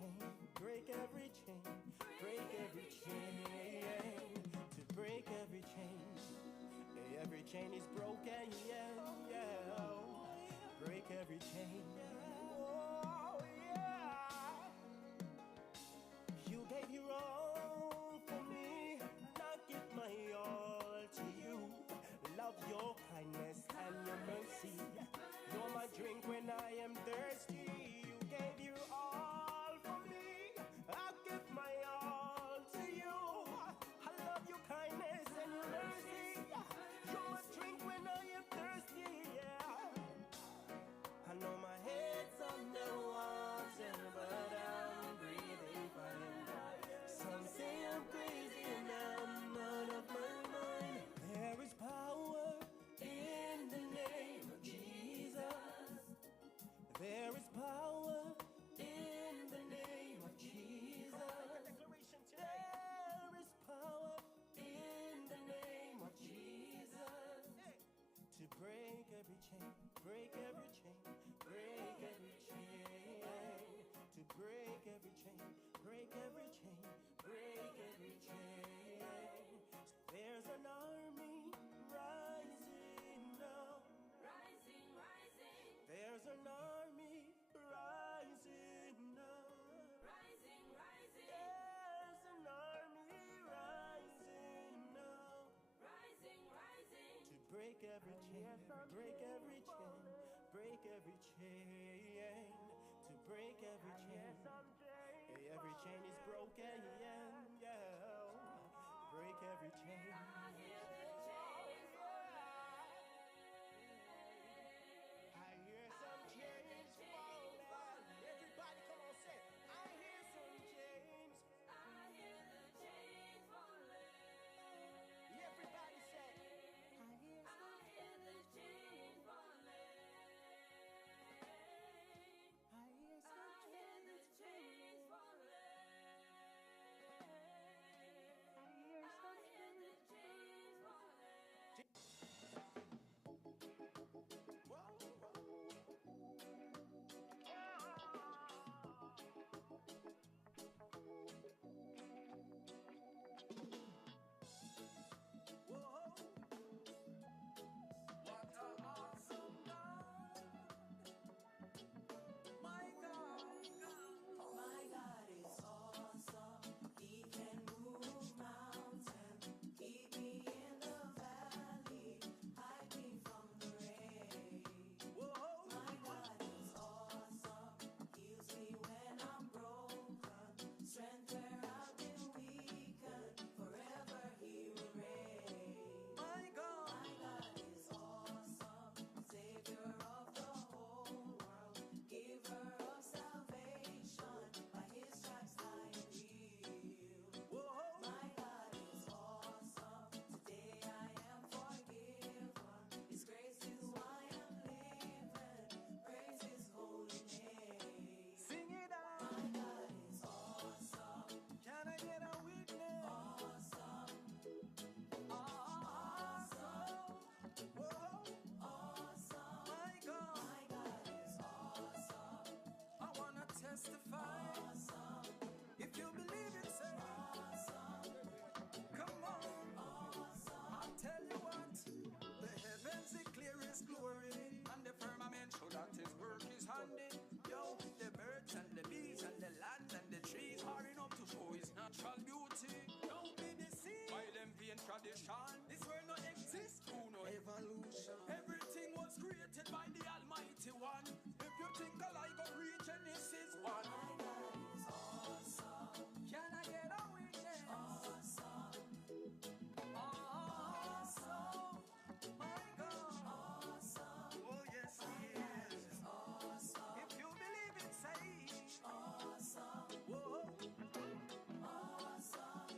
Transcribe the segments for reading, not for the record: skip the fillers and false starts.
chain, break every chain, break every chain. To break every chain. Every chain is broken, yeah. Break every chain. Oh, yeah. You gave your all for me, now give my all to you. Love your kindness and your mercy. You're my drink when I am thirsty. You gave your all for me, I'll give my all to you. I love your kindness and your mercy. You're my drink when I am thirsty, yeah. I know my head's underwater, but I'm breathing fine. Some say I'm crazy and I'm out of my mind. There is power in the name of Jesus. There is power in the name of Jesus. There is power in the name of Jesus. To break every chain, break every chain, break every chain. To break every chain, break every chain, break every chain. There's an army rising now. Rising, rising. There's an army rising now. Rising, rising. There's an army rising now. Rising, rising. To break every chain, break every chain, break every chain. To break every chain. Every chain is broken, yeah. Break every chain. I hear the chains falling. I hear some chains falling. Everybody come on, say, I hear some chains. I hear the chains falling. Everybody say, I hear the chains falling. I hear the chains falling. That his work is handy. Yo, the birds and the bees and the land and the trees are enough to show his natural beauty. Don't be deceived by them vain tradition. This world no exist through no evolution. Everything was created by the Almighty One. If you think alike go read Genesis 1. My God is awesome. Can I get a witness? Awesome. Awesome. My God. Awesome. Oh yes, He is. Awesome. If you believe it, say awesome. Whoa. Awesome.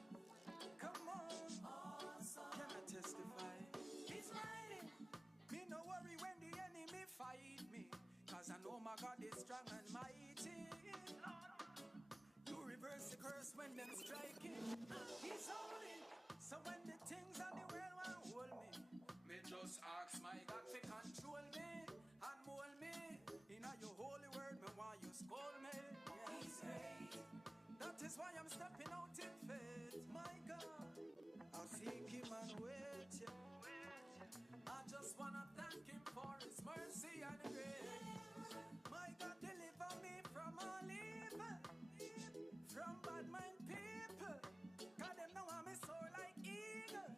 Come on. Awesome. Can I testify? He's mighty. Me no worry when the enemy fight me, 'cause I know my God is strong and mighty. You reverse the curse when them striking. He's holy. So when the things on the world want hold me just ask my God to control me and mold me. In your holy word, me want you scold me. Yeah. He's great. is why I'm stepping out in faith. My God, I'll seek him and wait. I just wanna thank him for his mercy and grace. My God, deliver me from all evil, from bad mind people. God, them know I'm so like eagle.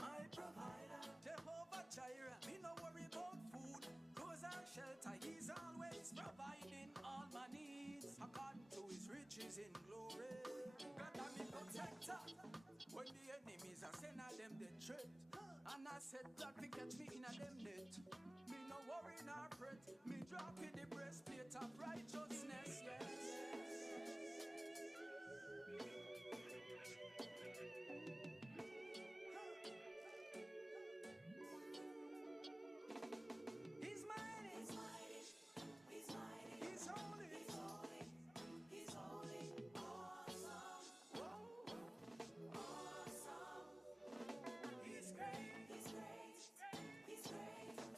My provider, Jehovah Jireh. Me no worry about food, clothes and shelter. He's always providing all my needs according to his riches in glory. God, I'm me protector. When the enemies are sending them the threat, and I said God to catch me in a them net. Me no worry nor fret. Me drop in the breastplate of righteousness. Yes. He's mighty. He's mighty. He's mighty. He's holy. He's holy. He's holy. Awesome. Whoa. Awesome. He's great. He's great. He's great.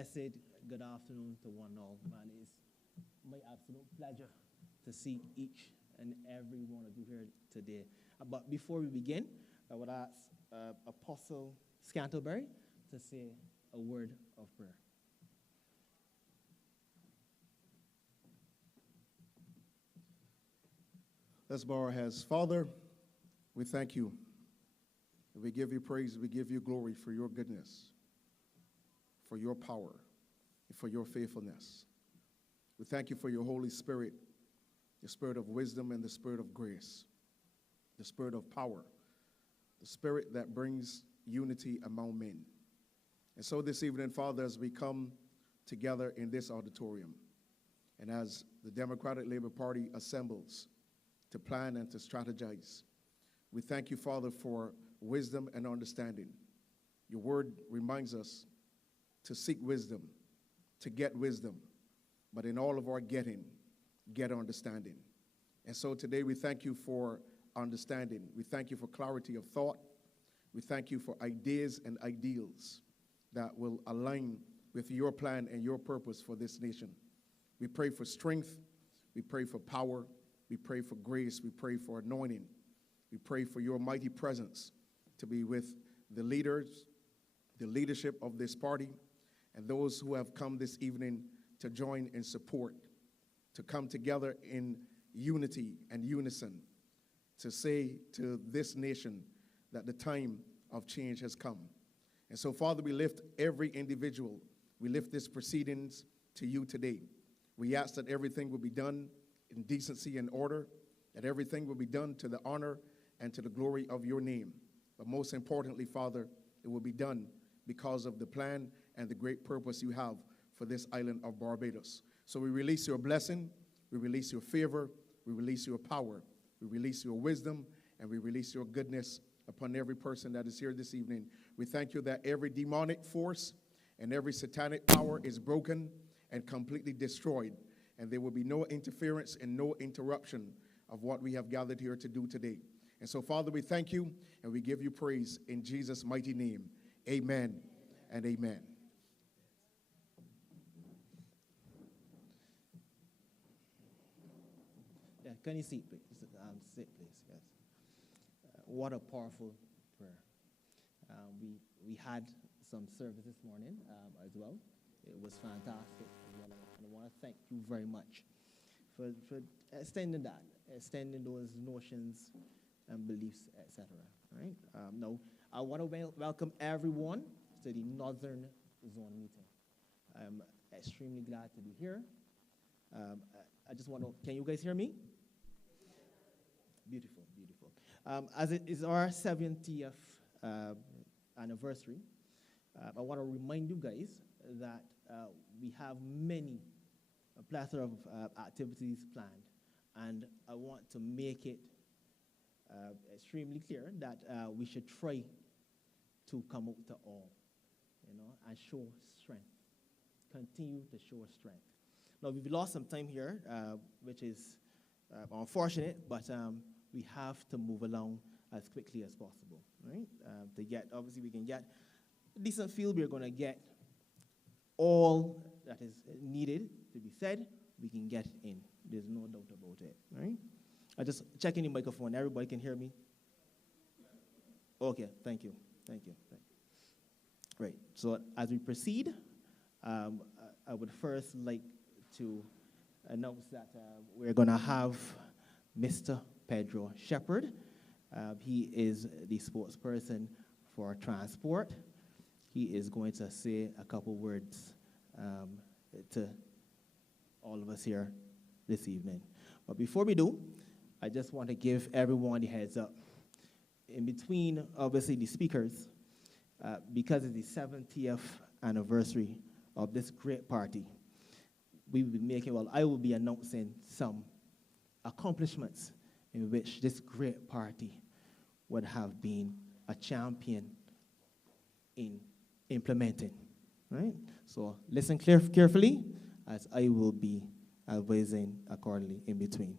blessed good afternoon to one all, man. It's my absolute pleasure to see each and every one of you here today. But before we begin, I would ask Apostle Scantlebury to say a word of prayer. Let's bow our heads. Father, we thank you. We give you praise. We give you glory for your goodness, for your power, and for your faithfulness. We thank you for your Holy Spirit, the Spirit of wisdom and the Spirit of grace, the Spirit of power, the Spirit that brings unity among men. And so this evening, Father, as we come together in this auditorium, and as the Democratic Labor Party assembles to plan and to strategize, we thank you, Father, for wisdom and understanding. Your word reminds us to seek wisdom, to get wisdom, but in all of our getting, get understanding. And so today we thank you for understanding. We thank you for clarity of thought. We thank you for ideas and ideals that will align with your plan and your purpose for this nation. We pray for strength. We pray for power. We pray for grace. We pray for anointing. We pray for your mighty presence to be with the leaders, the leadership of this party, and those who have come this evening to join in support, to come together in unity and unison, to say to this nation that the time of change has come. And so, Father, we lift every individual. We lift this proceedings to you today. We ask that everything will be done in decency and order, that everything will be done to the honor and to the glory of your name. But most importantly, Father, it will be done because of the plan and the great purpose you have for this island of Barbados. So we release your blessing, we release your favor, we release your power, we release your wisdom, and we release your goodness upon every person that is here this evening. We thank you that every demonic force and every satanic power is broken and completely destroyed, and there will be no interference and no interruption of what we have gathered here to do today. And so, Father, we thank you and we give you praise in Jesus' mighty name. Amen and amen. Yeah, can you sit, please? Sit, please, guys. What a powerful prayer. We had some service this morning as well. It was fantastic as well. And I want to thank you very much for extending that, extending those notions and beliefs, etc. Right? Now, I want to welcome everyone to the Northern Zone meeting. I'm extremely glad to be here. I just want to, can you guys hear me? Beautiful, beautiful. As it is our 70th anniversary, I want to remind you guys that we have a plethora of activities planned, and I want to make it extremely clear that we should try to come out to all, and show strength, continue to show strength. Now, we've lost some time here, which is unfortunate, but we have to move along as quickly as possible, right? To get, obviously, we can get a decent feel. We're going to get all that is needed to be said. We can get in. There's no doubt about it, right? I just checking the microphone. Everybody can hear me? Okay, thank you. Thank you. Right, so as we proceed, I would first like to announce that we're going to have Mr. Pedro Shepherd. He is the spokesperson for transport. He is going to say a couple words to all of us here this evening. But before we do, I just want to give everyone the heads up. In between, obviously, the speakers, because it's the 70th anniversary of this great party, we will be making, I will be announcing some accomplishments in which this great party would have been a champion in implementing, right? So listen carefully as I will be advising accordingly in between.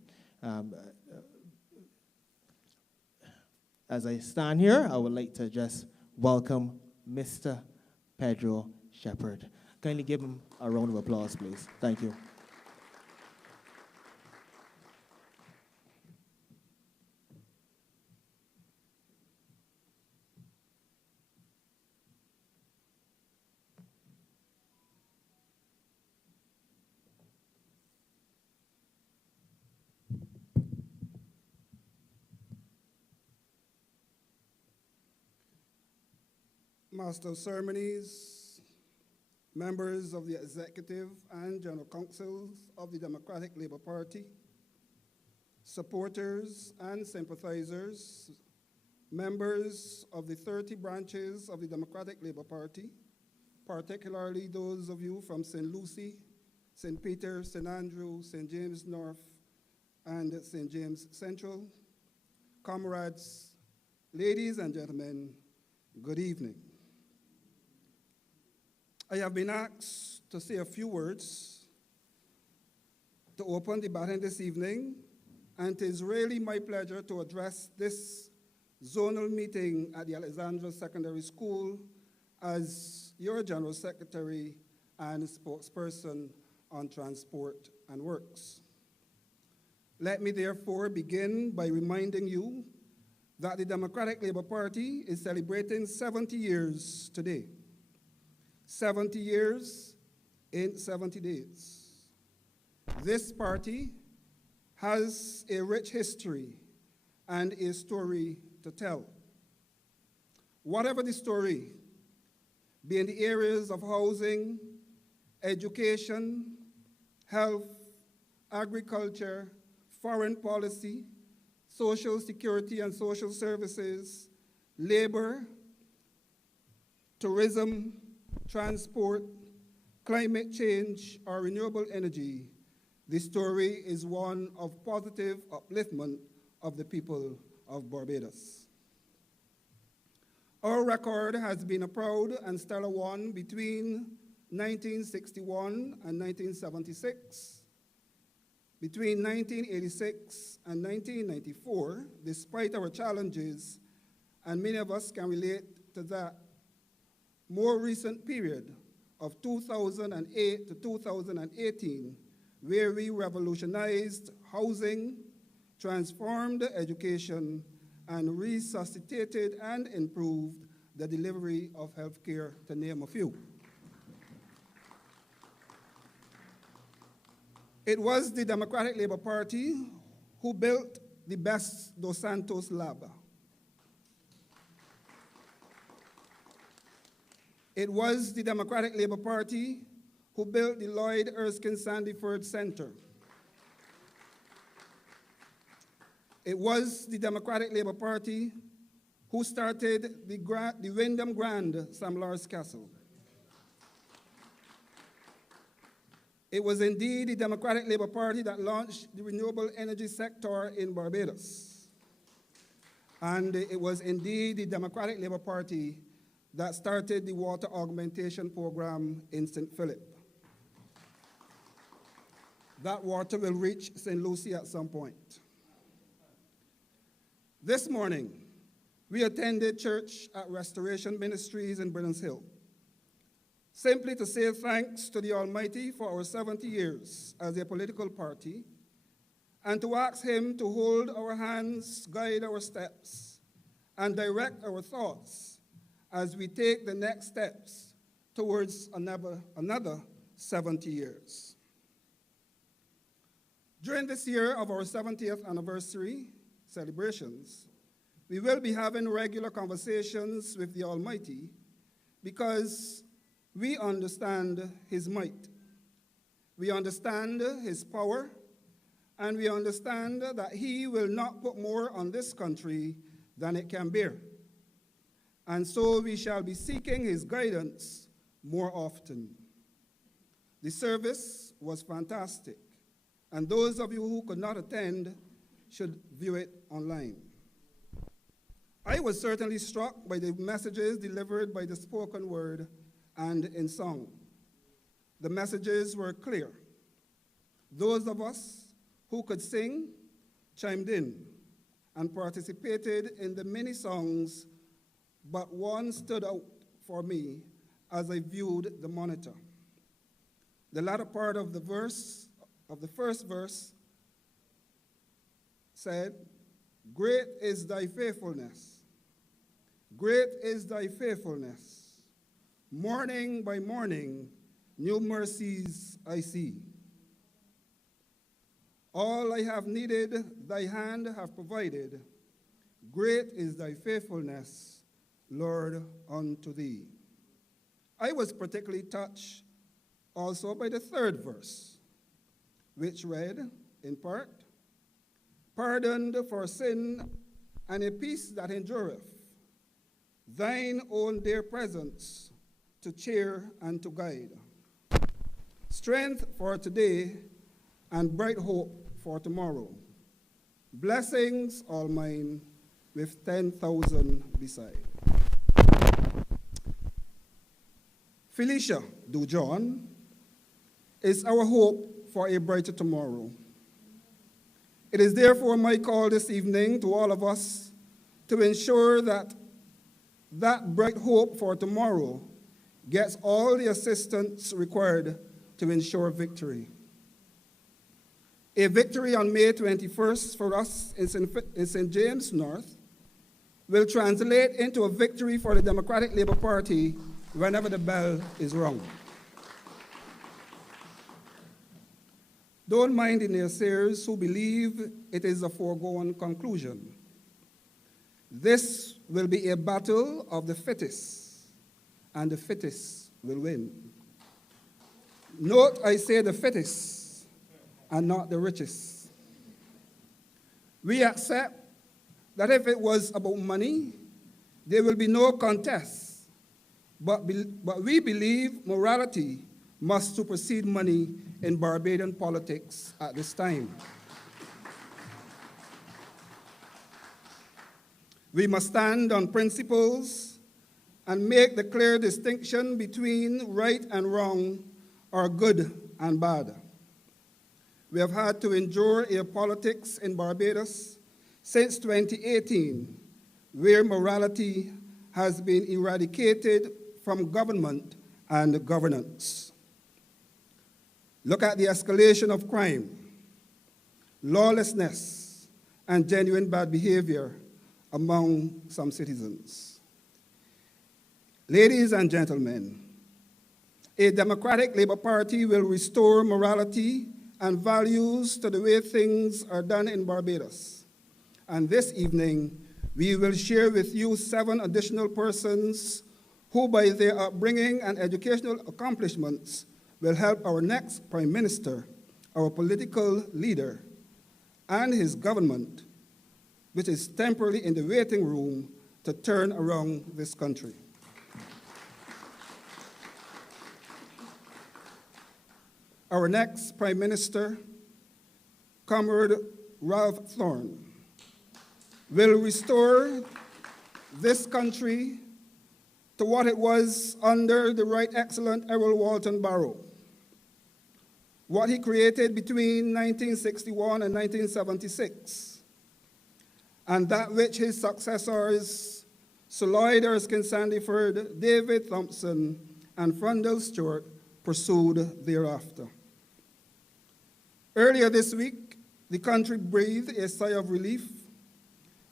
As I stand here, I would like to just welcome Mr. Pedro Shepherd. Kindly give him a round of applause, please. Thank you. Master of Ceremonies, members of the Executive and General Councils of the Democratic Labour Party, supporters and sympathizers, members of the 30 branches of the Democratic Labour Party, particularly those of you from St. Lucie, St. Peter, St. Andrew, St. James North, and St. James Central, comrades, ladies and gentlemen, good evening. I have been asked to say a few words to open the debate this evening, and it is really my pleasure to address this zonal meeting at the Alexandra Secondary School as your General Secretary and spokesperson on Transport and Works. Let me therefore begin by reminding you that the Democratic Labour Party is celebrating 70 years today. 70 years in 70 days. This party has a rich history and a story to tell. Whatever the story, be in the areas of housing, education, health, agriculture, foreign policy, social security and social services, labor, tourism, transport, climate change, or renewable energy, the story is one of positive upliftment of the people of Barbados. Our record has been a proud and stellar one between 1961 and 1976. Between 1986 and 1994, despite our challenges, and many of us can relate to that more recent period of 2008 to 2018, where we revolutionized housing, transformed education, and resuscitated and improved the delivery of health care, to name a few. It was the Democratic Labour Party who built the Best Dos Santos Lab. It was the Democratic Labour Party who built the Lloyd Erskine Sandiford Center. It was the Democratic Labour Party who started the Wyndham Grand Sam Lars Castle. It was indeed the Democratic Labour Party that launched the renewable energy sector in Barbados. And it was indeed the Democratic Labour Party that started the water augmentation program in St. Philip. That water will reach St. Lucie at some point. This morning, we attended church at Restoration Ministries in Brennan's Hill, simply to say thanks to the Almighty for our 70 years as a political party, and to ask Him to hold our hands, guide our steps, and direct our thoughts as we take the next steps towards another 70 years. During this year of our 70th anniversary celebrations, we will be having regular conversations with the Almighty because we understand His might, we understand His power, and we understand that He will not put more on this country than it can bear. And so we shall be seeking His guidance more often. The service was fantastic, and those of you who could not attend should view it online. I was certainly struck by the messages delivered by the spoken word and in song. The messages were clear. Those of us who could sing chimed in and participated in the many songs, but one stood out for me as I viewed the monitor. the latter part of the first verse said, "Great is thy faithfulness. Great is thy faithfulness. Morning by morning, new mercies I see. All I have needed, thy hand hath provided. Great is thy faithfulness, Lord, unto thee." I was particularly touched also by the third verse, which read, in part, "Pardoned for sin and a peace that endureth, thine own dear presence to cheer and to guide. Strength for today and bright hope for tomorrow. Blessings all mine with 10,000 beside." Felicia Dujon is our hope for a brighter tomorrow. It is therefore my call this evening to all of us to ensure that that bright hope for tomorrow gets all the assistance required to ensure victory. A victory on May 21st for us in St. James North will translate into a victory for the Democratic Labour Party whenever the bell is rung. Don't mind the naysayers who believe it is a foregone conclusion. This will be a battle of the fittest, and the fittest will win. Note I say the fittest, and not the richest. We accept that if it was about money, there will be no contest. But we believe morality must supersede money in Barbadian politics at this time. We must stand on principles and make the clear distinction between right and wrong or good and bad. We have had to endure a politics in Barbados since 2018, where morality has been eradicated from government and governance. Look at the escalation of crime, lawlessness, and genuine bad behavior among some citizens. Ladies and gentlemen, a Democratic Labour Party will restore morality and values to the way things are done in Barbados. And this evening, we will share with you 7 additional persons who, by their upbringing and educational accomplishments, will help our next Prime Minister, our political leader, and his government, which is temporarily in the waiting room, to turn around this country. Our next Prime Minister, Comrade Ralph Thorne, will restore this country to what it was under the Right Excellent Errol Walton Barrow. What he created between 1961 and 1976, and that which his successors, Sir Lloyd Erskine Sandiford, David Thompson, and Frundle Stewart, pursued thereafter. Earlier this week, the country breathed a sigh of relief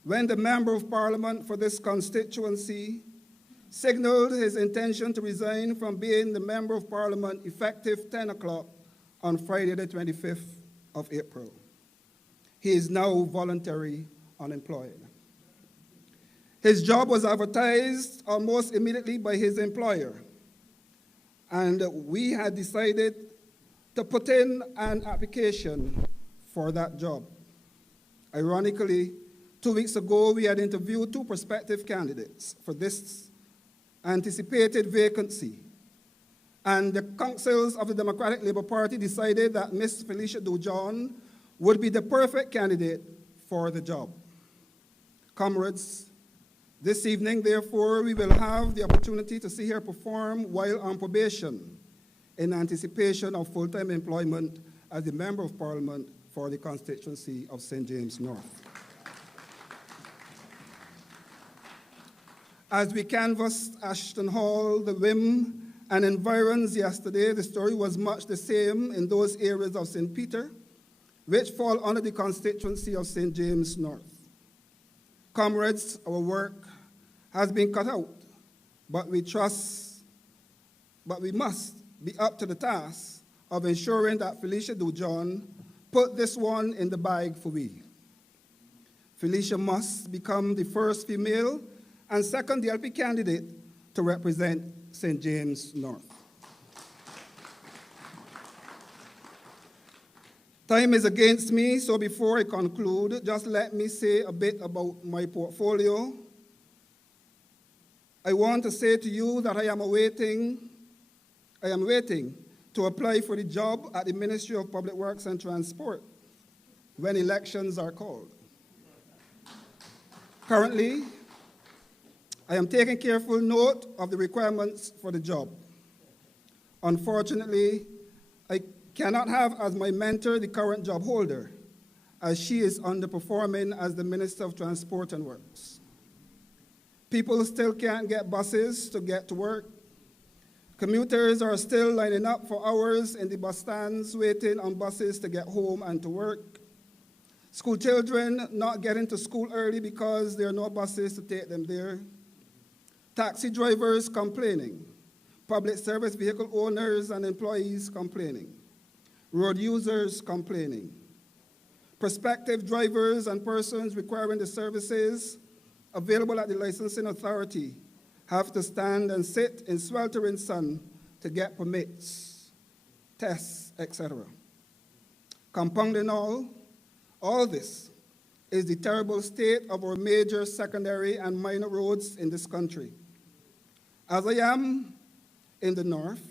when the Member of Parliament for this constituency signaled his intention to resign from being the Member of Parliament effective 10 o'clock on Friday the 25th of April. He is now voluntarily unemployed. His job was advertised almost immediately by his employer, and we had decided to put in an application for that job. Ironically, 2 weeks ago, we had interviewed 2 prospective candidates for this anticipated vacancy, and the councils of the Democratic Labour Party decided that Ms. Felicia Dujon would be the perfect candidate for the job. Comrades, this evening, therefore, we will have the opportunity to see her perform while on probation in anticipation of full-time employment as the Member of Parliament for the constituency of St. James North. As we canvassed Ashton Hall, the whim and environs yesterday, the story was much the same in those areas of St. Peter, which fall under the constituency of St. James North. Comrades, our work has been cut out, but we must be up to the task of ensuring that Felicia Dujon put this one in the bag for we. Felicia must become the first female and second DLP candidate to represent St. James North. Time is against me, so before I conclude, just let me say a bit about my portfolio. I want to say to you that I am waiting to apply for the job at the Ministry of Public Works and Transport when elections are called. Currently, I am taking careful note of the requirements for the job. Unfortunately, I cannot have as my mentor the current job holder, as she is underperforming as the Minister of Transport and Works. People still can't get buses to get to work. Commuters are still lining up for hours in the bus stands waiting on buses to get home and to work. School children not getting to school early because there are no buses to take them there. Taxi drivers complaining. Public service vehicle owners and employees complaining. Road users complaining. Prospective drivers and persons requiring the services available at the licensing authority have to stand and sit in sweltering sun to get permits, tests, etc. Compounding all this is the terrible state of our major secondary and minor roads in this country. As I am in the north,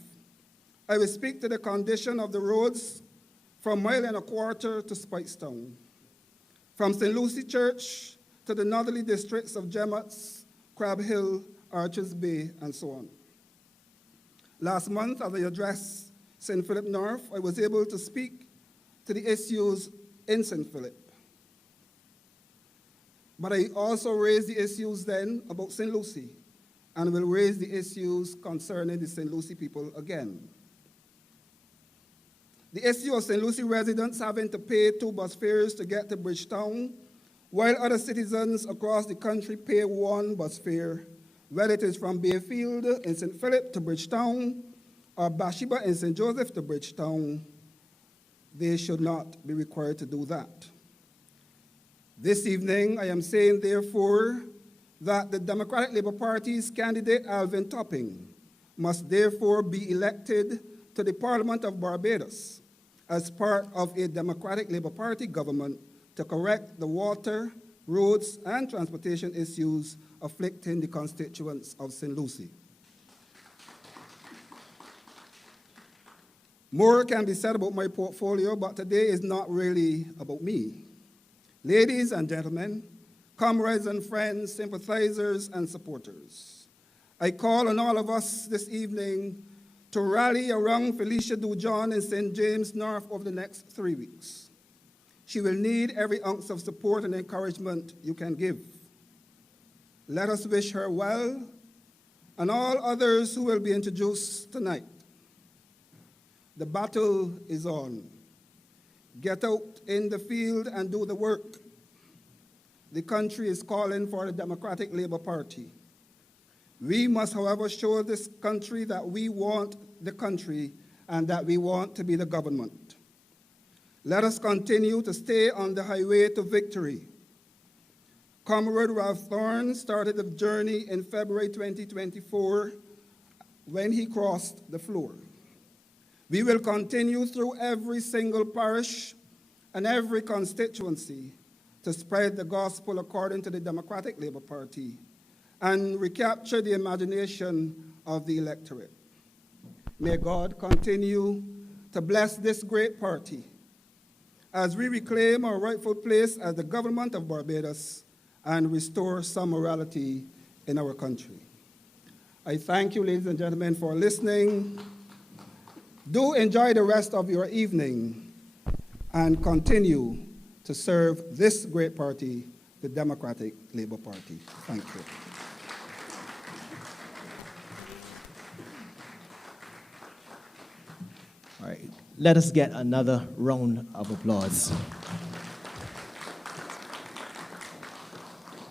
I will speak to the condition of the roads from 1.25 miles to Speightstown, from St. Lucie Church to the northerly districts of Gemmots, Crab Hill, Arches Bay, and so on. Last month, as I addressed St. Philip North, I was able to speak to the issues in St. Philip. But I also raised the issues then about St. Lucie, and will raise the issues concerning the St. Lucie people again. The issue of St. Lucie residents having to pay 2 bus fares to get to Bridgetown, while other citizens across the country pay 1 bus fare, whether it is from Bayfield in St. Philip to Bridgetown or Bathsheba in St. Joseph to Bridgetown, they should not be required to do that. This evening, I am saying, therefore, that the Democratic Labour Party's candidate, Alvin Topping, must therefore be elected to the Parliament of Barbados as part of a Democratic Labour Party government to correct the water, roads, and transportation issues afflicting the constituents of St. Lucie. More can be said about my portfolio, but today is not really about me. Ladies and gentlemen, comrades and friends, sympathizers and supporters, I call on all of us this evening to rally around Felicia Dujon in St. James North over the next 3 weeks. She will need every ounce of support and encouragement you can give. Let us wish her well, and all others who will be introduced tonight. The battle is on. Get out in the field and do the work. The country is calling for the Democratic Labour Party. We must, however, show this country that we want the country and that we want to be the government. Let us continue to stay on the highway to victory. Comrade Ralph Thorne started the journey in February 2024 when he crossed the floor. We will continue through every single parish and every constituency to spread the gospel according to the Democratic Labour Party and recapture the imagination of the electorate. May God continue to bless this great party as we reclaim our rightful place as the government of Barbados and restore some morality in our country. I thank you, ladies and gentlemen, for listening. Do enjoy the rest of your evening and continue to serve this great party, the Democratic Labour Party. Thank you. All right, let us get another round of applause.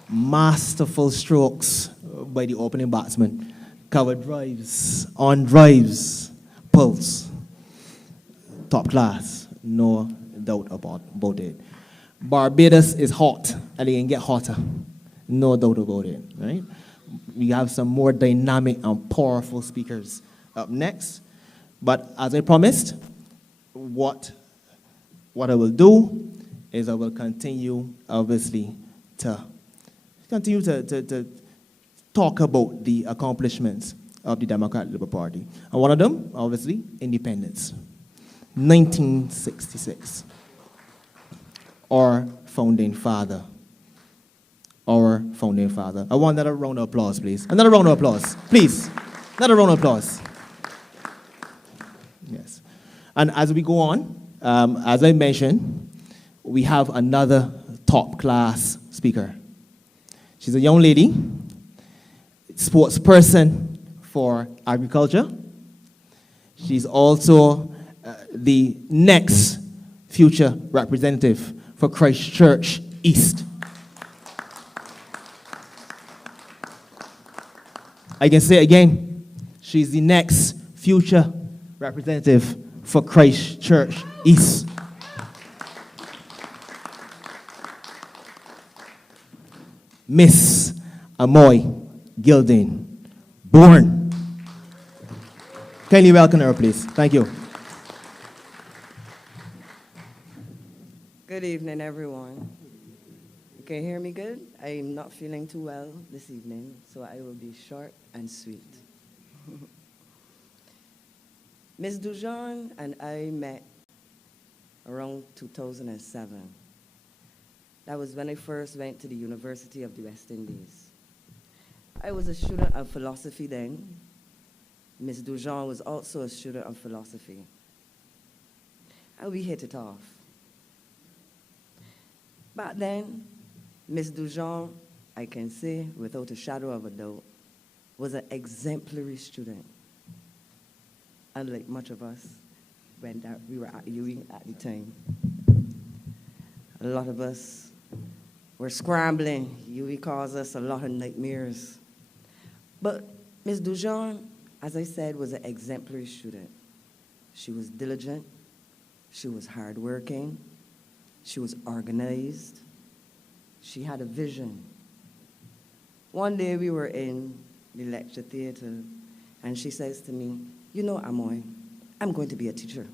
Masterful strokes by the opening batsman. Covered drives, on drives, pulse. Top class, no doubt about it. Barbados is hot, and it can get hotter. No doubt about it, right? We have some more dynamic and powerful speakers up next. But as I promised, what I will do is I will continue, obviously, to talk about the accomplishments of the Democratic Labour Party. And one of them, obviously, independence. 1966. Our founding father. Our founding father. I want another round of applause, please. Another round of applause, please. Another round of applause. Yes. And as we go on, as I mentioned, we have another top-class speaker. She's a young lady, sportsperson for agriculture. She's also the next future representative for Christchurch East. I can say it again, she's the next future representative for Christchurch East. Miss Amoy Gilding-Bourne. Kindly welcome her, please. Thank you. Good evening, everyone. You can hear me good? I'm not feeling too well this evening, so I will be short and sweet. Ms. Dujon and I met around 2007. That was when I first went to the University of the West Indies. I was a student of philosophy then. Ms. Dujon was also a student of philosophy. And we hit it off. Back then, Ms. Dujon, I can say without a shadow of a doubt, was an exemplary student. Unlike much of us when we were at UE at the time. A lot of us were scrambling. UE caused us a lot of nightmares. But Ms. Dujon, as I said, was an exemplary student. She was diligent. She was hardworking. She was organized. She had a vision. One day we were in the lecture theater, and she says to me, "You know, Amoy, I'm going to be a teacher."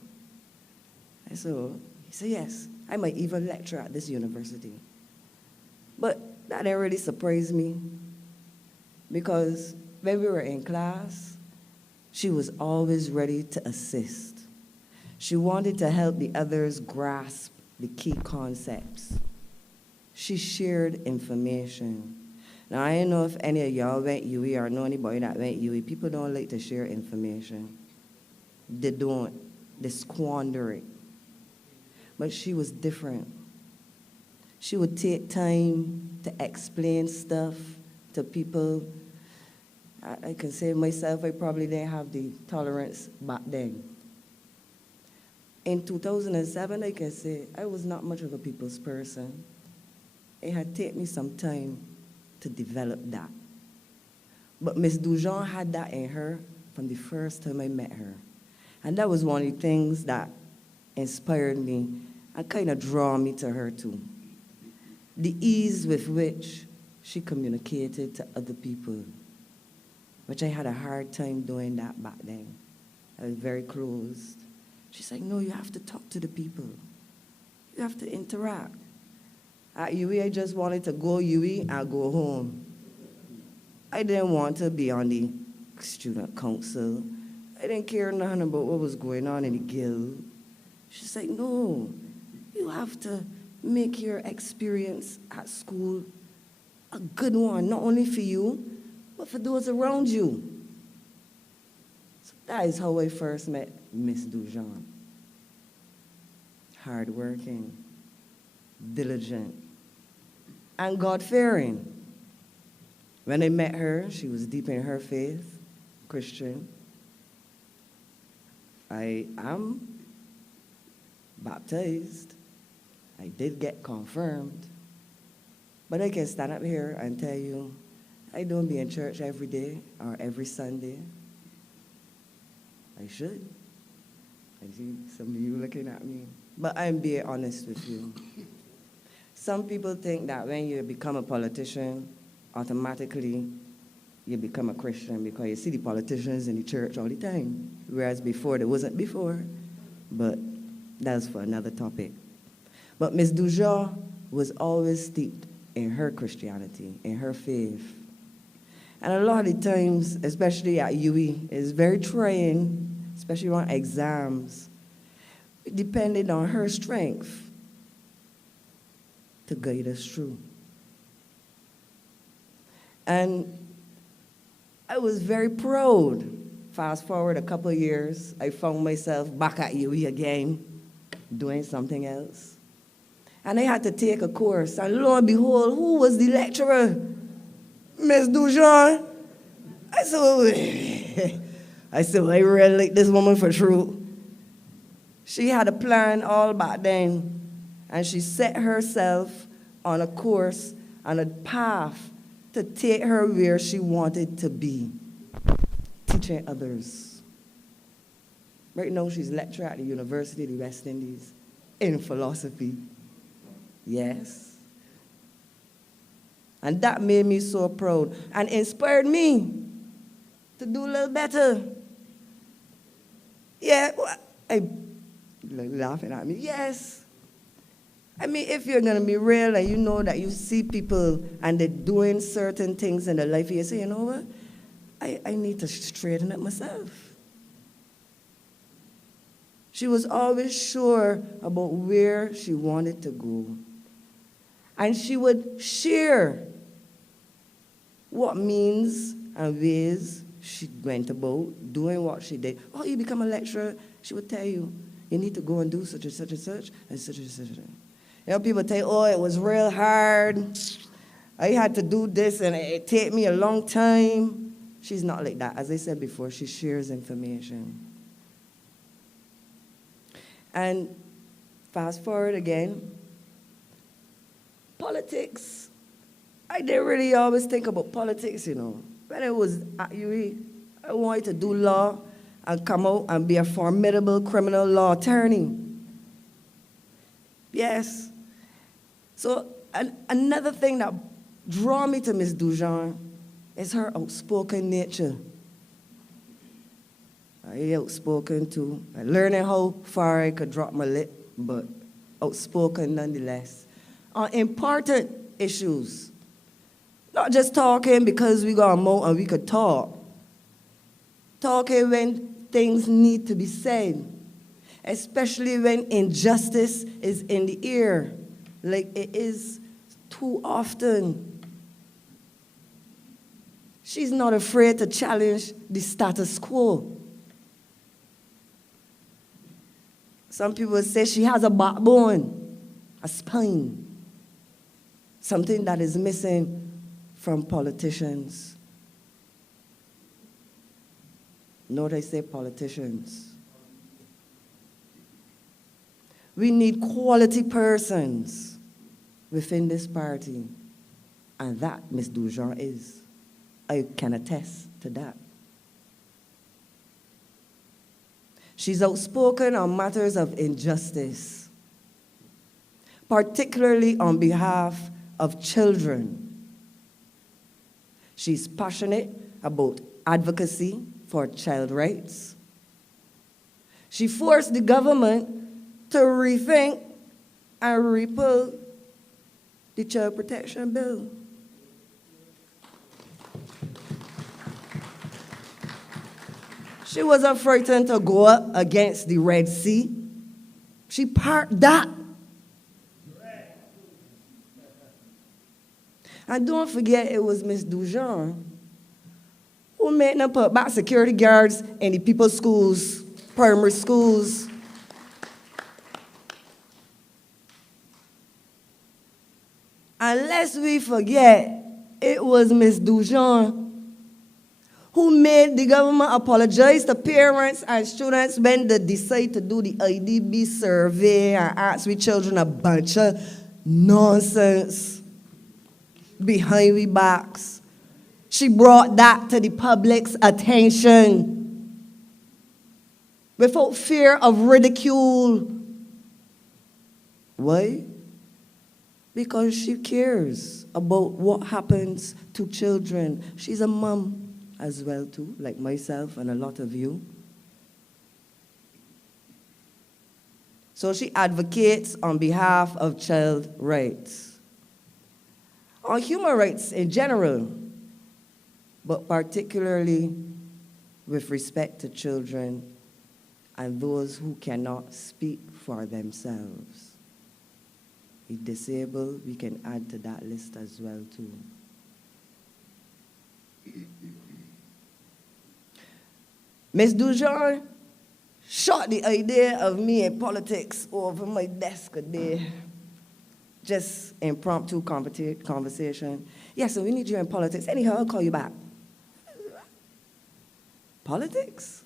I said, "Oh." He said, "Yes, I might even lecture at this university." But that didn't really surprise me, because when we were in class, she was always ready to assist. She wanted to help the others grasp the key concepts. She shared information. Now, I don't know if any of y'all went UE or know anybody that went UE. People don't like to share information. They don't. They squander it. But she was different. She would take time to explain stuff to people. I can say myself, I probably didn't have the tolerance back then. In 2007, I can say I was not much of a people's person. It had taken me some time to develop that. But Ms. Dujon had that in her from the first time I met her. And that was one of the things that inspired me and kind of draw me to her too. The ease with which she communicated to other people, which I had a hard time doing that back then. I was very closed. She's like, "No, you have to talk to the people. You have to interact." At UE, I just wanted to go UE and go home. I didn't want to be on the student council. I didn't care nothing about what was going on in the guild. She's like, "No, you have to make your experience at school a good one, not only for you, but for those around you." So that is how I first met Miss Dujon. Hardworking, diligent, and God-fearing. When I met her, she was deep in her faith, Christian. I am baptized. I did get confirmed. But I can stand up here and tell you, I don't be in church every day or every Sunday. I should. I see some of you looking at me. But I'm being honest with you. Some people think that when you become a politician, automatically you become a Christian because you see the politicians in the church all the time. Whereas before, there wasn't before. But that's for another topic. But Miss Dujon was always steeped in her Christianity, in her faith. And a lot of the times, especially at UE, it's very trying, especially on exams, depending on her strength to guide us through. And I was very proud. Fast forward a couple of years, I found myself back at UE again, doing something else. And I had to take a course, and lo and behold, who was the lecturer? Miss Dujon. I said, I really like this woman for true. She had a plan all back then, and she set herself on a course, on a path to take her where she wanted to be, teaching others. Right now, she's a lecturer at the University of the West Indies in philosophy. Yes. And that made me so proud and inspired me to do a little better. Yeah, I laughing at me. Yes. I mean, if you're going to be real and you know that you see people and they're doing certain things in their life, you say, you know what? I need to straighten up myself. She was always sure about where she wanted to go. And she would share what means and ways she went about doing what she did. Oh, you become a lecturer, she would tell you, you need to go and do such and such and such and such and such. You know, people tell you, oh, it was real hard. I had to do this and it took me a long time. She's not like that. As I said before, she shares information. And fast forward again, politics. I didn't really always think about politics, you know. When I was at UE, I wanted to do law and come out and be a formidable criminal law attorney. Yes. So another thing that drew me to Miss Dujon is her outspoken nature. I outspoken too. I learning how far I could drop my lip, but outspoken nonetheless. On important issues. Not just talking because we got a mouth and we could talk. Talking when things need to be said. Especially when injustice is in the air, like it is too often. She's not afraid to challenge the status quo. Some people say she has a backbone, a spine, something that is missing from politicians. Note I say politicians. We need quality persons within this party, and that Ms. Dujon is. I can attest to that. She's outspoken on matters of injustice, particularly on behalf of children. She's passionate about advocacy for child rights. She forced the government to rethink and repeal the Child Protection Bill. She wasn't frightened to go up against the Red Sea. She parked that. And don't forget, it was Miss Dujon who made them put back security guards in the people's schools, primary schools. And lest we forget, it was Miss Dujon who made the government apologize to parents and students when they decide to do the IDB survey and ask we children a bunch of nonsense behind we backs. She brought that to the public's attention without fear of ridicule. Why? Because she cares about what happens to children. She's a mom as well too, like myself and a lot of you. So she advocates on behalf of child rights, on human rights in general, but particularly with respect to children and those who cannot speak for themselves. The disabled, we can add to that list as well too. Ms. Dujon shot the idea of me in politics over my desk a day. Just impromptu conversation. Yes, so we need you in politics. Anyhow, I'll call you back. Politics?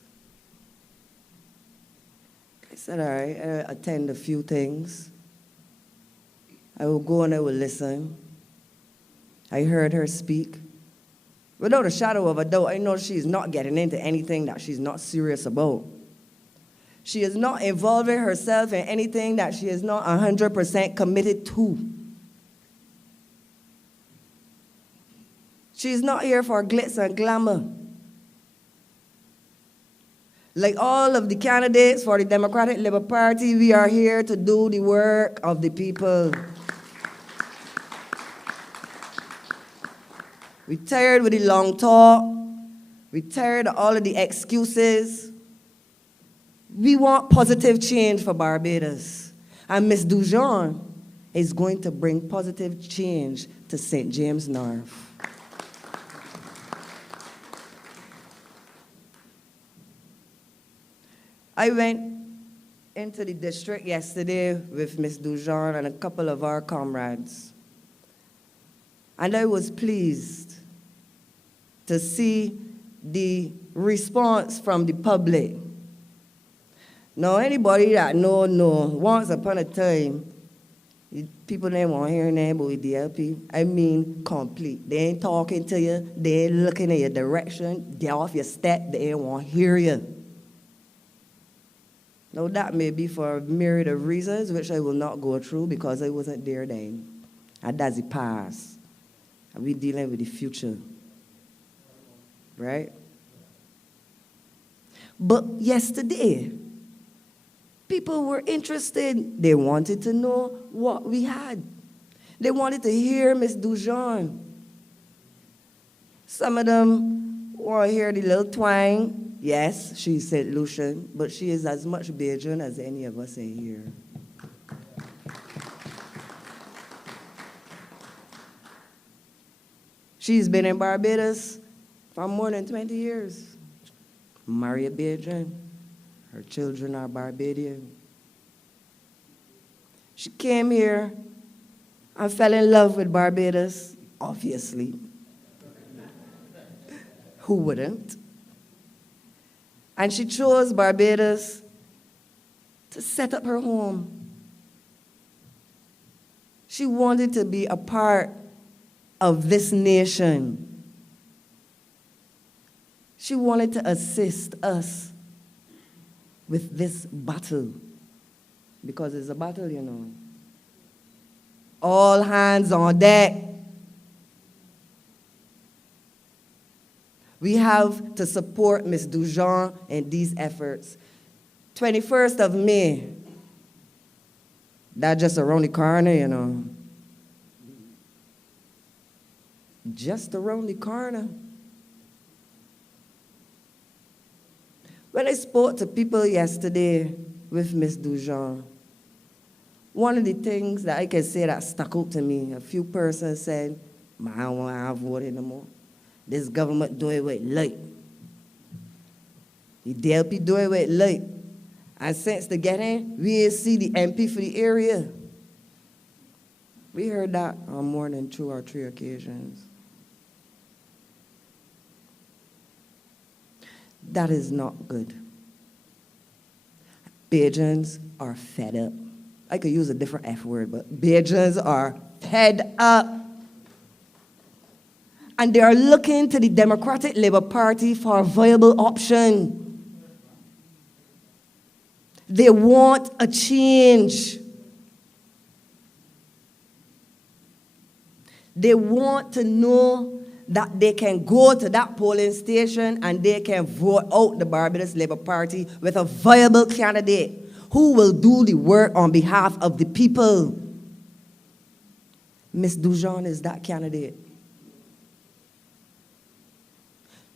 I said, all right, I'll attend a few things. I will go and I will listen. I heard her speak. Without a shadow of a doubt, I know she's not getting into anything that she's not serious about. She is not involving herself in anything that she is not 100% committed to. She's not here for glitz and glamour. Like all of the candidates for the Democratic Labour Party, we are here to do the work of the people. We're tired with the long talk. We're tired of all of the excuses. We want positive change for Barbados. And Ms. Dujon is going to bring positive change to St. James North. I went into the district yesterday with Ms. Dujon and a couple of our comrades. And I was pleased to see the response from the public. Now, anybody that know, once upon a time, people didn't want to hear anything about the DLP. I mean, complete. They ain't talking to you. They ain't looking in your direction. Get off your step. They ain't want to hear you. Now, that may be for a myriad of reasons, which I will not go through because I wasn't there then. And that's the past. And we're dealing with the future. Right? But yesterday, people were interested. They wanted to know what we had. They wanted to hear Ms. Dujon. Some of them want to hear the little twang. Yes, she's St. Lucian, but she is as much Bajan as any of us in here. She's been in Barbados for more than 20 years. Married Bajan. Her children are Barbadian. She came here and fell in love with Barbados, obviously. Who wouldn't? And she chose Barbados to set up her home. She wanted to be a part of this nation. She wanted to assist us with this battle, because it's a battle, you know. All hands on deck. We have to support Ms. Dujon in these efforts. 21st of May, that's just around the corner, you know. Just around the corner. When I spoke to people yesterday with Ms. Dujon, one of the things that I can say that stuck out to me, a few persons said, I don't want to vote anymore. This government do it with light. The DLP do it with light. And since they get in, we ain't see the MP for the area. We heard that on more than 2 or 3 occasions. That is not good. Bajans are fed up. I could use a different F word, but Bajans are fed up. And they are looking to the Democratic Labour Party for a viable option. They want a change. They want to know that they can go to that polling station and they can vote out the Barbados Labour Party with a viable candidate who will do the work on behalf of the people. Ms. Dujon is that candidate.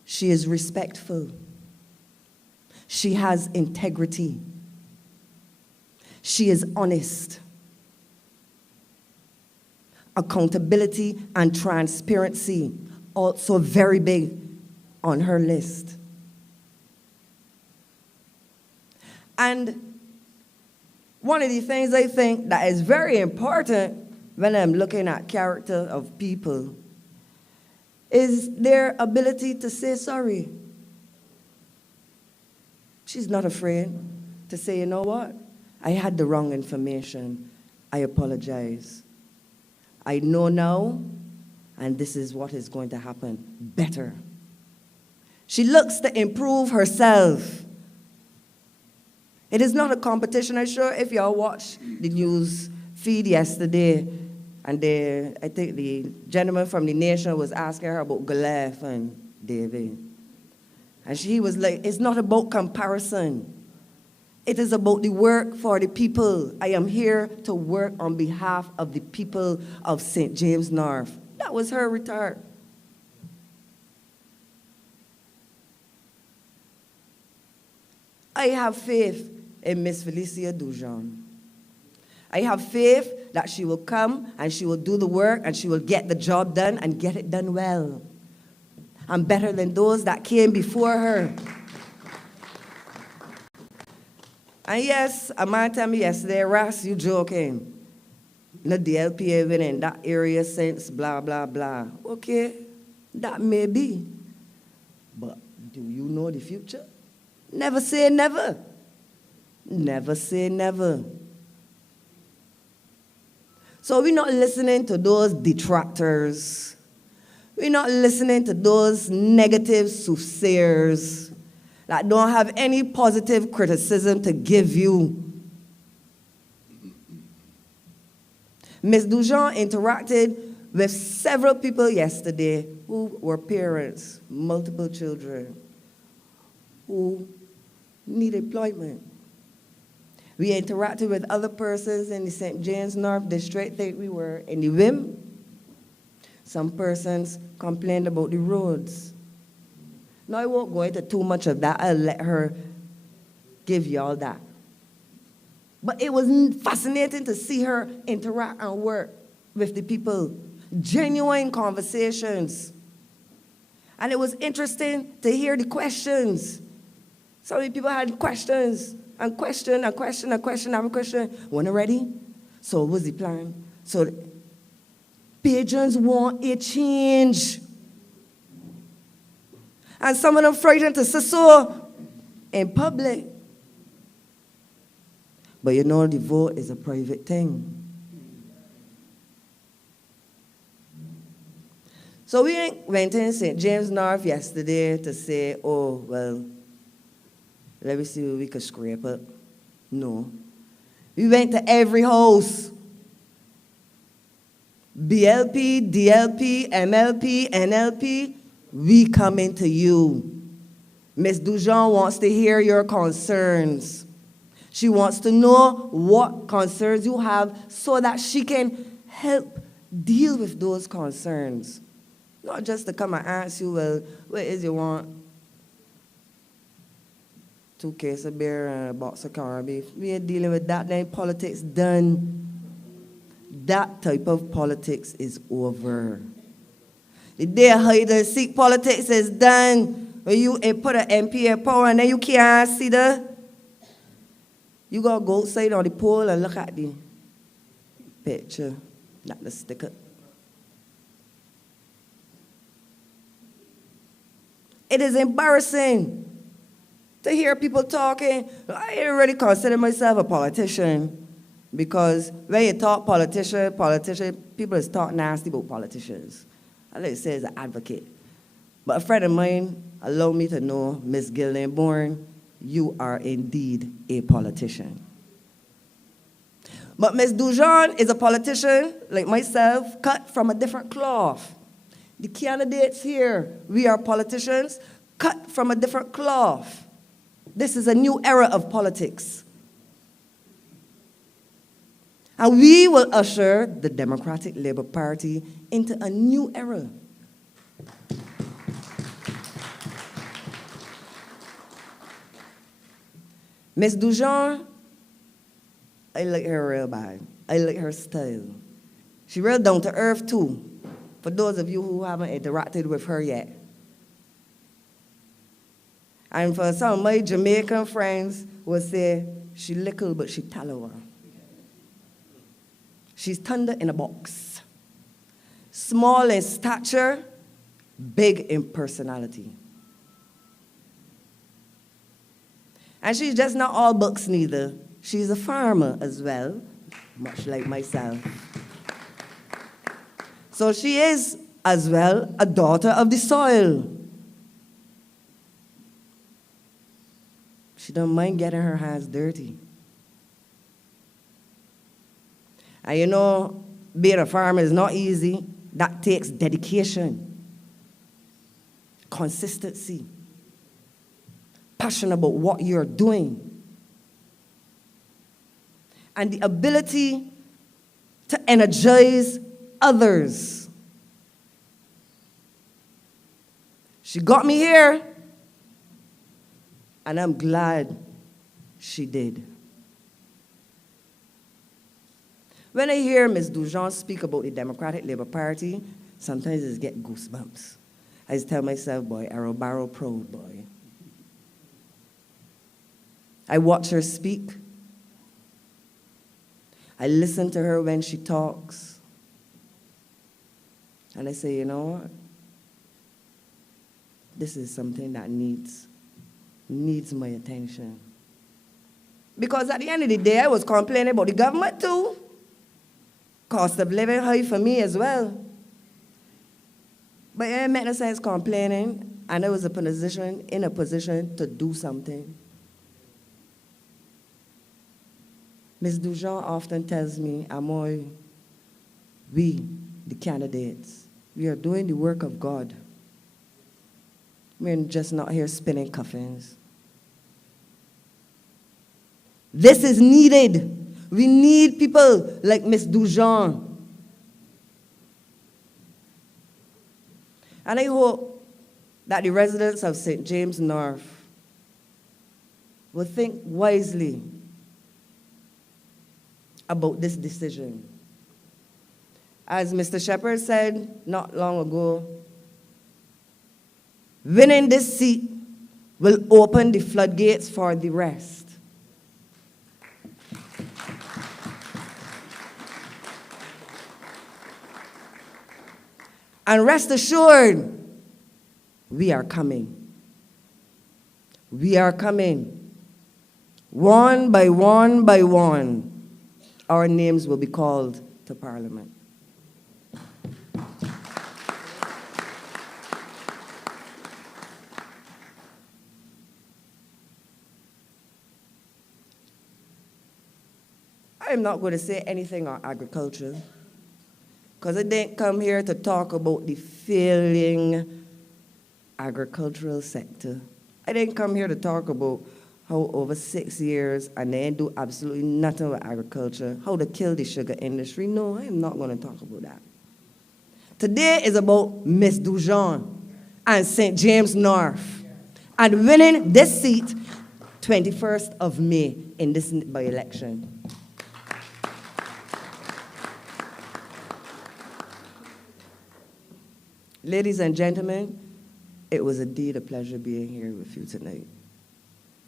She is respectful. She has integrity. She is honest. Accountability and transparency, also very big on her list. And one of the things I think that is very important when I'm looking at character of people is their ability to say sorry. She's not afraid to say, you know what? I had the wrong information. I apologize. I know now, and this is what is going to happen better. She looks to improve herself. It is not a competition. I'm sure if y'all watched the news feed yesterday, and I think the gentleman from the Nation was asking her about Goliath and David. And she was like, it's not about comparison. It is about the work for the people. I am here to work on behalf of the people of St. James North. That was her retort. I have faith in Miss Felicia Dujon. I have faith that she will come and she will do the work and she will get the job done and get it done well. I'm better than those that came before her. And yes, a man told me yesterday, Ross, you joking. The DLP have been in that area since blah, blah, blah. Okay, that may be. But do you know the future? Never say never. Never say never. So we're not listening to those detractors. We're not listening to those negative soothsayers that don't have any positive criticism to give you. Ms. Dujon interacted with several people yesterday who were parents, multiple children, who need employment. We interacted with other persons in the St. James North District. I think we were in the WIM. Some persons complained about the roads. Now, I won't go into too much of that. I'll let her give you all that. But it was fascinating to see her interact and work with the people. Genuine conversations. And it was interesting to hear the questions. So many people had questions. And question, and question, and question, and question. When they're ready, so what's the plan? So Bajans want a change. And some of them frightened to say so in public. But you know the vote is a private thing. So we went in St. James North yesterday to say, oh, well, let me see what we could scrape up. No. We went to every house. BLP, DLP, MLP, NLP, we coming to you. Ms. Dujon wants to hear your concerns. She wants to know what concerns you have so that she can help deal with those concerns. Not just to come and ask you, well, what is you want? 2 cases of beer and a box of corned beef. We ain't dealing with that. Then politics done. That type of politics is over. The day hide and seek politics is done. When you put an MP in power and then you can't see you gotta go outside on the pole and look at the picture, not the sticker. It is embarrassing to hear people talking. I didn't really consider myself a politician because when you talk politician, people is talk nasty about politicians. I like to say as an advocate. But a friend of mine allowed me to know, Miss Gilding-Bourne, you are indeed a politician. But Miss Dujon is a politician, like myself, cut from a different cloth. The candidates here, we are politicians, cut from a different cloth. This is a new era of politics. And we will usher the Democratic Labour Party into a new era. Miss Dujon, I like her real bad. I like her style. She real down to earth too, for those of you who haven't interacted with her yet. And for some of my Jamaican friends will say, she little but she tallow. She's thunder in a box. Small in stature, big in personality. And she's just not all books neither. She's a farmer as well, much like myself. So she is, as well, a daughter of the soil. She don't mind getting her hands dirty. And you know, being a farmer is not easy. That takes dedication, consistency, passion about what you're doing, and the ability to energize others. She got me here, and I'm glad she did. When I hear Ms. Dujon speak about the Democratic Labour Party, sometimes I just get goosebumps. I just tell myself, boy, arrow barrel proud, boy. I watch her speak. I listen to her when she talks. And I say, you know what? This is something that needs my attention. Because at the end of the day, I was complaining about the government too. Cost of living high for me as well. But it made no sense complaining, and I was in a position to do something. Ms. Dujon often tells me, Amoy, we, the candidates, we are doing the work of God. We're just not here spinning coffins. This is needed. We need people like Ms. Dujon. And I hope that the residents of St. James North will think wisely about this decision. As Mr. Shepherd said not long ago, winning this seat will open the floodgates for the rest. And rest assured, we are coming. We are coming. One by one by one, our names will be called to Parliament. I'm not going to say anything on agriculture, because I didn't come here to talk about the failing agricultural sector. I didn't come here to talk about how over 6 years and they didn't do absolutely nothing with agriculture, how to kill the sugar industry. No, I'm not going to talk about that. Today is about Ms. Dujon and St. James North and winning this seat 21st of May in this by-election. Ladies and gentlemen, it was indeed a pleasure being here with you tonight.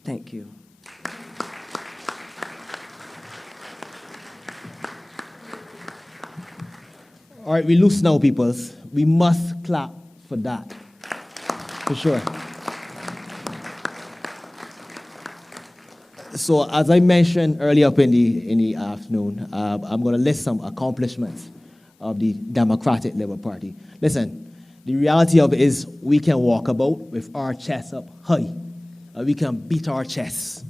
Thank you. All right, we loose now, peoples. We must clap for that, for sure. So as I mentioned earlier up in the afternoon, I'm going to list some accomplishments of the Democratic Labour Party. Listen, the reality of it is we can walk about with our chests up high. We can beat our chests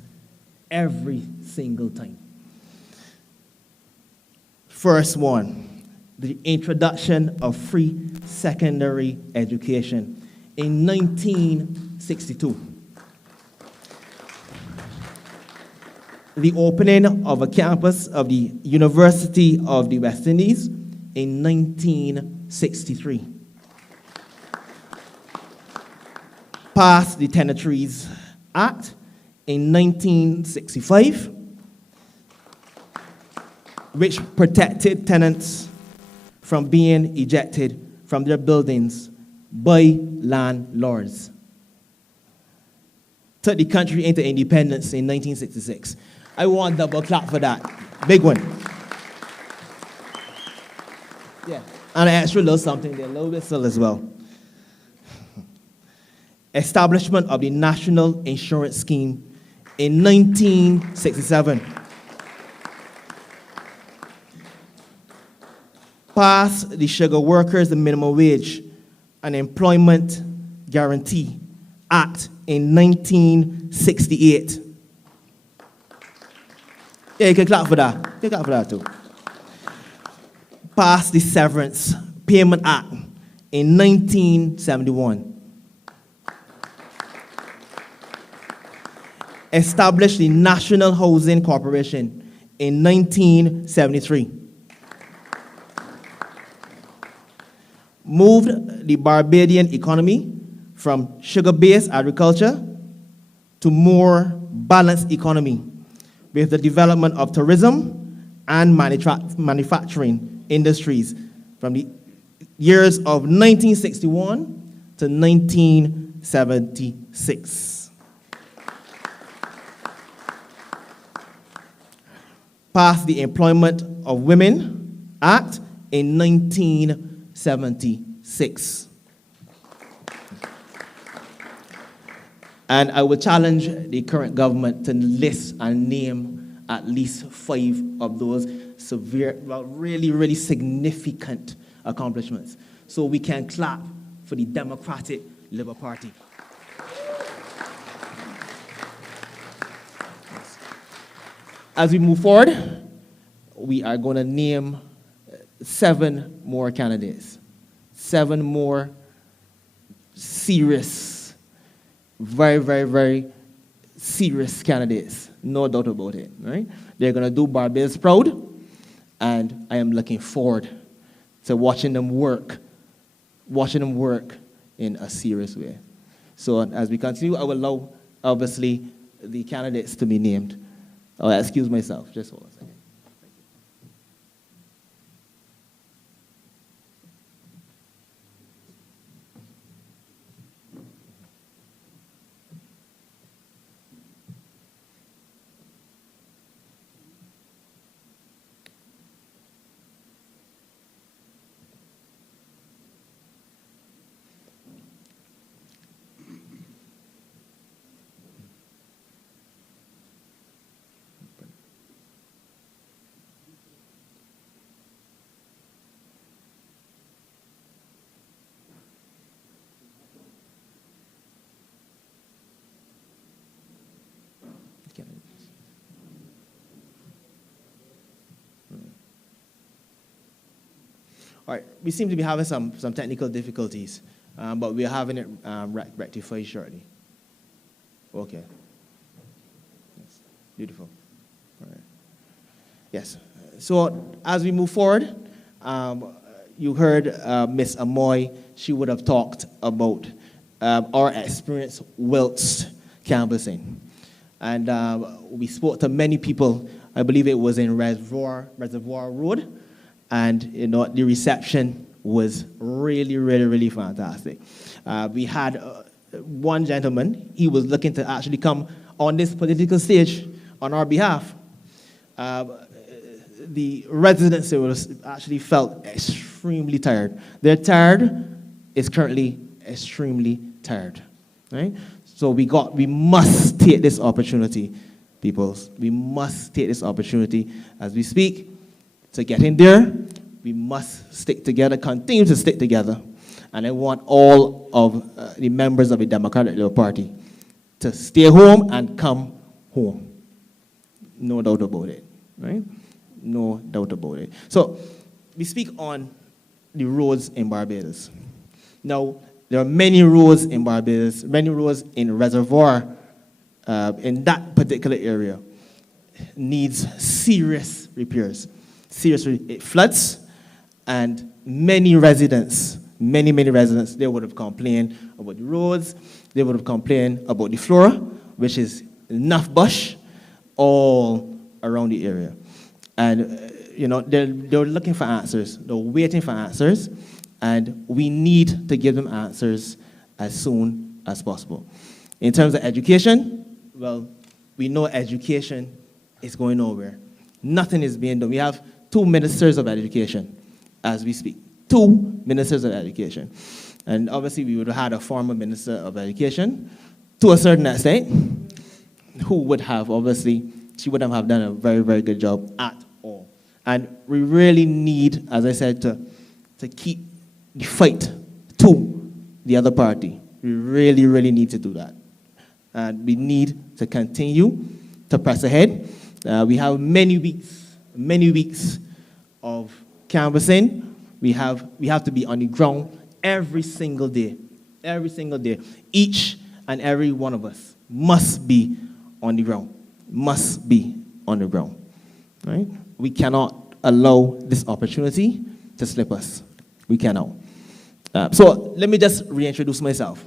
every single time. First one, the introduction of free secondary education in 1962. The opening of a campus of the University of the West Indies in 1963. Passed the Tenantries Act in 1965, which protected tenants from being ejected from their buildings by landlords. Took the country into independence in 1966. I want a double clap for that. Big one. Yeah, and an extra little something there, a little whistle as well. Establishment of the National Insurance Scheme in 1967. Passed the Sugar Workers Minimum Wage and Employment Guarantee Act in 1968. Yeah, you can clap for that. You can clap for that too. Passed the Severance Payment Act in 1971. Established the National Housing Corporation in 1973. Moved the Barbadian economy from sugar-based agriculture to more balanced economy with the development of tourism and manufacturing industries from the years of 1961 to 1976. Passed the Employment of Women Act in 1976. And I would challenge the current government to list and name at least 5 of those really significant accomplishments. So we can clap for the Democratic Labour Party. As we move forward, we are going to name 7 more candidates. 7 more serious, very serious candidates. No doubt about it, right? They're going to do Barbados proud, and I am looking forward to watching them work in a serious way. So as we continue, I will allow, obviously, the candidates to be named. Oh, excuse myself, just hold on a second. All right, we seem to be having some technical difficulties, but we're having it rectified shortly. Okay. Yes. Beautiful. All right. Yes. So as we move forward, you heard Miss Amoy. She would have talked about our experience whilst canvassing. And we spoke to many people. I believe it was in Reservoir Road. And the reception was really fantastic. We had one gentleman. He was looking to actually come on this political stage on our behalf. The residents actually felt extremely tired. Their tired is currently extremely tired, right? So we must take this opportunity peoples. We must take this opportunity as we speak to get in there. We must stick together, continue to stick together. And I want all of the members of the Democratic Labour Party to stay home and come home. No doubt about it, right? No doubt about it. So we speak on the roads in Barbados. Now, there are many roads in Barbados, many roads in Reservoir, in that particular area, needs serious repairs. It floods, and many residents, many residents, they would have complained about the roads, they would have complained about the flora, which is enough bush all around the area. And, they're looking for answers, they're waiting for answers, and we need to give them answers as soon as possible. In terms of education, well, we know education is going nowhere. Nothing is being done. We have 2 ministers of education as we speak. 2 ministers of education. And obviously we would have had a former minister of education to a certain extent who would have, obviously, she wouldn't have done a very, very good job at all. And we really need, as I said, to keep the fight to the other party. We really, really need to do that. And we need to continue to press ahead. We have many weeks of canvassing. We have to be on the ground every single day. Every single day. Each and every one of us must be on the ground. Must be on the ground. Right? We cannot allow this opportunity to slip us. We cannot. So let me just reintroduce myself.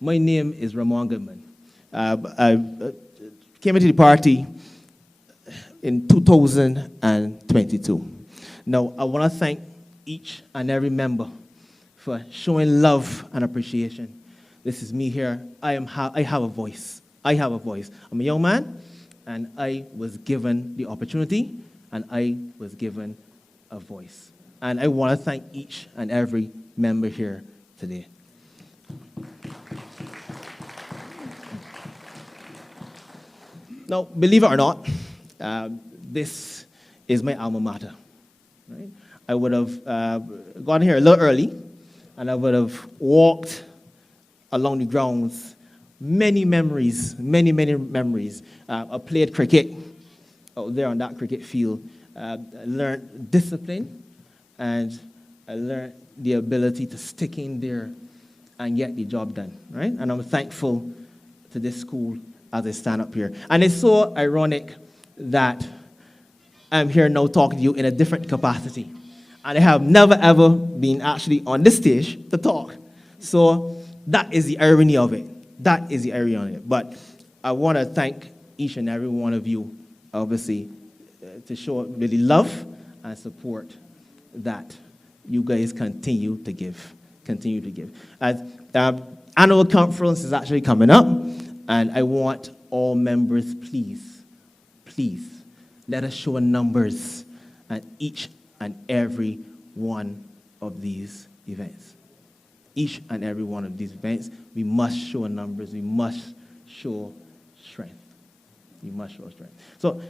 My name is Ramon Goodman. I came into the party in 2022. Now, I want to thank each and every member for showing love and appreciation. This is me here. I have a voice. I have a voice. I'm a young man, and I was given the opportunity, and I was given a voice. And I want to thank each and every member here today. Now, believe it or not, this is my alma mater. Right? I would have gotten here a little early, and I would have walked along the grounds. Many memories. I played cricket out there on that cricket field. I learned discipline, and I learned the ability to stick in there and get the job done. Right? And I'm thankful to this school as I stand up here. And it's so ironic that I'm here now talking to you in a different capacity. And I have never, ever been actually on this stage to talk. So that is the irony of it. That is the irony of it. But I want to thank each and every one of you, obviously, to show really love and support that you guys continue to give. As annual conference is actually coming up, and I want all members, please, let us show numbers at each and every one of these events. Each and every one of these events, we must show numbers. We must show strength. So,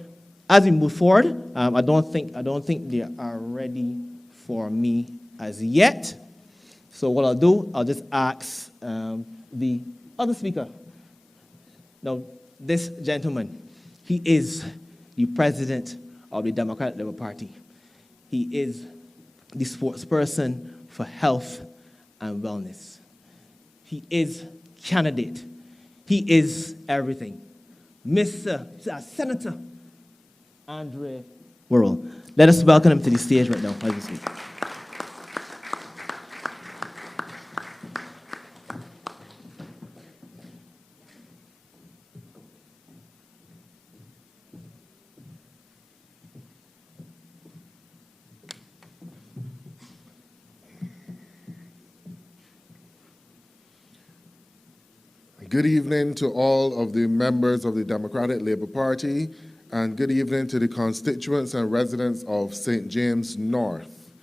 as we move forward, I don't think they are ready for me as yet. So what I'll do, I'll just ask the other speaker. Now, this gentleman, he is the president of the Democratic Labour Party. He is the spokesperson for health and wellness. He is candidate. He is everything. Mr. Senator Andre Worrell. Let us welcome him to the stage right now as we speak. Good evening to all of the members of the Democratic Labour Party, and good evening to the constituents and residents of St. James North.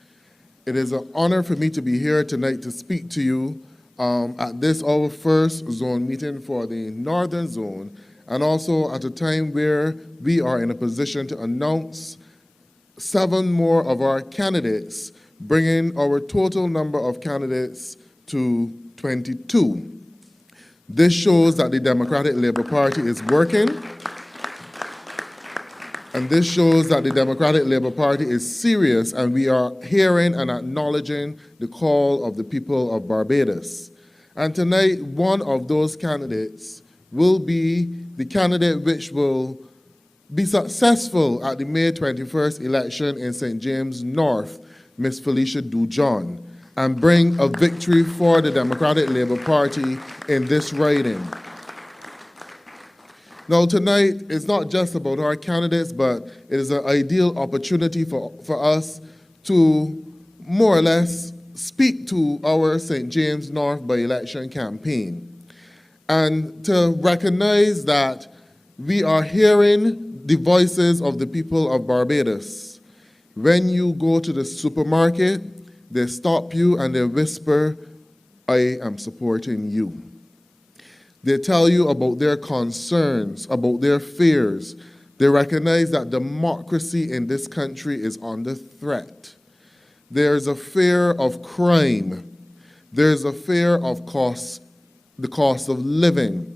It is an honor for me to be here tonight to speak to you at this, our first zone meeting for the Northern Zone, and also at a time where we are in a position to announce 7 more of our candidates, bringing our total number of candidates to 22. This shows that the Democratic Labour Party is working, and this shows that the Democratic Labour Party is serious, and we are hearing and acknowledging the call of the people of Barbados. And tonight, one of those candidates will be the candidate which will be successful at the May 21st election in St. James North, Miss Felicia Dujon, and bring a victory for the Democratic Labour Party in this riding. Now, tonight is not just about our candidates, but it is an ideal opportunity for us to more or less speak to our St. James North by-election campaign and to recognize that we are hearing the voices of the people of Barbados. When you go to the supermarket, they stop you and they whisper, "I am supporting you." They tell you about their concerns, about their fears. They recognize that democracy in this country is under threat. There's a fear of crime. There's a fear of the cost of living.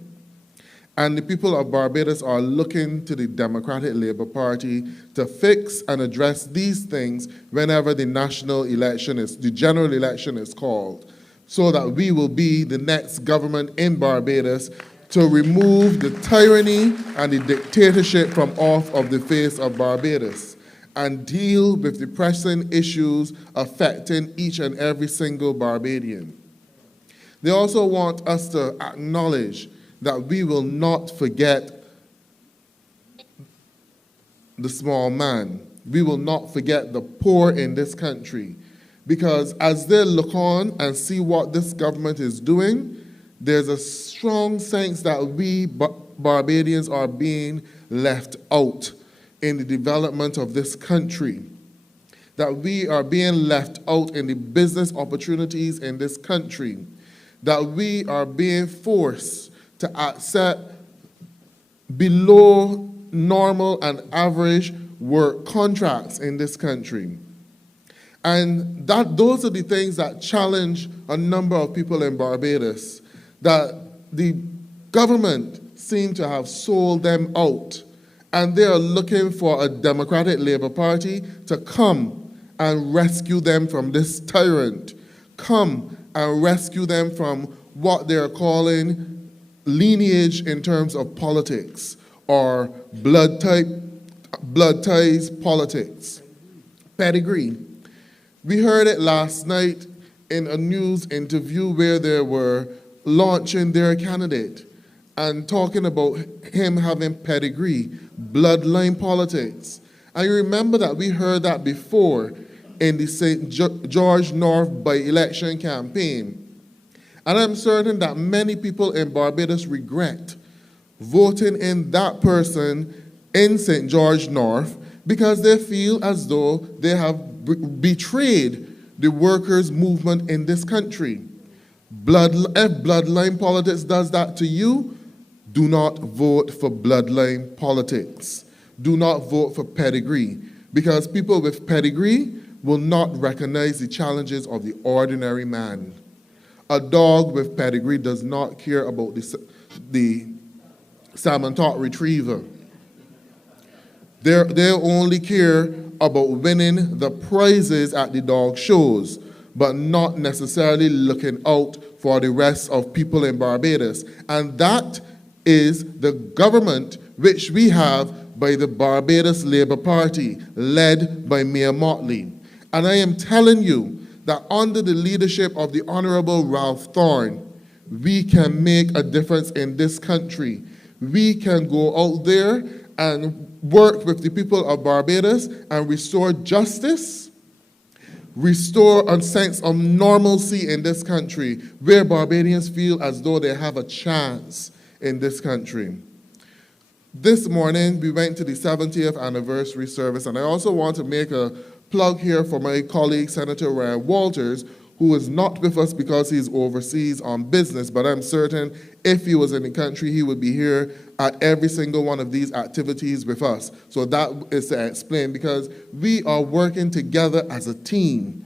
And the people of Barbados are looking to the Democratic Labour Party to fix and address these things whenever the general election is called, so that we will be the next government in Barbados to remove the tyranny and the dictatorship from off of the face of Barbados and deal with the pressing issues affecting each and every single Barbadian. They also want us to acknowledge that we will not forget the small man. We will not forget the poor in this country. Because as they look on and see what this government is doing, there's a strong sense that we Barbadians are being left out in the development of this country, that we are being left out in the business opportunities in this country, that we are being forced to accept below normal and average work contracts in this country. And those are the things that challenge a number of people in Barbados, that the government seem to have sold them out, and they are looking for a Democratic Labour Party to come and rescue them from this tyrant, come and rescue them from what they're calling lineage in terms of politics, or blood ties politics, pedigree. We heard it last night in a news interview where they were launching their candidate and talking about him having pedigree, bloodline politics. And you remember that we heard that before in the St. George North by-election campaign. And I'm certain that many people in Barbados regret voting in that person in St. George North because they feel as though they have betrayed the workers' movement in this country. If bloodline politics does that to you, do not vote for bloodline politics. Do not vote for pedigree, because people with pedigree will not recognize the challenges of the ordinary man. A dog with pedigree does not care about the salmon tot retriever. They only care about winning the prizes at the dog shows, but not necessarily looking out for the rest of people in Barbados. And that is the government which we have by the Barbados Labour Party, led by Mayor Motley. And I am telling you that under the leadership of the Honourable Ralph Thorne, we can make a difference in this country. We can go out there and work with the people of Barbados and restore justice, restore a sense of normalcy in this country, where Barbadians feel as though they have a chance in this country. This morning, we went to the 70th anniversary service, and I also want to make a plug here for my colleague, Senator Ryan Walters, who is not with us because he's overseas on business, but I'm certain if he was in the country, he would be here at every single one of these activities with us. So that is to explain, because we are working together as a team,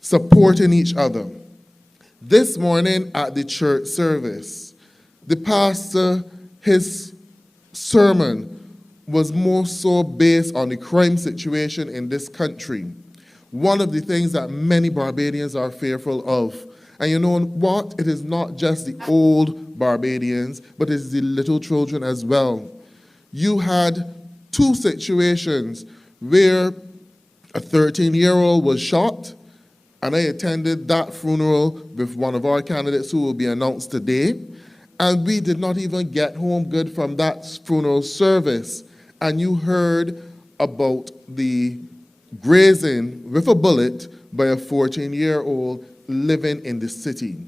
supporting each other. This morning at the church service, the pastor, his sermon was more so based on the crime situation in this country. One of the things that many Barbadians are fearful of. And you know what? It is not just the old Barbadians, but it's the little children as well. You had two situations where a 13-year-old was shot, and I attended that funeral with one of our candidates who will be announced today, and we did not even get home good from that funeral service. And you heard about the grazing with a bullet by a 14-year-old living in the city.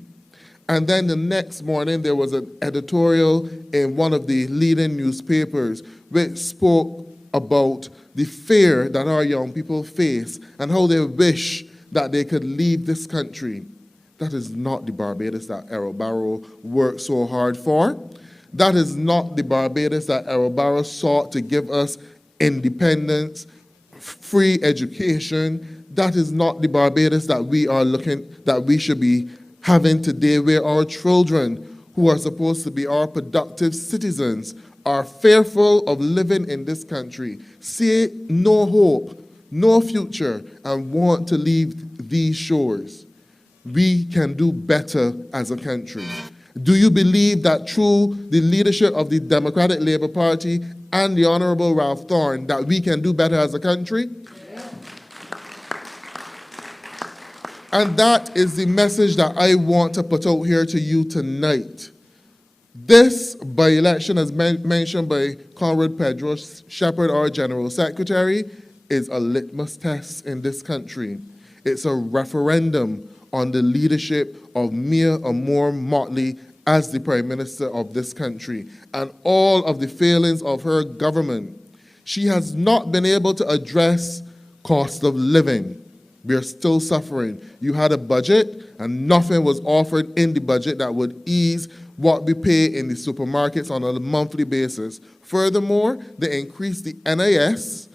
And then the next morning, there was an editorial in one of the leading newspapers which spoke about the fear that our young people face and how they wish that they could leave this country. That is not the Barbados that Errol Barrow worked so hard for. That is not the Barbados that Errol Barrow sought to give us independence, free education. That is not the Barbados that we should be having today, where our children, who are supposed to be our productive citizens, are fearful of living in this country, see no hope, no future, and want to leave these shores. We can do better as a country. Do you believe that through the leadership of the Democratic Labour Party and the Honourable Ralph Thorne that we can do better as a country? Yeah. And that is the message that I want to put out here to you tonight. This by-election, as mentioned by Comrade Pedro Shepherd, our General Secretary, is a litmus test in this country. It's a referendum on the leadership of Mia Amor Motley as the Prime Minister of this country and all of the failings of her government. She has not been able to address cost of living. We are still suffering. You had a budget and nothing was offered in the budget that would ease what we pay in the supermarkets on a monthly basis. Furthermore, they increased the NIS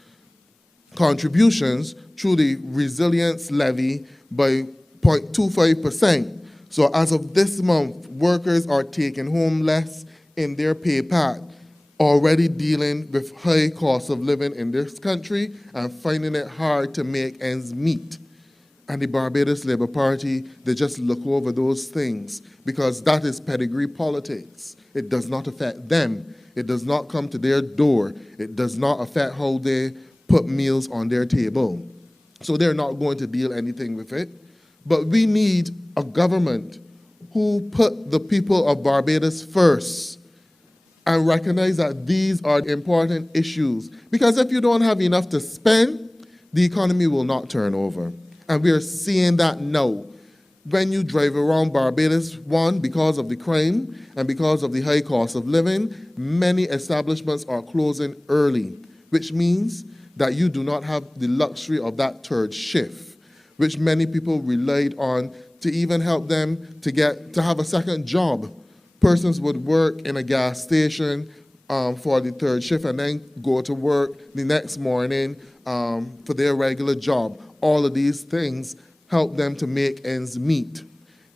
contributions through the resilience levy by 0.25%. So as of this month, workers are taking home less in their pay pack, already dealing with high cost of living in this country and finding it hard to make ends meet. And the Barbados Labour Party, they just look over those things because that is pedigree politics. It does not affect them. It does not come to their door. It does not affect how they put meals on their table. So they're not going to deal anything with it. But we need a government who put the people of Barbados first and recognize that these are important issues. Because if you don't have enough to spend, the economy will not turn over. And we are seeing that now. When you drive around Barbados, one, because of the crime and because of the high cost of living, many establishments are closing early, which means that you do not have the luxury of that third shift, which many people relied on to even help them to have a second job. Persons would work in a gas station for the third shift and then go to work the next morning for their regular job. All of these things help them to make ends meet.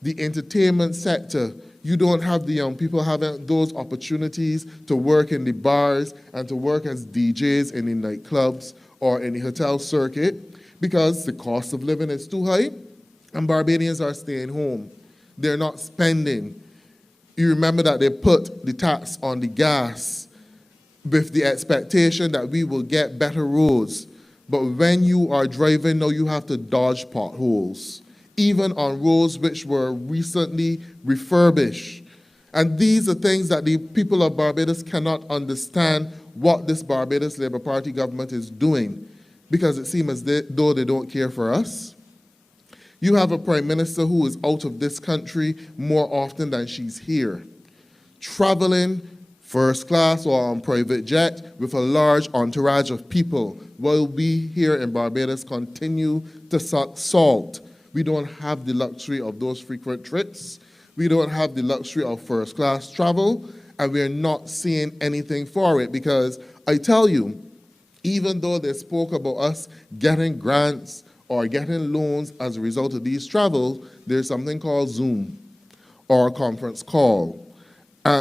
The entertainment sector, you don't have the young people having those opportunities to work in the bars and to work as DJs in the nightclubs or in the hotel circuit because the cost of living is too high and Barbadians are staying home. They're not spending. You remember that they put the tax on the gas with the expectation that we will get better roads. But when you are driving now, you have to dodge potholes, even on roads which were recently refurbished. And these are things that the people of Barbados cannot understand what this Barbados Labour Party government is doing, because it seems as though they don't care for us. You have a Prime Minister who is out of this country more often than she's here, traveling first class or on private jet with a large entourage of people, while we here in Barbados continue to suck salt We don't have the luxury of those frequent trips. We don't have the luxury of first-class travel, and we're not seeing anything for it because I tell you, even though they spoke about us getting grants or getting loans as a result of these travels, there's something called Zoom or a conference call,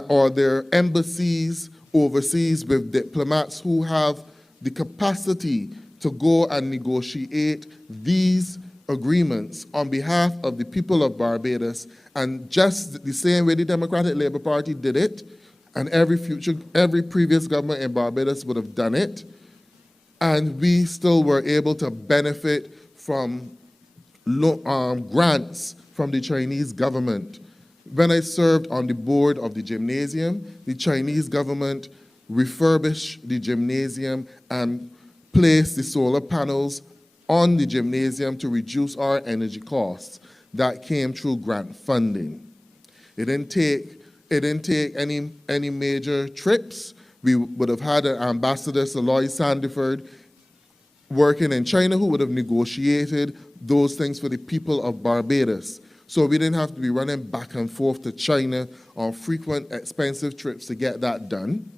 or there are embassies overseas with diplomats who have the capacity to go and negotiate these agreements on behalf of the people of Barbados, and just the same way the Democratic Labour Party did it, and every previous government in Barbados would have done it, and we still were able to benefit from grants from the Chinese government. When I served on the board of the gymnasium, the Chinese government refurbished the gymnasium and placed the solar panels on the gymnasium to reduce our energy costs. That came through grant funding. It didn't take any major trips. We would have had an ambassador, Sir Lloyd Sandiford, working in China who would have negotiated those things for the people of Barbados. So we didn't have to be running back and forth to China on frequent, expensive trips to get that done.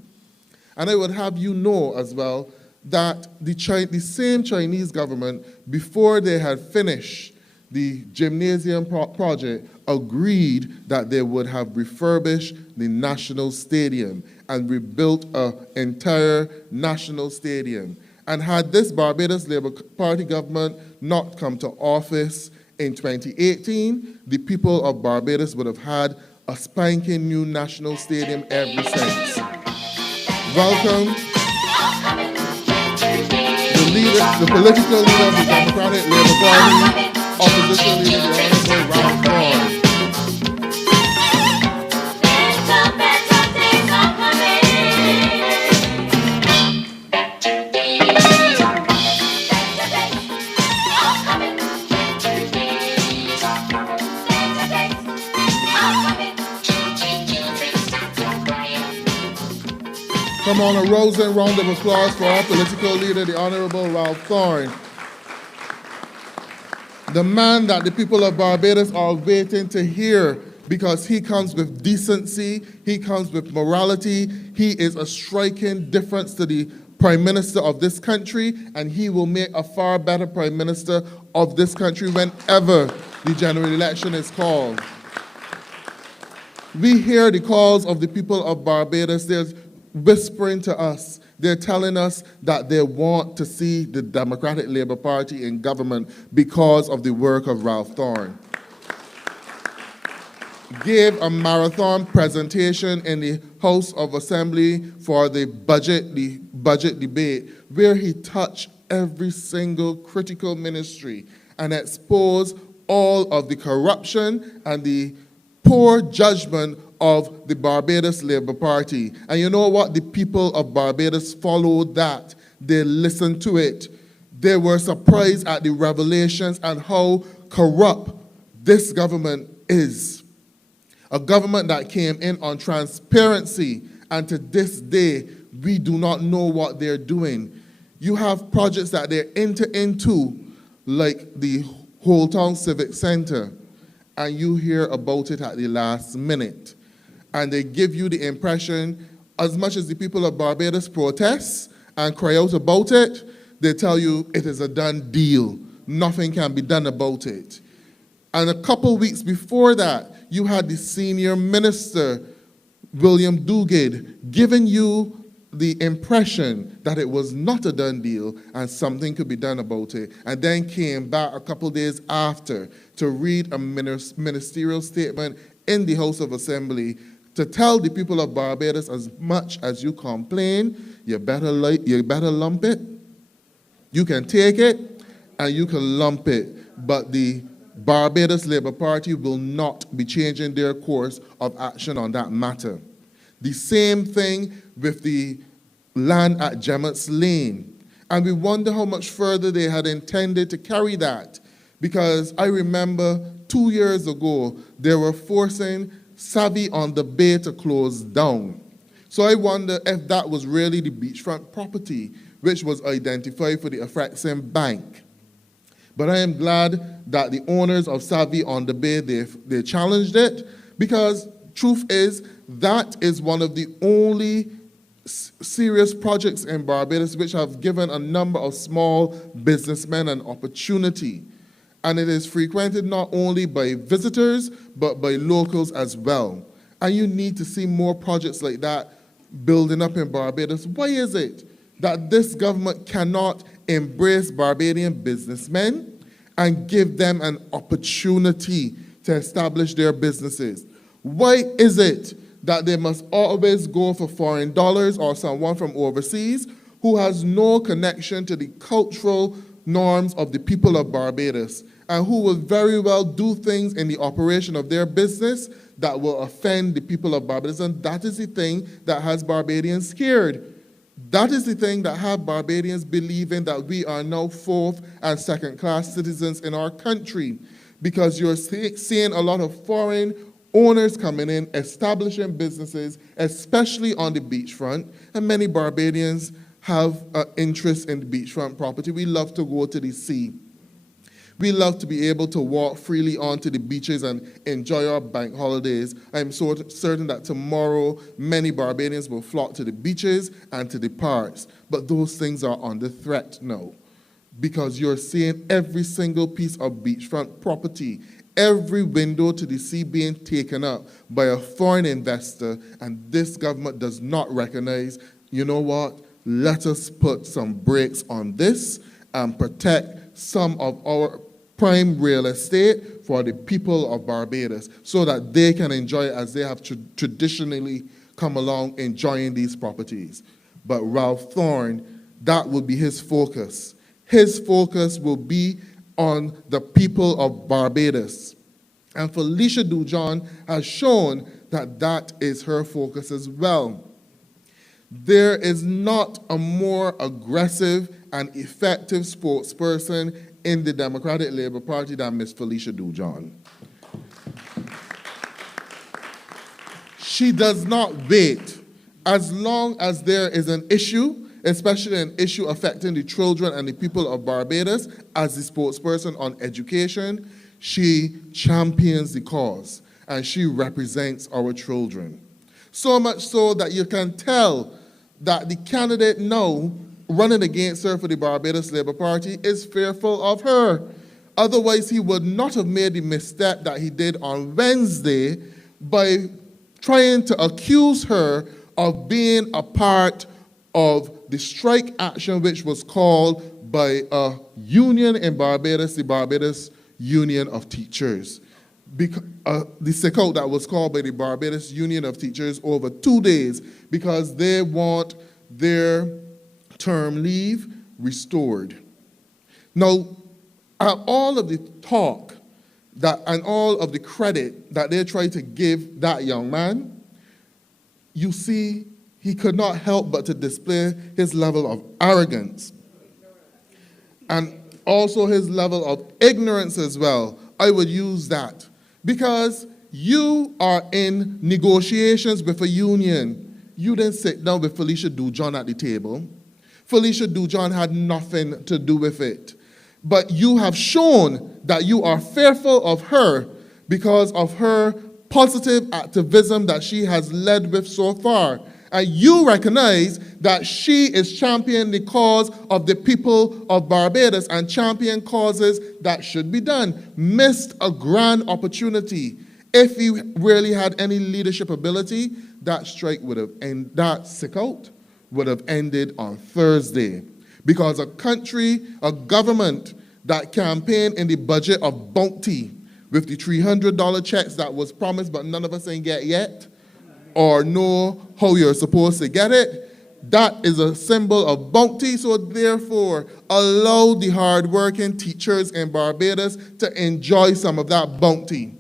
And I would have you know as well that the same Chinese government, before they had finished the gymnasium project, agreed that they would have refurbished the National Stadium and rebuilt an entire national stadium. And had this Barbados Labour Party government not come to office in 2018, the people of Barbados would have had a spanking new national stadium ever since. Welcome the political leader of the Democratic Labour Party, opposition leader, the Honorable Ralph Thorne. Come on, a rousing round of applause for our political leader, the Honorable Ralph Thorne. The man that the people of Barbados are waiting to hear, because he comes with decency, he comes with morality, he is a striking difference to the Prime Minister of this country, and he will make a far better Prime Minister of this country whenever the general election is called. We hear the calls of the people of Barbados. There's whispering to us. They're telling us that they want to see the Democratic Labour Party in government because of the work of Ralph Thorne. Gave a marathon presentation in the House of Assembly for the budget debate, where he touched every single critical ministry and exposed all of the corruption and the poor judgment of the Barbados Labour Party. And you know what? The people of Barbados followed that. They listened to it. They were surprised at the revelations and how corrupt this government is. A government that came in on transparency, and to this day, we do not know what they're doing. You have projects that they're into, like the Whole Town Civic Center, and you hear about it at the last minute. And they give you the impression, as much as the people of Barbados protest and cry out about it, they tell you it is a done deal. Nothing can be done about it. And a couple weeks before that, you had the senior minister, William Dugid, giving you the impression that it was not a done deal and something could be done about it, and then came back a couple days after to read a ministerial statement in the House of Assembly to tell the people of Barbados, as much as you complain, you better lump it. You can take it and you can lump it, but the Barbados Labour Party will not be changing their course of action on that matter. The same thing with the land at Gemmett's Lane. And we wonder how much further they had intended to carry that, because I remember 2 years ago, they were forcing Savvy on the Bay to close down. So I wonder if that was really the beachfront property which was identified for the Afrexim Bank. But I am glad that the owners of Savvy on the Bay, they challenged it, because truth is, that is one of the only serious projects in Barbados which have given a number of small businessmen an opportunity. And it is frequented not only by visitors, but by locals as well. And you need to see more projects like that building up in Barbados. Why is it that this government cannot embrace Barbadian businessmen and give them an opportunity to establish their businesses? Why is it that they must always go for foreign dollars or someone from overseas who has no connection to the cultural norms of the people of Barbados, and who will very well do things in the operation of their business that will offend the people of Barbados? And that is the thing that has Barbadians scared. That is the thing that has Barbadians believing that we are now fourth and second-class citizens in our country, because you're seeing a lot of foreign owners coming in, establishing businesses, especially on the beachfront, and many Barbadians have an interest in the beachfront property. We love to go to the sea. We love to be able to walk freely onto the beaches and enjoy our bank holidays. I'm so certain that tomorrow many Barbadians will flock to the beaches and to the parks. But those things are under threat now, because you're seeing every single piece of beachfront property, every window to the sea being taken up by a foreign investor, and this government does not recognize, you know what, let us put some brakes on this and protect some of our prime real estate for the people of Barbados so that they can enjoy it as they have traditionally come along enjoying these properties. But Ralph Thorne, that will be his focus. His focus will be on the people of Barbados. And Felicia Dujon has shown that that is her focus as well. There is not a more aggressive and effective spokesperson in the Democratic Labour Party than Ms. Felicia Dujon. She does not wait. As long as there is an issue, especially an issue affecting the children and the people of Barbados, as the spokesperson on education, she champions the cause and she represents our children. So much so that you can tell that the candidate now running against her for the Barbados Labour Party is fearful of her. Otherwise, he would not have made the misstep that he did on Wednesday by trying to accuse her of being a part of the strike action which was called by a union in Barbados, the Barbados Union of Teachers. The sickout that was called by the Barbados Union of Teachers over 2 days because they want their term leave restored. Now, all of the talk and all of the credit that they try to give that young man, you see, he could not help but to display his level of arrogance and also his level of ignorance as well. I would use that because you are in negotiations with a union. You didn't sit down with Felicia Dujon at the table. Felicia Dujon had nothing to do with it. But you have shown that you are fearful of her because of her positive activism that she has led with so far. And you recognize that she is championing the cause of the people of Barbados and champion causes that should be done. Missed a grand opportunity. If he really had any leadership ability, that strike would have ended, that sickout would have ended on Thursday. Because a country, a government that campaigned in the budget of bounty with the $300 checks that was promised but none of us ain't get yet, or know how you're supposed to get it, that is a symbol of bounty. So therefore, allow the hardworking teachers in Barbados to enjoy some of that bounty.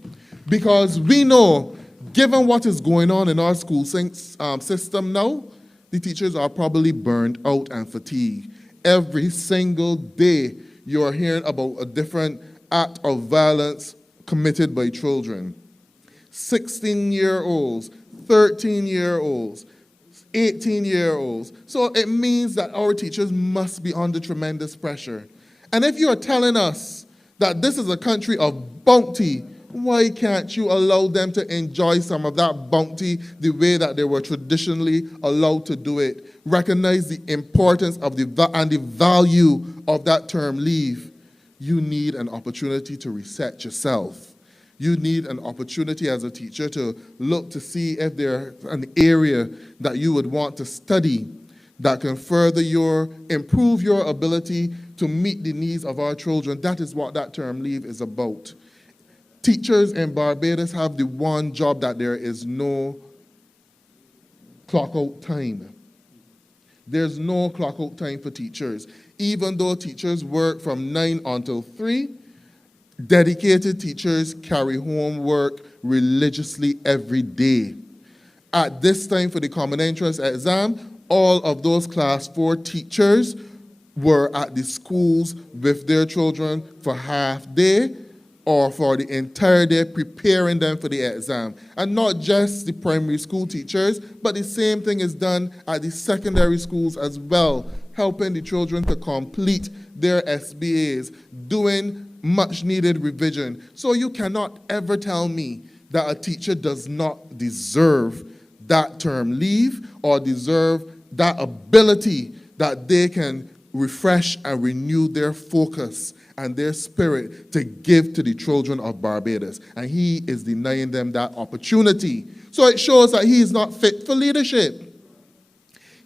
Because we know, given what is going on in our school system now, the teachers are probably burned out and fatigued. Every single day, you're hearing about a different act of violence committed by children. 16-year-olds, 13-year-olds, 18-year-olds. So it means that our teachers must be under tremendous pressure. And if you are telling us that this is a country of bounty. Why can't you allow them to enjoy some of that bounty the way that they were traditionally allowed to do it? Recognize the importance of the value of that term leave. You need an opportunity to reset yourself. You need an opportunity as a teacher to look to see if there's an area that you would want to study that can improve your ability to meet the needs of our children. That is what that term leave is about. Teachers in Barbados have the one job that there is no clock out time. There's no clock out time for teachers. Even though teachers work from 9 until 3, dedicated teachers carry homework religiously every day. At this time for the Common Entrance exam, all of those Class 4 teachers were at the schools with their children for half day or for the entire day, preparing them for the exam. And not just the primary school teachers, but the same thing is done at the secondary schools as well, helping the children to complete their SBAs, doing much needed revision. So you cannot ever tell me that a teacher does not deserve that term leave or deserve that ability that they can refresh and renew their focus and their spirit to give to the children of Barbados. And he is denying them that opportunity. So it shows that he is not fit for leadership.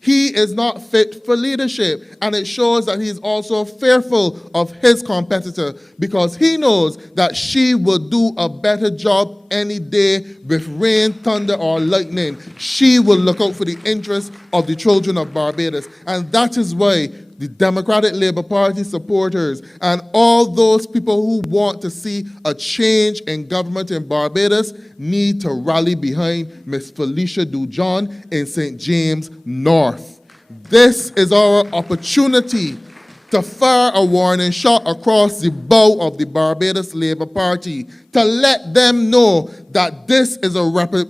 He is not fit for leadership. And it shows that he is also fearful of his competitor because he knows that she will do a better job any day with rain, thunder, or lightning. She will look out for the interests of the children of Barbados. And that is why the Democratic Labour Party supporters and all those people who want to see a change in government in Barbados need to rally behind Ms. Felicia Dujon in St. James North. This is our opportunity to fire a warning shot across the bow of the Barbados Labour Party to let them know that this is a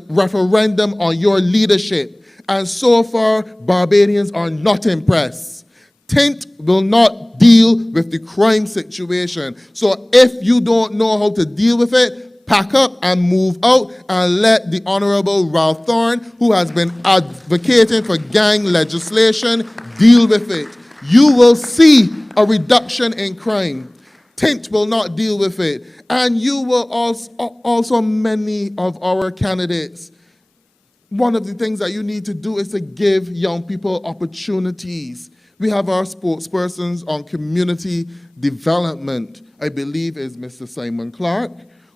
referendum on your leadership. And so far, Barbadians are not impressed. Tint will not deal with the crime situation. So if you don't know how to deal with it, pack up and move out and let the Honorable Ralph Thorne, who has been advocating for gang legislation, deal with it. You will see a reduction in crime. Tint will not deal with it. And you will also many of our candidates. One of the things that you need to do is to give young people opportunities. We have our spokespersons on community development, I believe is Mr. Simon Clark,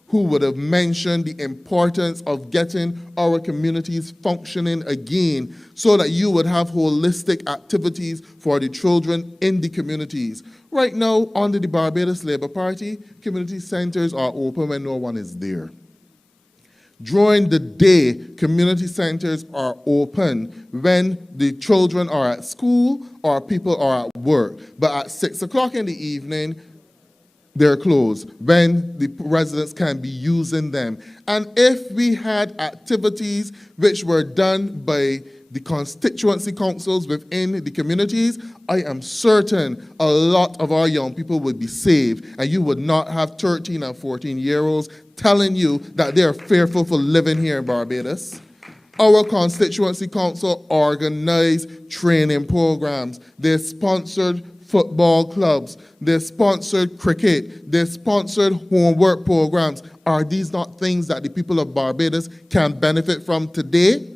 who would have mentioned the importance of getting our communities functioning again so that you would have holistic activities for the children in the communities. Right now, under the Barbados Labour Party, community centers are open when no one is there. During the day, community centers are open when the children are at school or people are at work. But at 6 o'clock in the evening, they're closed when the residents can be using them. And if we had activities which were done by the constituency councils within the communities, I am certain a lot of our young people would be saved, and you would not have 13 and 14-year-olds telling you that they are fearful for living here in Barbados. Our constituency council organized training programs. They sponsored football clubs. They sponsored cricket. They sponsored homework programs. Are these not things that the people of Barbados can benefit from today?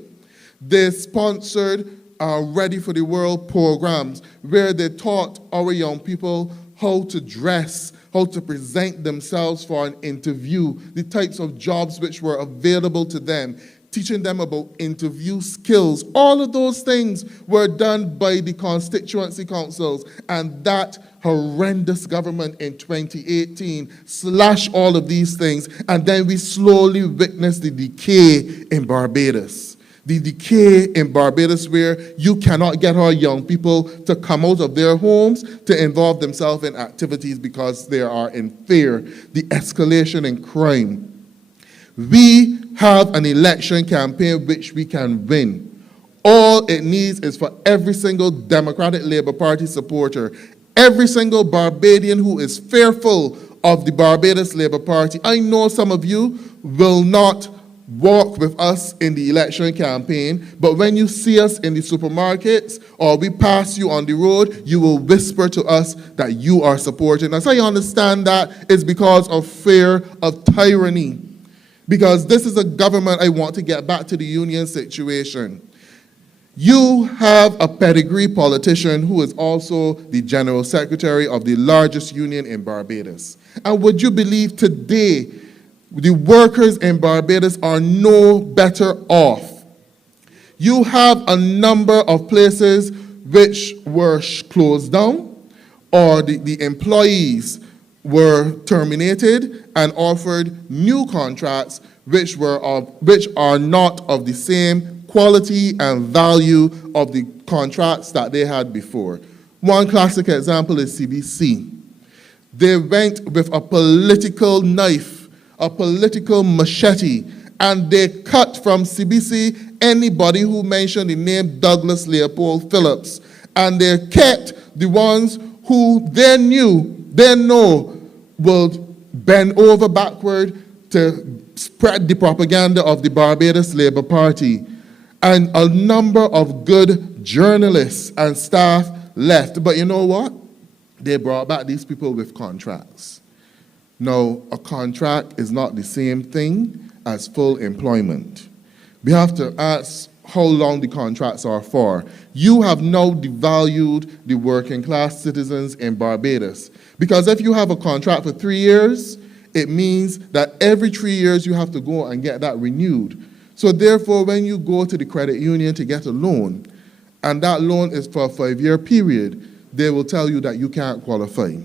They sponsored Ready for the World programs where they taught our young people how to dress, how to present themselves for an interview, the types of jobs which were available to them, teaching them about interview skills. All of those things were done by the constituency councils, and that horrendous government in 2018 slashed all of these things, and then we slowly witnessed the decay in Barbados. The decay in Barbados where you cannot get our young people to come out of their homes to involve themselves in activities because they are in fear. The escalation in crime. We have an election campaign which we can win. All it needs is for every single Democratic Labour Party supporter, every single Barbadian who is fearful of the Barbados Labour Party. I know some of you will not walk with us in the election campaign, but when you see us in the supermarkets or we pass you on the road, you will whisper to us that you are supporting us. I understand that is because of fear of tyranny, because this is a government. I want to get back to the union situation. You have a pedigree politician who is also the general secretary of the largest union in Barbados. And would you believe today the workers in Barbados are no better off? You have a number of places which were closed down, or the employees were terminated and offered new contracts which are not of the same quality and value of the contracts that they had before. One classic example is CBC. They went with a political knife, a political machete, and they cut from CBC anybody who mentioned the name Douglas Leopold Phillips. And they kept the ones who they know would bend over backward to spread the propaganda of the Barbados Labour Party. And a number of good journalists and staff left. But you know what? They brought back these people with contracts. Now, a contract is not the same thing as full employment. We have to ask how long the contracts are for. You have now devalued the working class citizens in Barbados. Because if you have a contract for 3 years, it means that every 3 years you have to go and get that renewed. So therefore, when you go to the credit union to get a loan, and that loan is for a 5-year period, they will tell you that you can't qualify.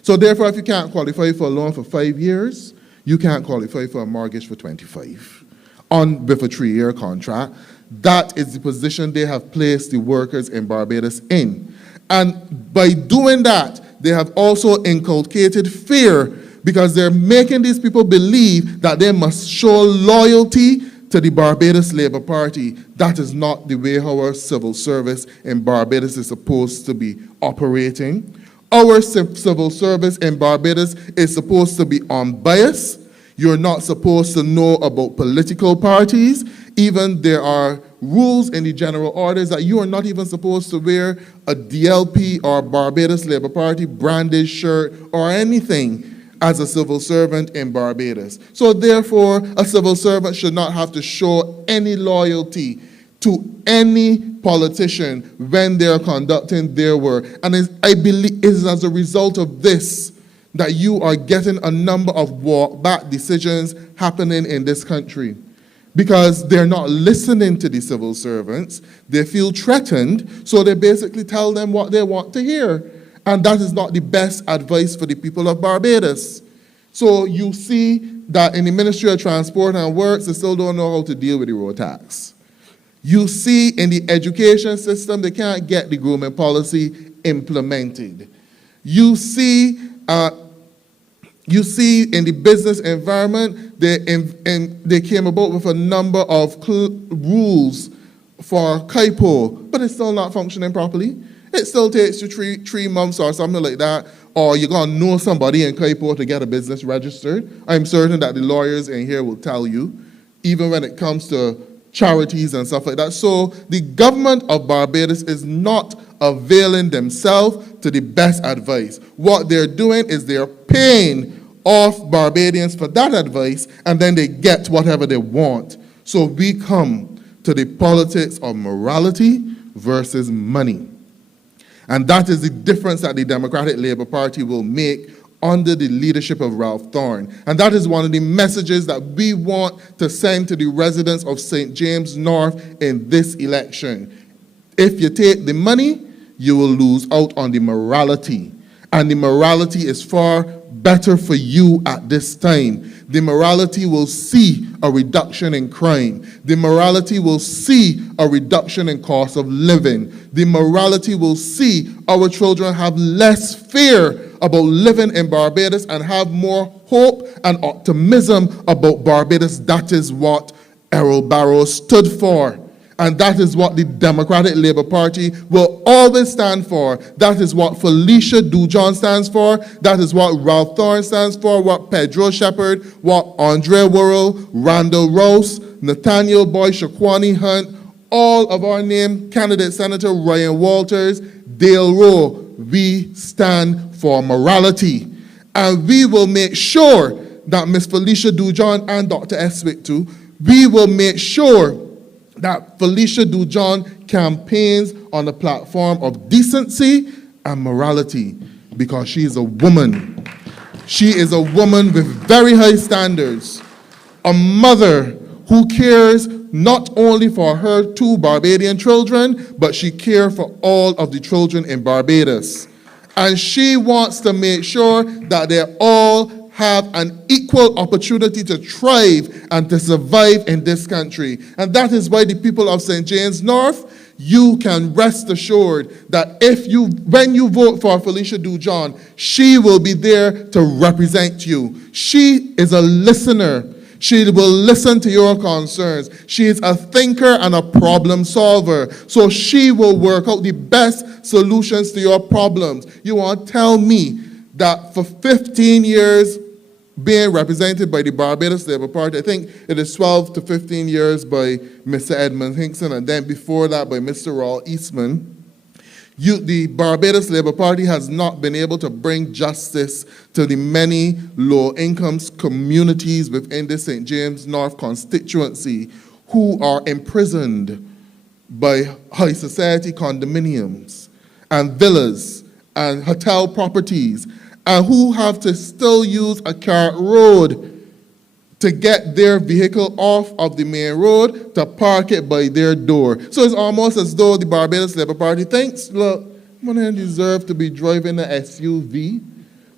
So therefore, if you can't qualify for a loan for 5 years, you can't qualify for a mortgage for 25 with a 3-year contract. That is the position they have placed the workers in Barbados in. And by doing that, they have also inculcated fear, because they're making these people believe that they must show loyalty to the Barbados Labour Party. That is not the way our civil service in Barbados is supposed to be operating. Our civil service in Barbados is supposed to be unbiased. You're not supposed to know about political parties. Even there are rules in the general orders that you are not even supposed to wear a DLP or Barbados Labour Party branded shirt or anything as a civil servant in Barbados. So therefore, a civil servant should not have to show any loyalty to any politician when they're conducting their work. And I believe it is as a result of this that you are getting a number of walk-back decisions happening in this country. Because they're not listening to the civil servants, they feel threatened, so they basically tell them what they want to hear. And that is not the best advice for the people of Barbados. So you see that in the Ministry of Transport and Works, they still don't know how to deal with the road tax. You see in the education system, they can't get the grooming policy implemented. You see in the business environment, they came about with a number of rules for KIPO, but it's still not functioning properly. It still takes you three months or something like that, or you're going to know somebody in KIPO to get a business registered. I'm certain that the lawyers in here will tell you, even when it comes to charities and stuff like that. So the government of Barbados is not availing themselves to the best advice. What they're doing is they're paying off Barbadians for that advice, and then they get whatever they want. So we come to the politics of morality versus money. And that is the difference that the Democratic Labour Party will make under the leadership of Ralph Thorne. And that is one of the messages that we want to send to the residents of St. James North in this election. If you take the money, you will lose out on the morality. And the morality is far better for you at this time. The morality will see a reduction in crime. The morality will see a reduction in cost of living. The morality will see our children have less fear about living in Barbados and have more hope and optimism about Barbados. That is what Errol Barrow stood for. And that is what the Democratic Labour Party will always stand for. That is what Felicia Dujon stands for. That is what Ralph Thorne stands for, what Pedro Shepherd, what Andre Worrell, Randall Rouse, Nathaniel Boy, Shaquani Hunt, all of our named candidates, Senator Ryan Walters, Dale Rowe. We stand for morality. And we will make sure that Ms. Felicia Dujon and Dr. Eswick too, we will make sure that Felicia Dujon campaigns on the platform of decency and morality because she is a woman. She is a woman with very high standards, a mother who cares not only for her 2 Barbadian children, but she cares for all of the children in Barbados. And she wants to make sure that they all have an equal opportunity to thrive and to survive in this country. And that is why the people of St. James North, you can rest assured that when you vote for Felicia Dujon, she will be there to represent you. She is a listener. She will listen to your concerns. She is a thinker and a problem solver. So she will work out the best solutions to your problems. You want to tell me that for 15 years being represented by the Barbados Labour Party, I think it is 12 to 15 years by Mr. Edmund Hinkson, and then before that by Mr. Raul Eastman, the Barbados Labour Party has not been able to bring justice to the many low-income communities within the St. James North constituency who are imprisoned by high society condominiums and villas and hotel properties, and who have to still use a cart road to get their vehicle off of the main road to park it by their door. So it's almost as though the Barbados Labour Party thinks, look, when I deserve to be driving an SUV,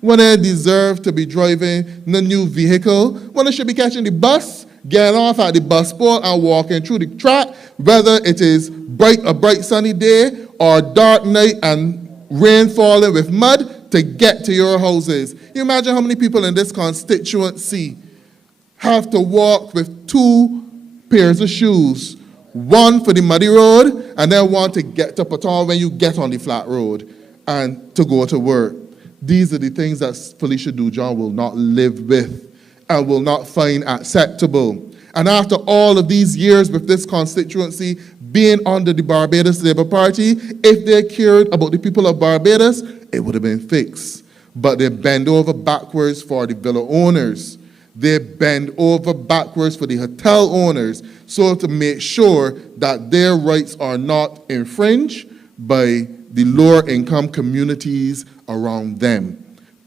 when I deserve to be driving a new vehicle, when I should be catching the bus, getting off at the bus stop and walking through the track, whether it is a bright sunny day or a dark night and rain falling with mud, to get to your houses. You imagine how many people in this constituency have to walk with 2 pairs of shoes, one for the muddy road and then one to get to Paton when you get on the flat road and to go to work. These are the things that Felicia Dujon will not live with and will not find acceptable. And after all of these years with this constituency being under the Barbados Labour Party, if they cared about the people of Barbados, it would have been fixed. But they bend over backwards for the villa owners. They bend over backwards for the hotel owners, so to make sure that their rights are not infringed by the lower income communities around them.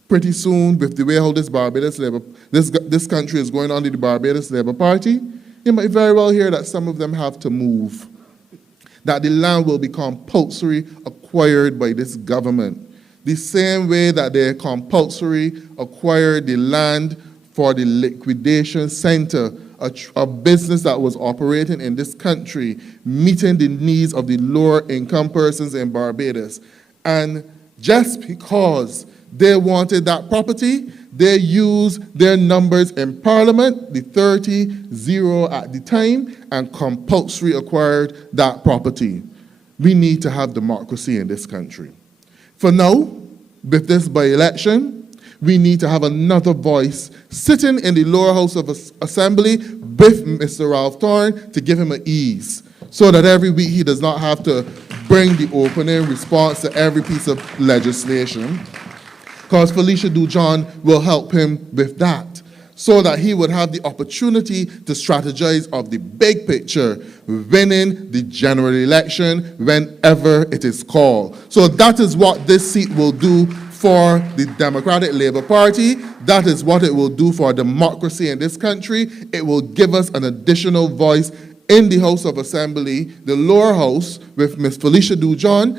Pretty soon, with the way how this country is going under the Barbados Labour Party, you might very well hear that some of them have to move, that the land will be compulsory acquired by this government. The same way that they compulsory acquired the land for the liquidation center, a business that was operating in this country, meeting the needs of the lower income persons in Barbados. And just because they wanted that property, they used their numbers in Parliament, the 30-0 at the time, and compulsory acquired that property. We need to have democracy in this country. For now, with this by-election, we need to have another voice sitting in the lower house of assembly with Mr. Ralph Thorne to give him an ease, so that every week he does not have to bring the opening response to every piece of legislation, because Felicia Dujon will help him with that, so that he would have the opportunity to strategize of the big picture, winning the general election whenever it is called. So that is what this seat will do for the Democratic Labour Party. That is what it will do for democracy in this country. It will give us an additional voice in the House of Assembly, the lower house, with Ms. Felicia Dujon,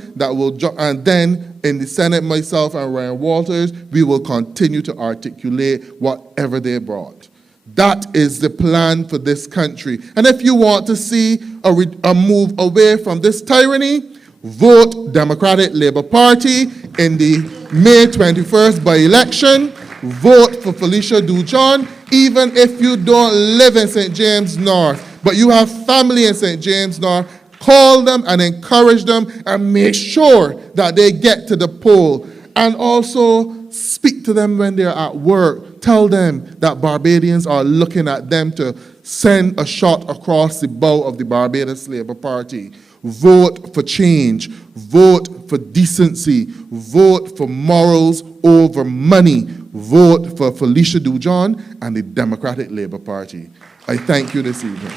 and then in the Senate, myself and Ryan Walters, we will continue to articulate whatever they brought. That is the plan for this country. And if you want to see a move away from this tyranny, vote Democratic Labour Party in the May 21st by-election. Vote for Felicia Dujon, even if you don't live in St. James North, but you have family in St. James North. Call them and encourage them and make sure that they get to the poll. And also speak to them when they're at work. Tell them that Barbadians are looking at them to send a shot across the bow of the Barbados Labour Party. Vote for change. Vote for decency. Vote for morals over money. Vote for Felicia Dujon and the Democratic Labour Party. I thank you this evening.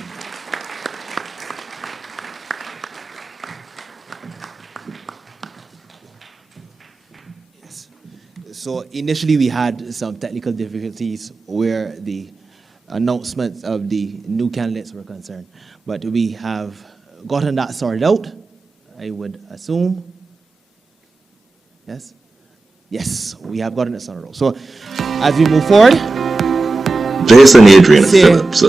So initially we had some technical difficulties where the announcements of the new candidates were concerned. But we have gotten that sorted out, I would assume. Yes? Yes, we have gotten it sorted out. So as we move forward, Jason Adrian Phillips.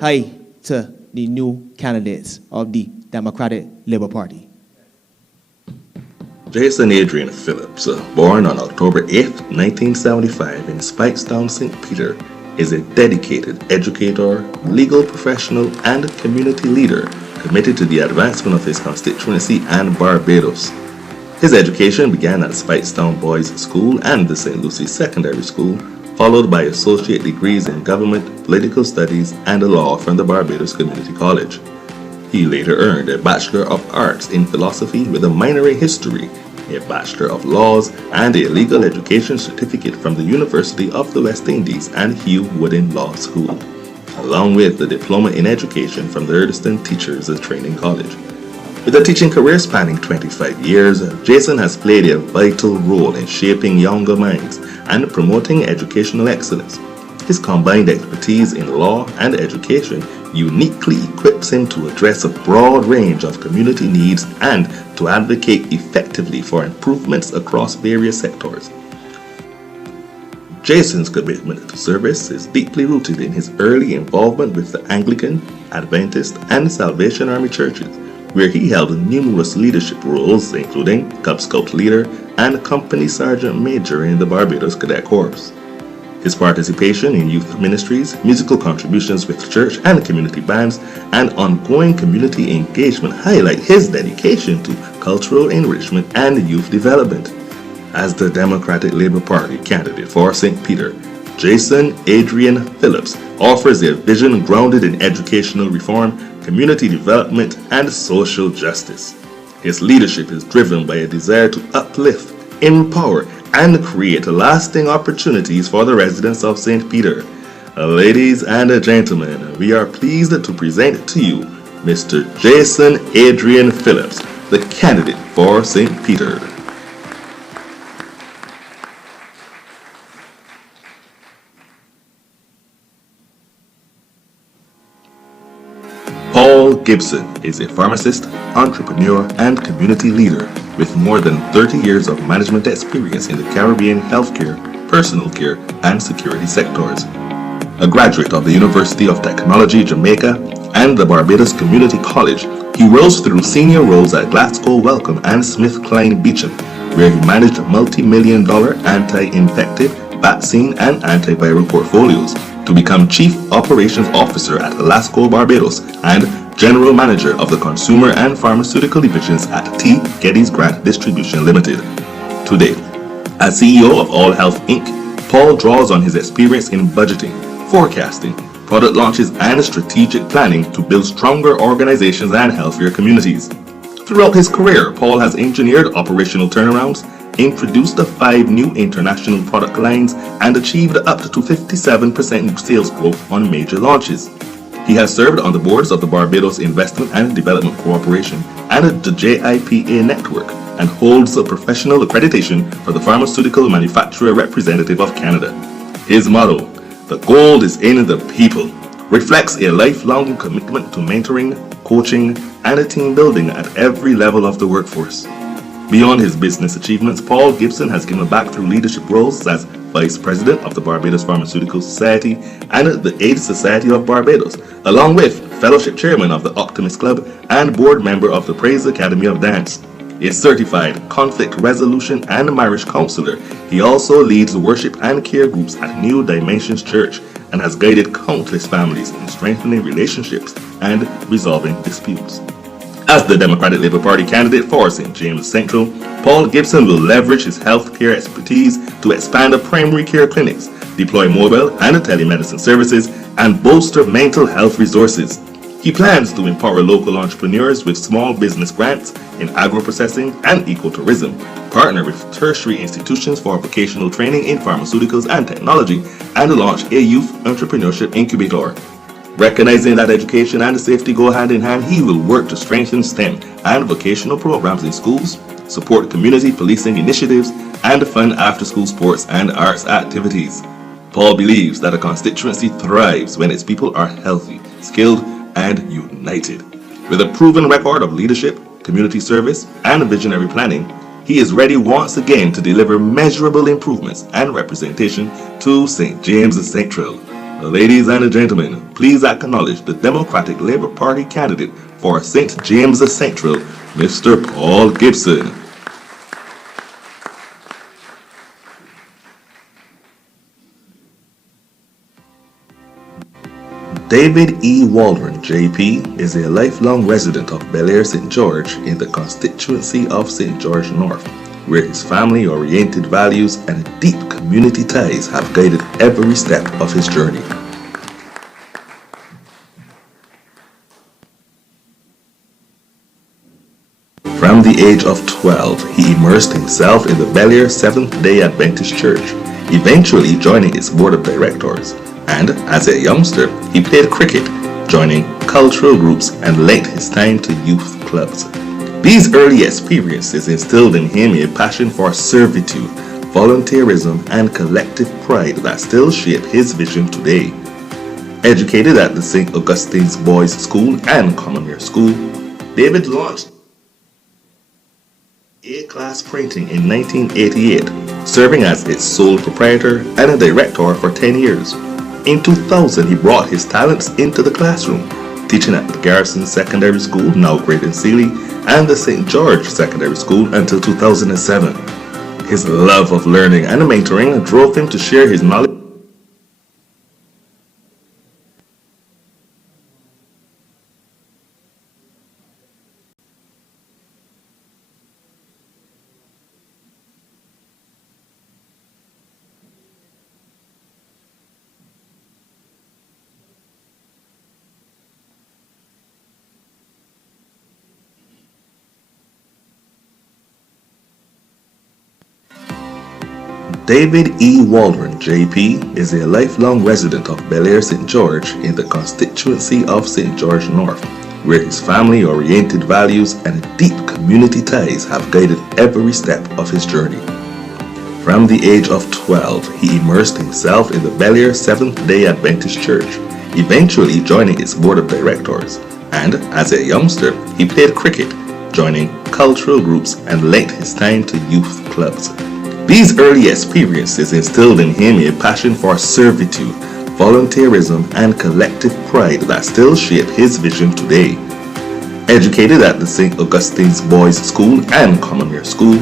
Hi to the new candidates of the Democratic Labour Party. Jason Adrian Phillips, born on October 8, 1975 in Spikestown, St. Peter, is a dedicated educator, legal professional, and community leader committed to the advancement of his constituency and Barbados. His education began at Spikestown Boys School and the St. Lucie Secondary School, followed by associate degrees in government, political studies, and law from the Barbados Community College. He later earned a Bachelor of Arts in Philosophy with a minor in History, a Bachelor of Laws, and a Legal Education Certificate from the University of the West Indies and Hugh Wooden Law School, along with a Diploma in Education from the Erdeston Teachers Training College. With a teaching career spanning 25 years, Jason has played a vital role in shaping younger minds and promoting educational excellence. His combined expertise in law and education uniquely equips him to address a broad range of community needs and to advocate effectively for improvements across various sectors. Jason's commitment to service is deeply rooted in his early involvement with the Anglican, Adventist, and Salvation Army churches, where he held numerous leadership roles, including Cub Scout leader and Company Sergeant Major in the Barbados Cadet Corps. His participation in youth ministries, musical contributions with church and community bands, and ongoing community engagement highlight his dedication to cultural enrichment and youth development. As the Democratic Labour Party candidate for St. Peter, Jason Adrian Phillips offers a vision grounded in educational reform, community development, and social justice. His leadership is driven by a desire to uplift, empower, and create lasting opportunities for the residents of St. Peter. Ladies and gentlemen, we are pleased to present to you Mr. Jason Adrian Phillips, the candidate for St. Peter. Paul Gibson is a pharmacist, entrepreneur, and community leader with more than 30 years of management experience in the Caribbean healthcare, personal care, and security sectors. A graduate of the University of Technology, Jamaica, and the Barbados Community College, he rose through senior roles at Glasgow Wellcome and SmithKline Beecham, where he managed multi-million-dollar anti-infective, vaccine, and antiviral portfolios, to become Chief Operations Officer at Lasco Barbados and General Manager of the Consumer and Pharmaceutical Divisions at T. Geddes Grant Distribution Limited. Today, as CEO of All Health Inc., Paul draws on his experience in budgeting, forecasting, product launches, and strategic planning to build stronger organizations and healthier communities. Throughout his career, Paul has engineered operational turnarounds, introduced 5 new international product lines, and achieved up to 57% sales growth on major launches. He has served on the boards of the Barbados Investment and Development Corporation and the JIPA Network, and holds a professional accreditation for the Pharmaceutical Manufacturer Representative of Canada. His motto, "The gold is in the people," reflects a lifelong commitment to mentoring, coaching, and team building at every level of the workforce. Beyond his business achievements, Paul Gibson has given back through leadership roles as Vice President of the Barbados Pharmaceutical Society and the AIDS Society of Barbados, along with Fellowship Chairman of the Optimist Club and Board Member of the Praise Academy of Dance. A certified conflict resolution and marriage counselor, he also leads worship and care groups at New Dimensions Church and has guided countless families in strengthening relationships and resolving disputes. As the Democratic Labour Party candidate for St. James Central, Paul Gibson will leverage his healthcare expertise to expand the primary care clinics, deploy mobile and telemedicine services, and bolster mental health resources. He plans to empower local entrepreneurs with small business grants in agro-processing and ecotourism, partner with tertiary institutions for vocational training in pharmaceuticals and technology, and launch a youth entrepreneurship incubator. Recognizing that education and safety go hand in hand, he will work to strengthen STEM and vocational programs in schools, support community policing initiatives, and fund after-school sports and arts activities. Paul believes that a constituency thrives when its people are healthy, skilled, and united. With a proven record of leadership, community service, and visionary planning, he is ready once again to deliver measurable improvements and representation to St. James Central. Ladies and gentlemen, please acknowledge the Democratic Labour Party candidate for St. James Central, Mr. Paul Gibson. David E. Waldron, JP, is a lifelong resident of Bel Air St. George in the constituency of St. George North, where his family-oriented values and deep community ties have guided every step of his journey. From the age of 12, he immersed himself in the Bel Air Seventh-day Adventist Church, eventually joining its board of directors. And as a youngster, he played cricket, joining cultural groups and lent his time to youth clubs. These early experiences instilled in him a passion for servitude, volunteerism, and collective pride that still shape his vision today. Educated at the St. Augustine's Boys' School and Commonwealth School, David launched A-class printing in 1988, serving as its sole proprietor and a director for 10 years. In 2000, he brought his talents into the classroom, teaching at the Garrison Secondary School, now Graydon Sealy, and the St. George Secondary School until 2007. His love of learning and mentoring drove him to share his knowledge David E. Waldron, JP, is a lifelong resident of Bel Air St. George in the constituency of St. George North, where his family-oriented values and deep community ties have guided every step of his journey. From the age of 12, he immersed himself in the Bel Air Seventh-day Adventist Church, eventually joining its board of directors. And as a youngster, he played cricket, joining cultural groups and lent his time to youth clubs. These early experiences instilled in him a passion for servitude, volunteerism, and collective pride that still shape his vision today. Educated at the St. Augustine's Boys' School and Commonwealth School,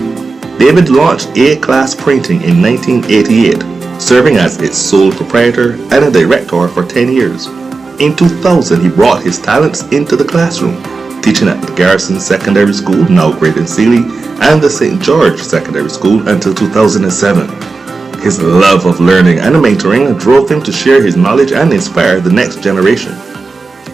David launched A-class printing in 1988, serving as its sole proprietor and a director for 10 years. In 2000, he brought his talents into the classroom, teaching at the Garrison Secondary School, now Graydon Sealy, and the St. George Secondary School until 2007. His love of learning and mentoring drove him to share his knowledge and inspire the next generation.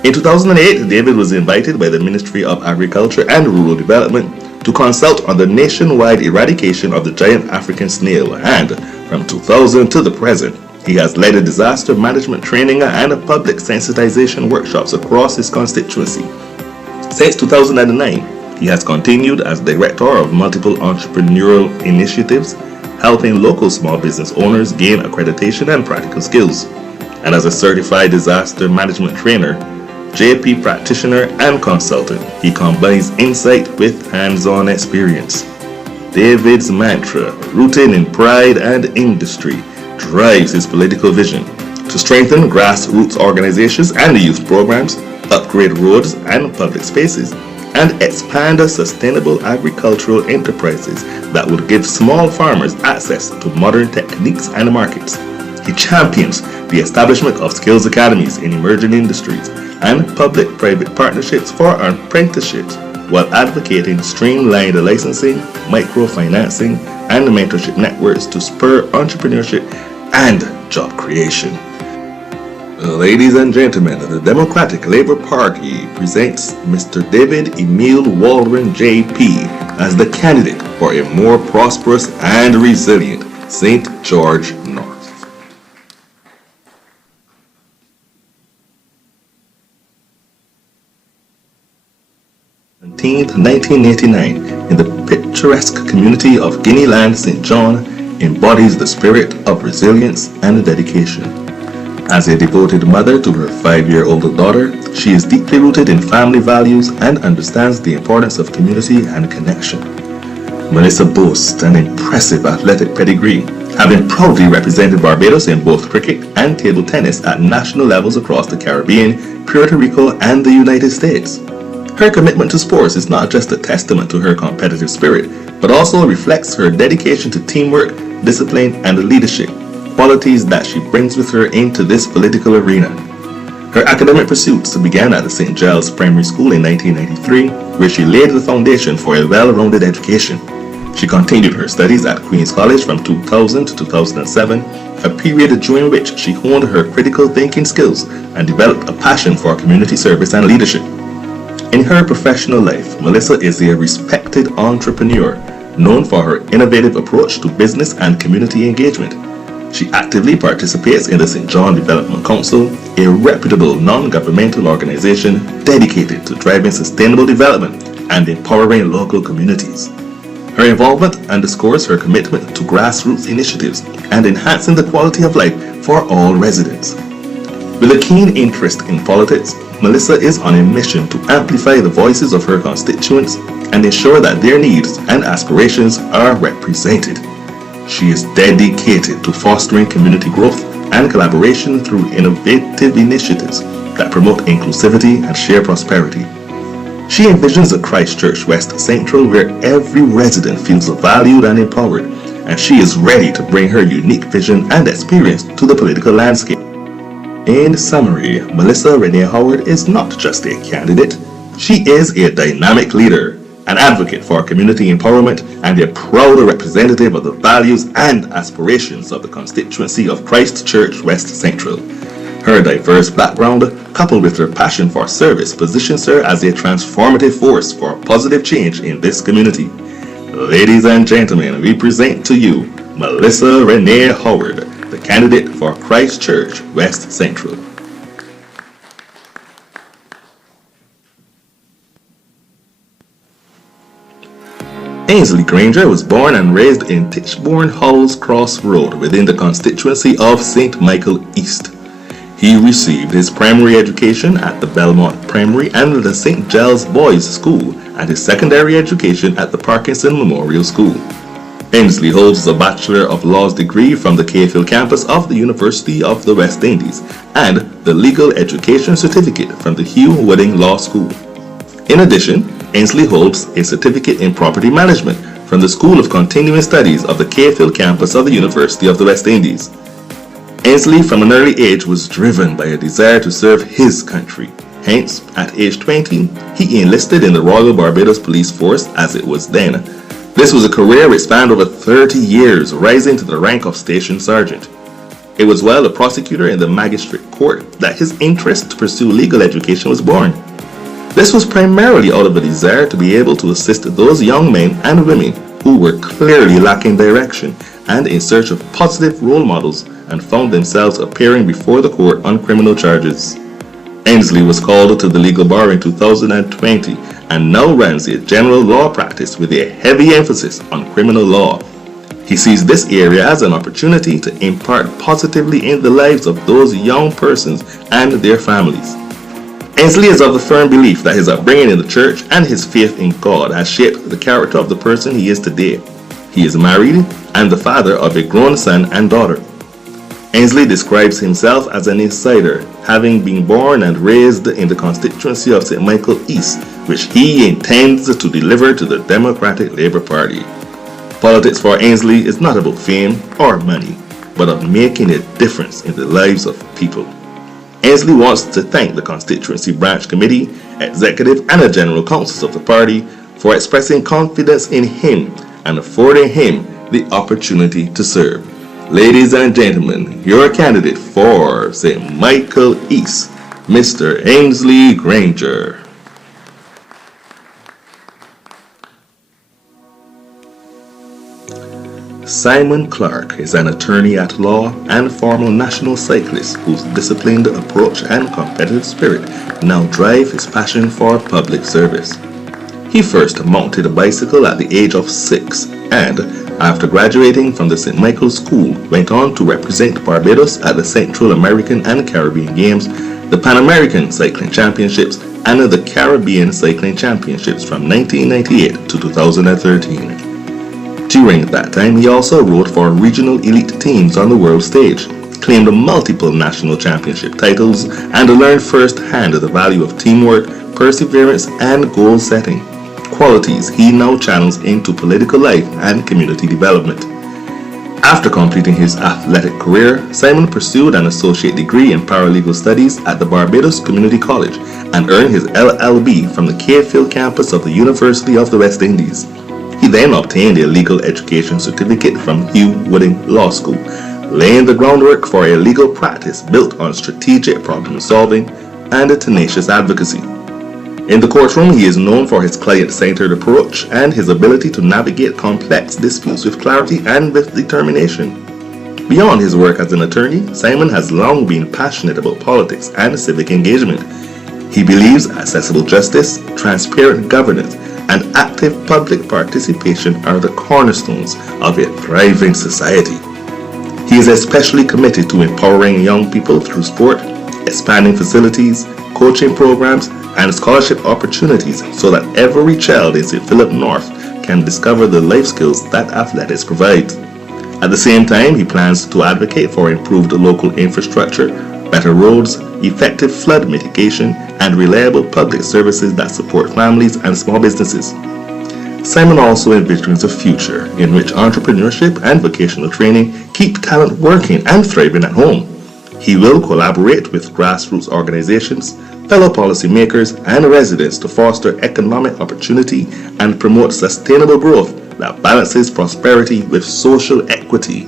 In 2008, David was invited by the Ministry of Agriculture and Rural Development to consult on the nationwide eradication of the giant African snail, and from 2000 to the present, he has led a disaster management training and public sensitization workshops across his constituency. Since 2009, he has continued as director of multiple entrepreneurial initiatives, helping local small business owners gain accreditation and practical skills. And as a certified disaster management trainer, JP practitioner, and consultant, he combines insight with hands-on experience. David's mantra, rooted in pride and industry, drives his political vision to strengthen grassroots organizations and youth programs, upgrade roads and public spaces, and expand sustainable agricultural enterprises that would give small farmers access to modern techniques and markets. He champions the establishment of skills academies in emerging industries and public-private partnerships for apprenticeships, while advocating streamlined licensing, microfinancing, and mentorship networks to spur entrepreneurship and job creation. Ladies and gentlemen, the Democratic Labour Party presents Mr. David Emil Waldron JP as the candidate for a more prosperous and resilient St. George North. 1989, in the picturesque community of Guinea Land, St. John embodies the spirit of resilience and dedication. As a devoted mother to her 5-year-old daughter, she is deeply rooted in family values and understands the importance of community and connection. Melissa boasts an impressive athletic pedigree, having proudly represented Barbados in both cricket and table tennis at national levels across the Caribbean, Puerto Rico, and the United States. Her commitment to sports is not just a testament to her competitive spirit, but also reflects her dedication to teamwork, discipline, and leadership, qualities that she brings with her into this political arena. Her academic pursuits began at the St. Giles Primary School in 1993, where she laid the foundation for a well-rounded education. She continued her studies at Queen's College from 2000 to 2007, a period during which she honed her critical thinking skills and developed a passion for community service and leadership. In her professional life, Melissa is a respected entrepreneur, known for her innovative approach to business and community engagement. She actively participates in the St. John Development Council, a reputable non-governmental organization dedicated to driving sustainable development and empowering local communities. Her involvement underscores her commitment to grassroots initiatives and enhancing the quality of life for all residents. With a keen interest in politics, Melissa is on a mission to amplify the voices of her constituents and ensure that their needs and aspirations are represented. She is dedicated to fostering community growth and collaboration through innovative initiatives that promote inclusivity and share prosperity. She envisions a Christchurch West Central where every resident feels valued and empowered, and she is ready to bring her unique vision and experience to the political landscape. In summary, Melissa Renee Howard is not just a candidate, she is a dynamic leader, an advocate for community empowerment, and a proud representative of the values and aspirations of the constituency of Christchurch West Central. Her diverse background, coupled with her passion for service, positions her as a transformative force for positive change in this community. Ladies and gentlemen, we present to you Melissa Renee Howard, the candidate for Christchurch West Central. Ainsley Granger was born and raised in Tichborne Halls Cross Road within the constituency of St. Michael East. He received his primary education at the Belmont Primary and the St. Giles Boys School and his secondary education at the Parkinson Memorial School. Ainsley holds a Bachelor of Laws degree from the Cayfield campus of the University of the West Indies and the Legal Education Certificate from the Hugh Wooding Law School. In addition, Ainsley holds a Certificate in Property Management from the School of Continuing Studies of the Cayfield campus of the University of the West Indies. Ainsley from an early age was driven by a desire to serve his country. Hence, at age 20, he enlisted in the Royal Barbados Police Force as it was then. This was a career which spanned over 30 years, rising to the rank of Station Sergeant. It was while a prosecutor in the Magistrate Court that his interest to pursue legal education was born. This was primarily out of a desire to be able to assist those young men and women who were clearly lacking direction and in search of positive role models and found themselves appearing before the court on criminal charges. Ainsley was called to the legal bar in 2020 and now runs a general law practice with a heavy emphasis on criminal law. He sees this area as an opportunity to impart positively in the lives of those young persons and their families. Ainsley is of the firm belief that his upbringing in the church and his faith in God has shaped the character of the person he is today. He is married and the father of a grown son and daughter. Ainsley describes himself as an insider, having been born and raised in the constituency of St. Michael East, which he intends to deliver to the Democratic Labour Party. Politics for Ainsley is not about fame or money, but of making a difference in the lives of people. Ainsley wants to thank the constituency branch committee, executive, and the general councils of the party for expressing confidence in him and affording him the opportunity to serve. Ladies and gentlemen, your candidate for St. Michael East, Mr. Ainsley Granger. Simon Clark is an attorney at law and former national cyclist whose disciplined approach and competitive spirit now drive his passion for public service. He first mounted a bicycle at the age of 6 and, after graduating from the St. Michael's School, went on to represent Barbados at the Central American and Caribbean Games, the Pan American Cycling Championships, and the Caribbean Cycling Championships from 1998 to 2013. During that time, he also rode for regional elite teams on the world stage, claimed multiple national championship titles, and learned firsthand the value of teamwork, perseverance, and goal setting, qualities he now channels into political life and community development. After completing his athletic career, Simon pursued an associate degree in paralegal studies at the Barbados Community College and earned his LLB from the Cavefield campus of the University of the West Indies. He then obtained a legal education certificate from Hugh Wooding Law School, laying the groundwork for a legal practice built on strategic problem solving and a tenacious advocacy. In the courtroom, he is known for his client-centered approach and his ability to navigate complex disputes with clarity and with determination. Beyond his work as an attorney, Simon has long been passionate about politics and civic engagement. He believes accessible justice, transparent governance, and active public participation are the cornerstones of a thriving society. He is especially committed to empowering young people through sport, expanding facilities, coaching programs, and scholarship opportunities so that every child in St. Philip North can discover the life skills that athletics provides. At the same time, he plans to advocate for improved local infrastructure, better roads, effective flood mitigation, and reliable public services that support families and small businesses. Simon also envisions a future in which entrepreneurship and vocational training keep talent working and thriving at home. He will collaborate with grassroots organizations, fellow policymakers, and residents to foster economic opportunity and promote sustainable growth that balances prosperity with social equity.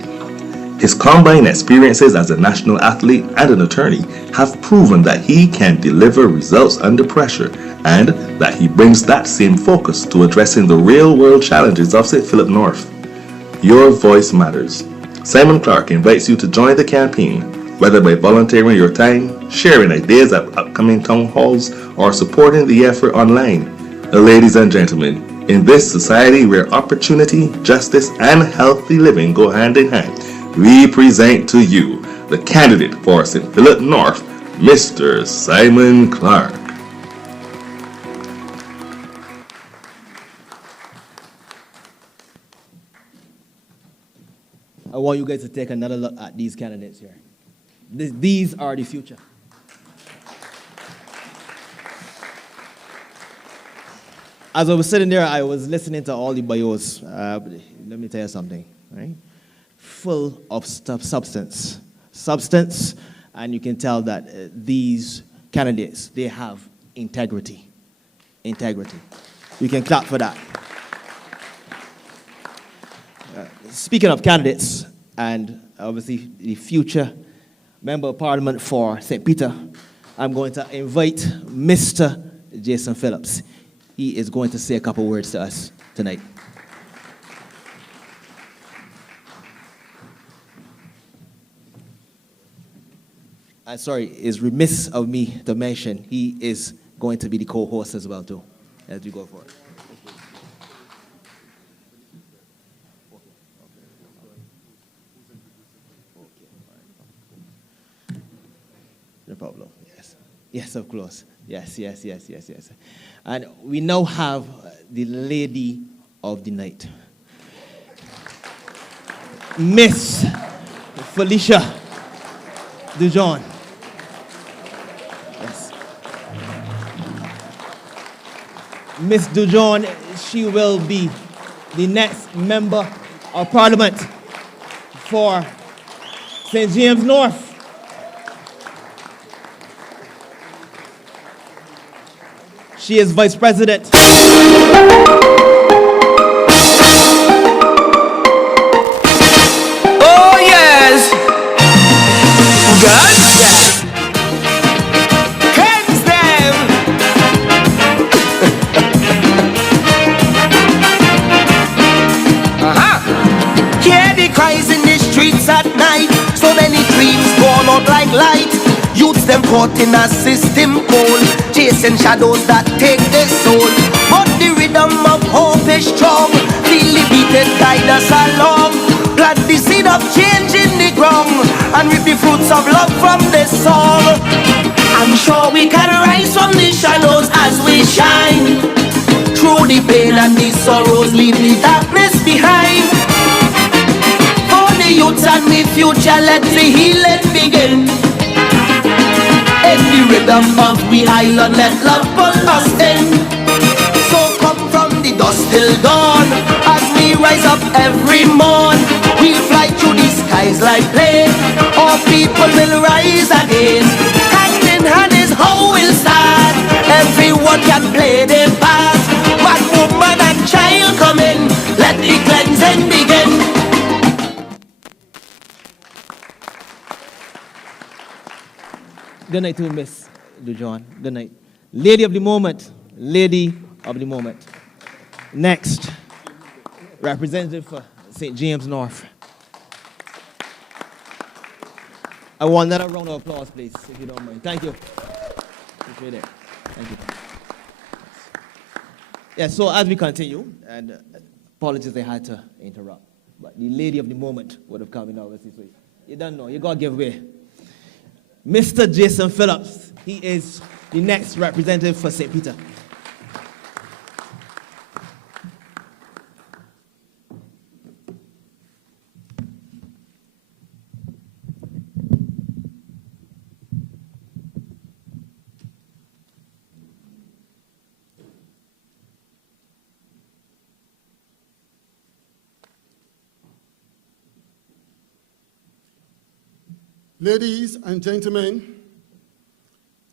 His combined experiences as a national athlete and an attorney have proven that he can deliver results under pressure and that he brings that same focus to addressing the real-world challenges of St. Philip North. Your voice matters. Simon Clark invites you to join the campaign, whether by volunteering your time, sharing ideas at upcoming town halls, or supporting the effort online. Ladies and gentlemen, in this society where opportunity, justice, and healthy living go hand in hand, we present to you the candidate for St. Philip North, Mr. Simon Clark. I want you guys to take another look at these candidates here. These are the future. As I was sitting there, I was listening to all the bios. Let me tell you something, right? Full of substance, and you can tell that these candidates, they have integrity. You can clap for that. Speaking of candidates, and obviously the future Member of Parliament for St. Peter, I'm going to invite Mr. Jason Phillips. He is going to say a couple words to us tonight. I'm sorry, it's remiss of me to mention he is going to be the co-host as well, too, as we go forward. No problem, yes. Yes, of course. Yes. And we now have the lady of the night, Miss Felicia Djon. Yes. Miss Djon, she will be the next member of Parliament for St. James North. She is Vice President. Oh yes, God, cleanse them. Hear the cries in the streets at night. So many dreams born out like light. Youths them caught in a system cold, chasing shadows that take their soul. But the rhythm of hope is strong. Feel the beat and guide us along. Plant the seed of change in the ground and reap the fruits of love from this song. I'm sure we can rise from the shadows as we shine. Through the pain and the sorrows, leave the darkness behind. For the youths and the future, let the healing begin. In the rhythm of the island, let love pull us in. So come from the dust till dawn, as we rise up every morn. We'll fly through the skies like plane, all people will rise again. Hand in hand is how we'll start. Everyone can play their part. Man, woman and child come in, let the cleansing begin. Good night to Miss Dujon. Good night. Lady of the moment. Lady of the moment. Next, representative for St. James North. I want another round of applause, please, if you don't mind. Thank you. Appreciate it. Thank you. Yeah, so as we continue, and apologies I had to interrupt, but the lady of the moment would have come in obviously. So you don't know, you got to give way. Mr. Jason Phillips, he is the next representative for St. Peter. Ladies and gentlemen,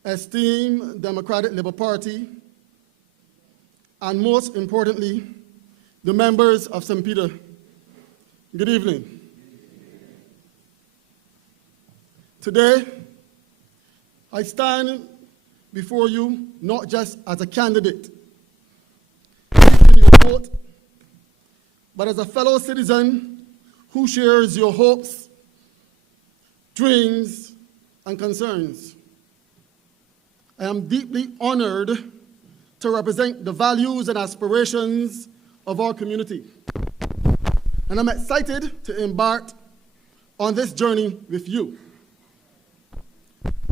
esteemed Democratic Labour Party, and most importantly, the members of St. Peter, good evening. Today, I stand before you not just as a candidate in your vote, but as a fellow citizen who shares your hopes, dreams, and concerns. I am deeply honored to represent the values and aspirations of our community. And I'm excited to embark on this journey with you.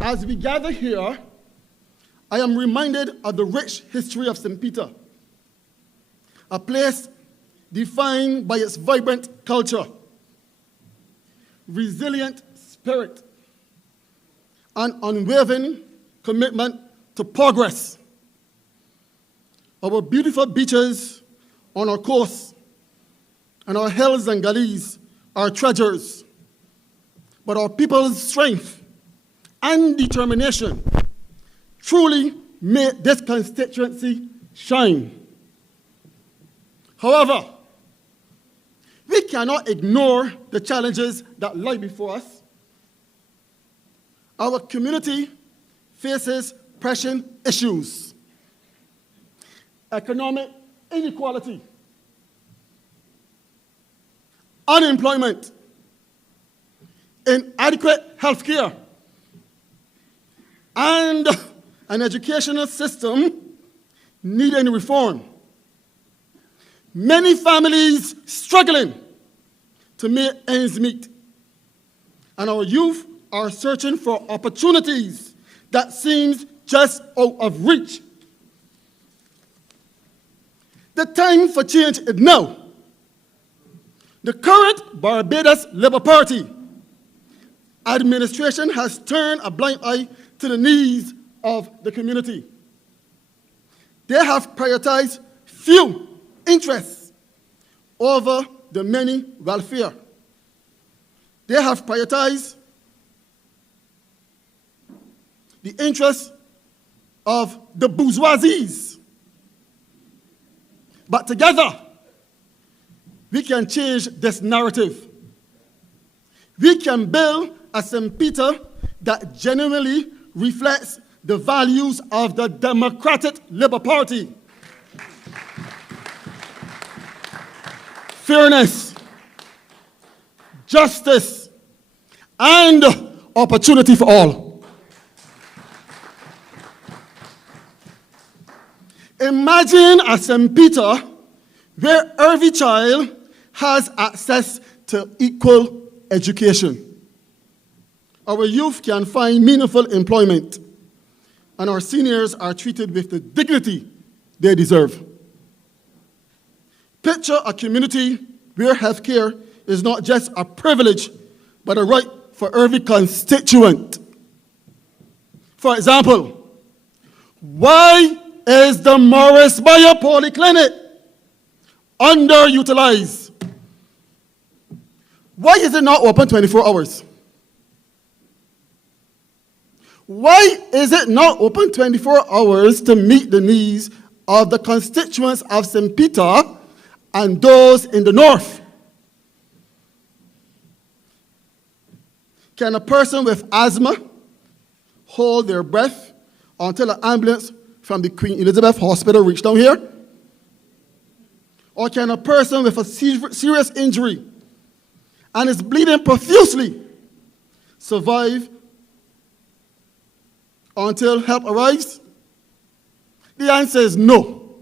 As we gather here, I am reminded of the rich history of St. Peter, a place defined by its vibrant culture, resilient spirit, and unwavering commitment to progress. Our beautiful beaches on our coast and our hills and gullies are treasures, but our people's strength and determination truly make this constituency shine. However, we cannot ignore the challenges that lie before us. Our community faces pressing issues: economic inequality, unemployment, inadequate health care, and an educational system needing reform. Many families struggling to make ends meet, and our youth are searching for opportunities that seems just out of reach. The time for change is now. The current Barbados Labour Party administration has turned a blind eye to the needs of the community. They have prioritized few interests over the many welfare. They have prioritized the interests of the bourgeoisies But together, we can change this narrative. We can build a St. Peter that genuinely reflects the values of the Democratic Labour Party. Fairness, justice, and opportunity for all. Imagine a St. Peter where every child has access to equal education. Our youth can find meaningful employment, and our seniors are treated with the dignity they deserve. Picture a community where healthcare is not just a privilege, but a right for every constituent. For example, why is the Morris Bayer Polyclinic underutilized? Why is it not open 24 hours? Why is it not open 24 hours to meet the needs of the constituents of St. Peter and those in the north? Can a person with asthma hold their breath until an ambulance from the Queen Elizabeth Hospital reach down here? Or can a person with a serious injury and is bleeding profusely survive until help arrives? The answer is no.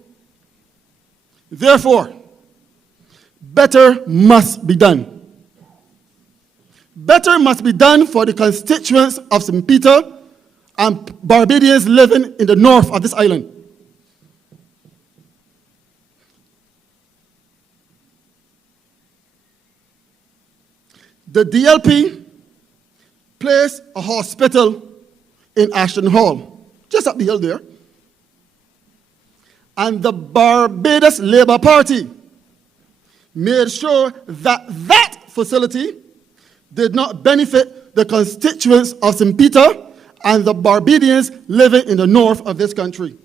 Therefore, better must be done. Better must be done for the constituents of St. Peter and Barbadians living in the north of this island. The DLP placed a hospital in Ashton Hall, just up the hill there. And the Barbados Labour Party made sure that that facility did not benefit the constituents of St. Peter and the Barbadians living in the north of this country.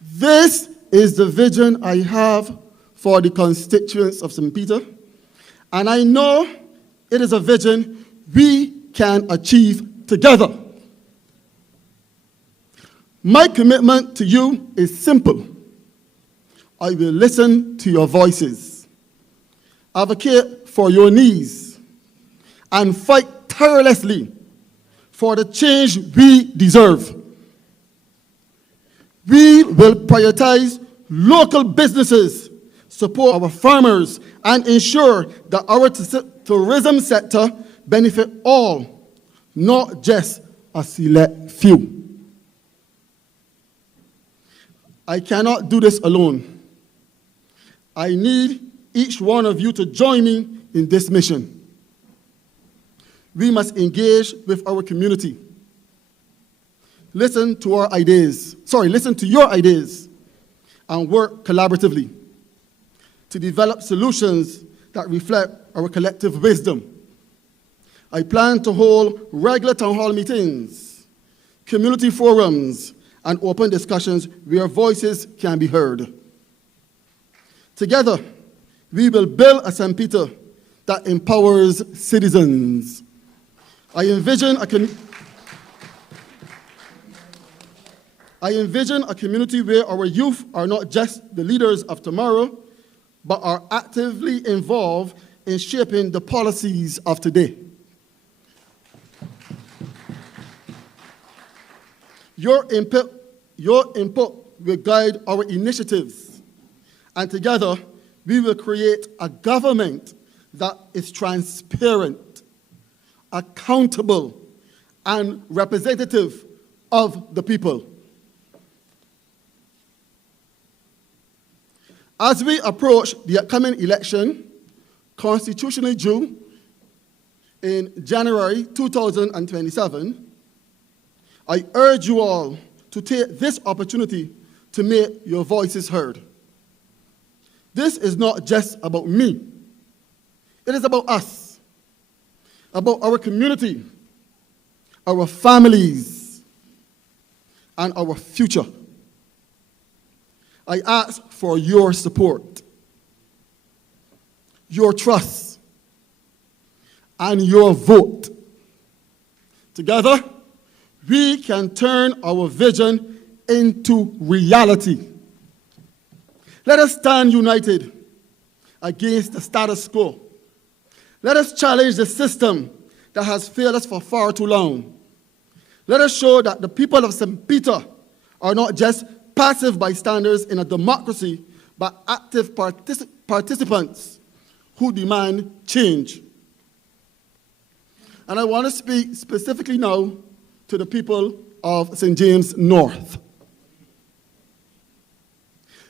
This is the vision I have for the constituents of St. Peter, and I know it is a vision we can achieve together. My commitment to you is simple. I will listen to your voices, advocate for your needs, and fight tirelessly for the change we deserve. We will prioritize local businesses, support our farmers, and ensure that our tourism sector benefit all, not just a select few. I cannot do this alone. I need each one of you to join me in this mission. We must engage with our community. Listen to your ideas, and work collaboratively to develop solutions that reflect our collective wisdom. I plan to hold regular town hall meetings, community forums, and open discussions where voices can be heard. Together, we will build a St. Peter that empowers citizens. I envision a community where our youth are not just the leaders of tomorrow, but are actively involved in shaping the policies of today. Your input will guide our initiatives, and together we will create a government that is transparent, accountable, and representative of the people. As we approach the upcoming election, constitutionally due in January 2027, I urge you all to take this opportunity to make your voices heard. This is not just about me. It is about us, about our community, our families, and our future. I ask for your support, your trust, and your vote. Together, we can turn our vision into reality. Let us stand united against the status quo. Let us challenge the system that has failed us for far too long. Let us show that the people of St. Peter are not just passive bystanders in a democracy, but active participants who demand change. And I want to speak specifically now to the people of St. James North.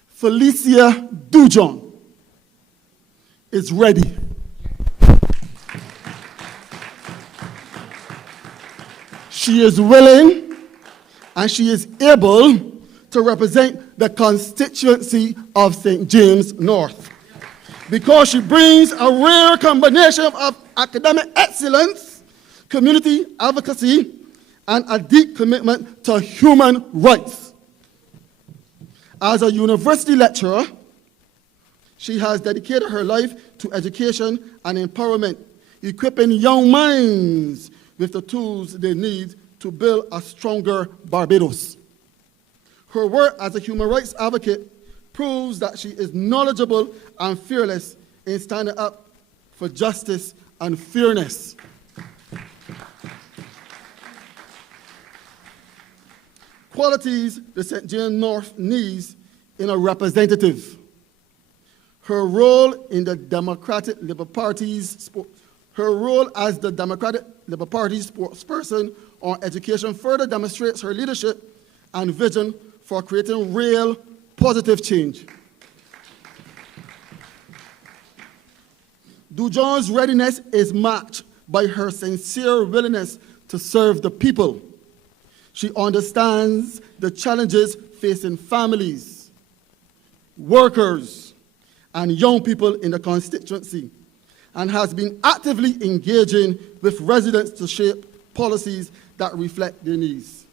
Felicia Dujon is ready. She is willing and she is able to represent the constituency of St. James North because she brings a rare combination of academic excellence, community advocacy, and a deep commitment to human rights. As a university lecturer, she has dedicated her life to education and empowerment, equipping young minds with the tools they need to build a stronger Barbados. Her work as a human rights advocate proves that she is knowledgeable and fearless in standing up for justice and fairness. Qualities the St. James North needs in a representative. Her role in the Democratic Labour Party's spokesperson on education further demonstrates her leadership and vision for creating real positive change. Dujon's readiness is matched by her sincere willingness to serve the people. She understands the challenges facing families, workers, and young people in the constituency, and has been actively engaging with residents to shape policies that reflect their needs.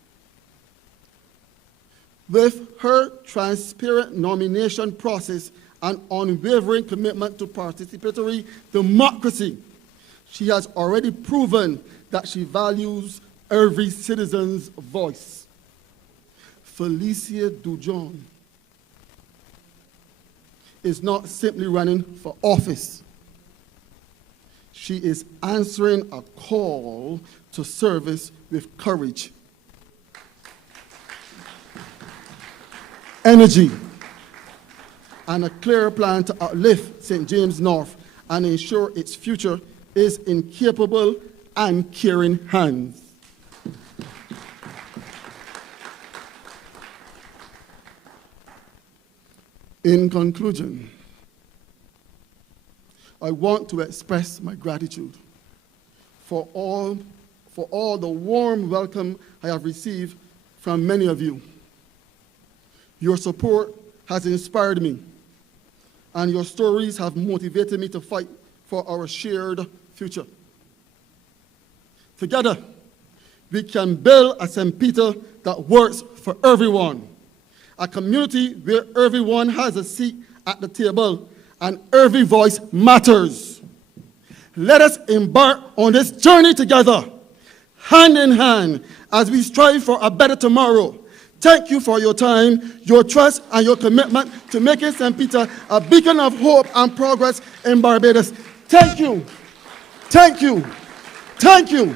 With her transparent nomination process and unwavering commitment to participatory democracy, she has already proven that she values every citizen's voice. Felicia Dujon is not simply running for office. She is answering a call to service with courage, energy, and a clear plan to uplift St. James North and ensure its future is in capable and caring hands. In conclusion, I want to express my gratitude for all the warm welcome I have received from many of you. Your support has inspired me, and your stories have motivated me to fight for our shared future. Together, we can build a St. Peter that works for everyone, a community where everyone has a seat at the table and every voice matters. Let us embark on this journey together, hand in hand, as we strive for a better tomorrow. Thank you for your time, your trust, and your commitment to making St. Peter a beacon of hope and progress in Barbados. Thank you. Thank you. Thank you.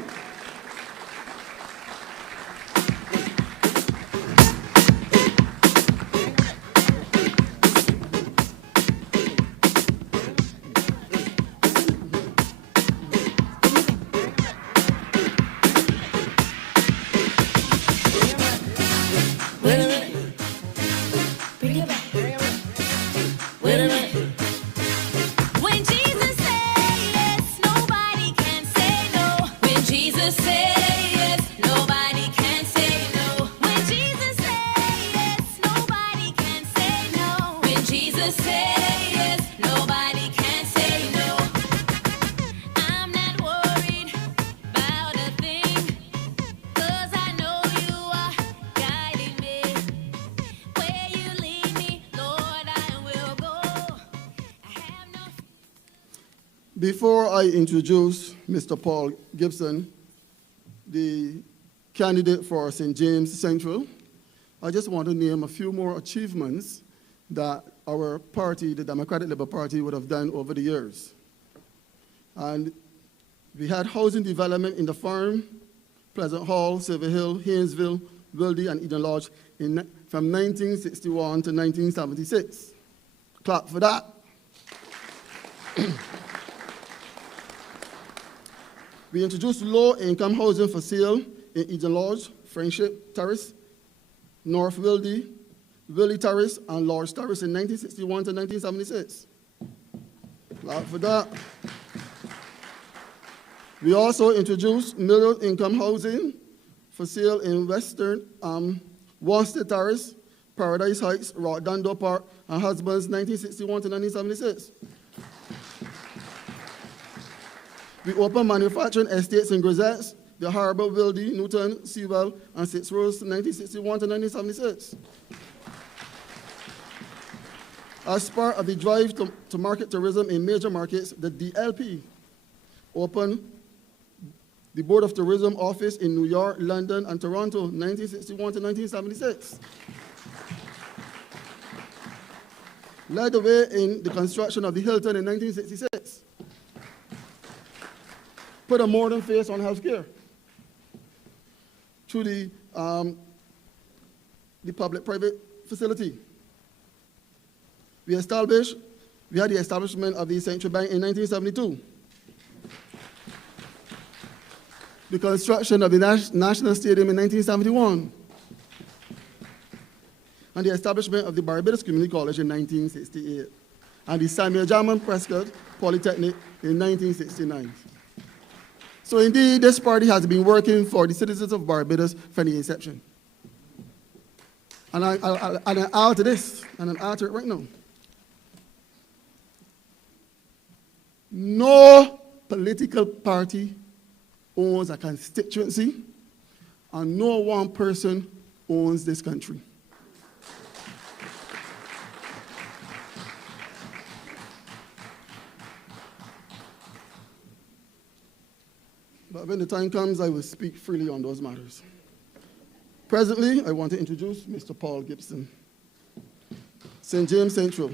When Jesus says yes, nobody can say no. When Jesus Before I introduce Mr. Paul Gibson, the candidate for St. James Central, I just want to name a few more achievements that our party, the Democratic Labour Party, would have done over the years. And we had housing development in the Farm, Pleasant Hall, Silver Hill, Haynesville, Wildy, and Eden Lodge from 1961 to 1976. Clap for that. We introduced low-income housing for sale in Eden Lodge, Friendship Terrace, North Wildy, Willie Terrace, and Lodge Terrace in 1961 to 1976. Clap for that. We also introduced middle-income housing for sale in Western Wanstead Terrace, Paradise Heights, Rockdando Park, and Husbands 1961 to 1976. We opened manufacturing estates in Grisettes, the Harbor, Wildy, Newton, Sewell, and Six Rose 1961 to 1976. As part of the drive to market tourism in major markets, the DLP opened the Board of Tourism office in New York, London, and Toronto, 1961 to 1976. Led the way in the construction of the Hilton in 1966. Put a modern face on healthcare through the public-private facility. We had the establishment of the Central Bank in 1972. The construction of the National Stadium in 1971. And the establishment of the Barbados Community College in 1968. And the Samuel Jarman Prescott Polytechnic in 1969. So indeed, this party has been working for the citizens of Barbados from the inception. And I'll add to this, and I'll add to it right now. No political party owns a constituency, and no one person owns this country. But when the time comes, I will speak freely on those matters. Presently, I want to introduce Mr. Paul Gibson, St. James Central.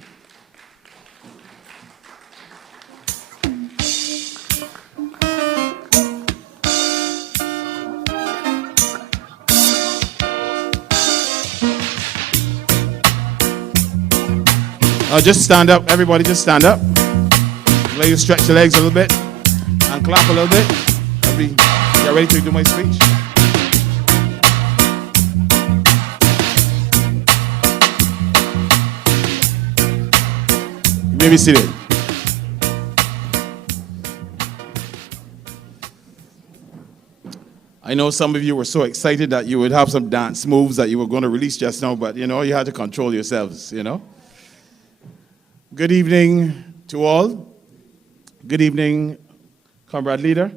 Just stand up, everybody just stand up. Let you stretch your legs a little bit and clap a little bit. Get ready to do my speech. You may be seated. I know some of you were so excited that you would have some dance moves that you were going to release just now, but you had to control yourselves, Good evening to all. Good evening, Comrade Leader.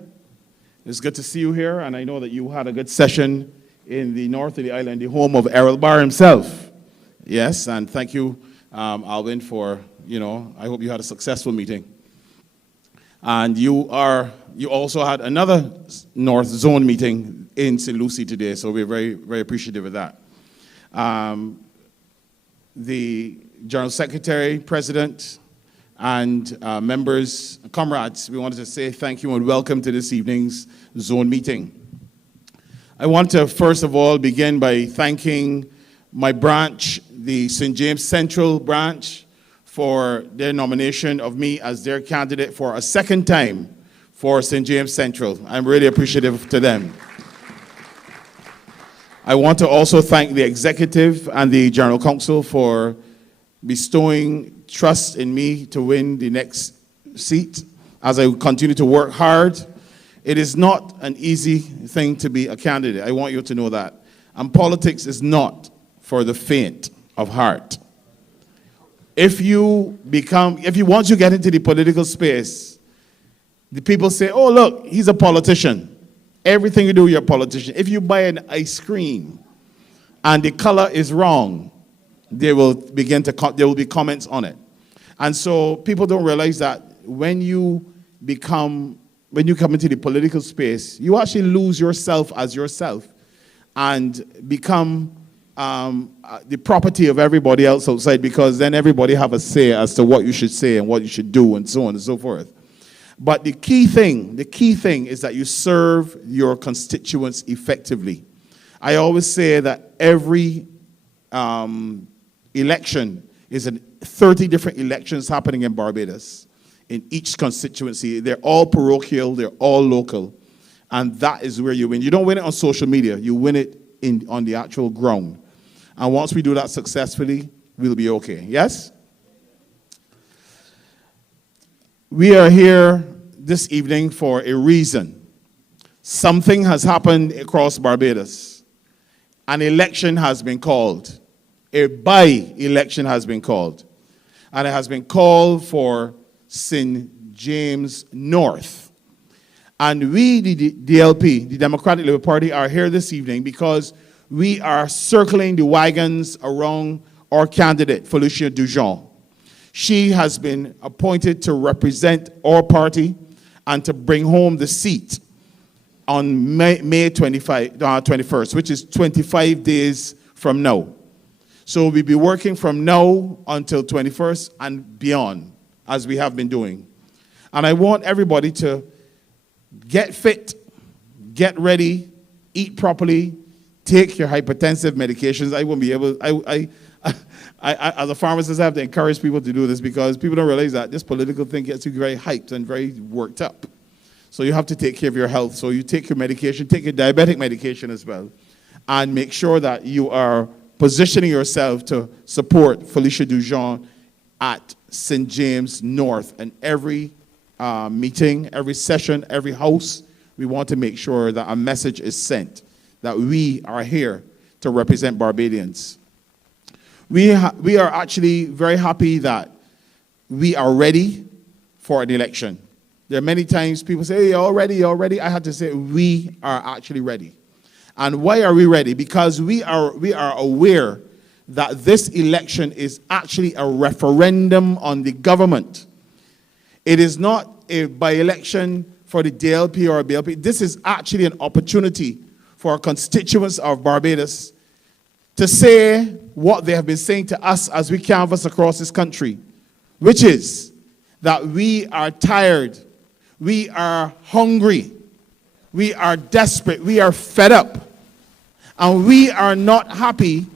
It's good to see you here, and I know that you had a good session in the north of the island, the home of Errol Barr himself. Yes, and thank you, Alvin, for, I hope you had a successful meeting. And you also had another North Zone meeting in St. Lucie today, so we're very, very appreciative of that. The General Secretary, President, and members, comrades, we wanted to say thank you and welcome to this evening's zone meeting. I want to first of all begin by thanking my branch, the St. James Central branch, for their nomination of me as their candidate for a second time for St. James Central. I'm really appreciative to them. I want to also thank the executive and the General Council for bestowing trust in me to win the next seat as I continue to work hard. It is not an easy thing to be a candidate. I want you to know that. And politics is not for the faint of heart. Once you get into the political space, the people say, oh, look, he's a politician. Everything you do, you're a politician. If you buy an ice cream and the color is wrong, there will be comments on it. And so people don't realize that when you when you come into the political space, you actually lose yourself as yourself and become the property of everybody else outside, because then everybody have a say as to what you should say and what you should do and so on and so forth. But the key thing is that you serve your constituents effectively. I always say that every election is 30 different elections happening in Barbados, in each constituency. They're all parochial, they're all local, and that is where you win. You don't win it on social media, you win it on the actual ground. And once we do that successfully, we'll be okay. Yes? We are here this evening for a reason. Something has happened across Barbados. An election has been called. A by-election has been called. And it has been called for St. James North. And we, the DLP, the Democratic Labour Party, are here this evening because we are circling the wagons around our candidate, Felicia Djon. She has been appointed to represent our party and to bring home the seat on May 21st, which is 25 days from now. So we'll be working from now until 21st and beyond, as we have been doing. And I want everybody to get fit, get ready, eat properly, take your hypertensive medications. I won't be able, as a pharmacist, I have to encourage people to do this because people don't realize that this political thing gets you very hyped and very worked up. So you have to take care of your health. So you take your medication, take your diabetic medication as well, and make sure that you are positioning yourself to support Felicia Dujon at St. James North. And every meeting, every session, every house, we want to make sure that a message is sent that we are here to represent Barbadians. We are actually very happy that we are ready for an election. There are many times people say, hey, you're all ready. I had to say, we are actually ready. And why are we ready? Because we are aware that this election is actually a referendum on the government. It is not a by-election for the DLP or BLP. This is actually an opportunity for constituents of Barbados to say what they have been saying to us as we canvass across this country, which is that we are tired, we are hungry, we are desperate, we are fed up, and we are not happy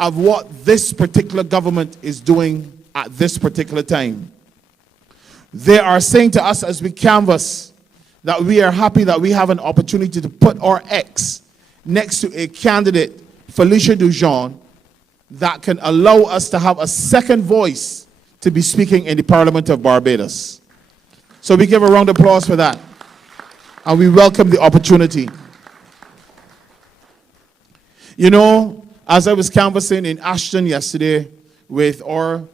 of what this particular government is doing at this particular time. They are saying to us as we canvass that we are happy that we have an opportunity to put our X next to a candidate, Felicia Dujon, that can allow us to have a second voice to be speaking in the Parliament of Barbados. So we give a round of applause for that. And we welcome the opportunity. You know, as I was canvassing in Ashton yesterday with our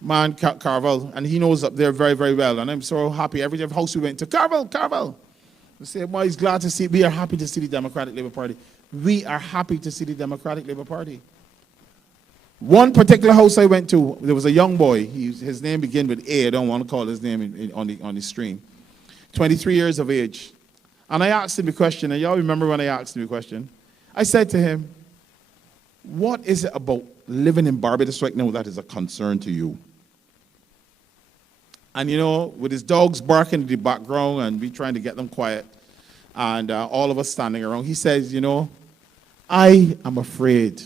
man Carvel, and he knows up there very, very well, and I'm so happy. Every house we went to, Carvel. We say, boy, he's glad to see, we are happy to see the Democratic Labour Party. We are happy to see the Democratic Labour Party. One particular house I went to, there was a young boy. His name began with A. I don't want to call his name on the stream. 23 years of age. And I asked him a question, and y'all remember when I asked him a question? I said to him, what is it about living in Barbados right now that is a concern to you? And you know, with his dogs barking in the background and we trying to get them quiet, and all of us standing around, he says, you know, I am afraid.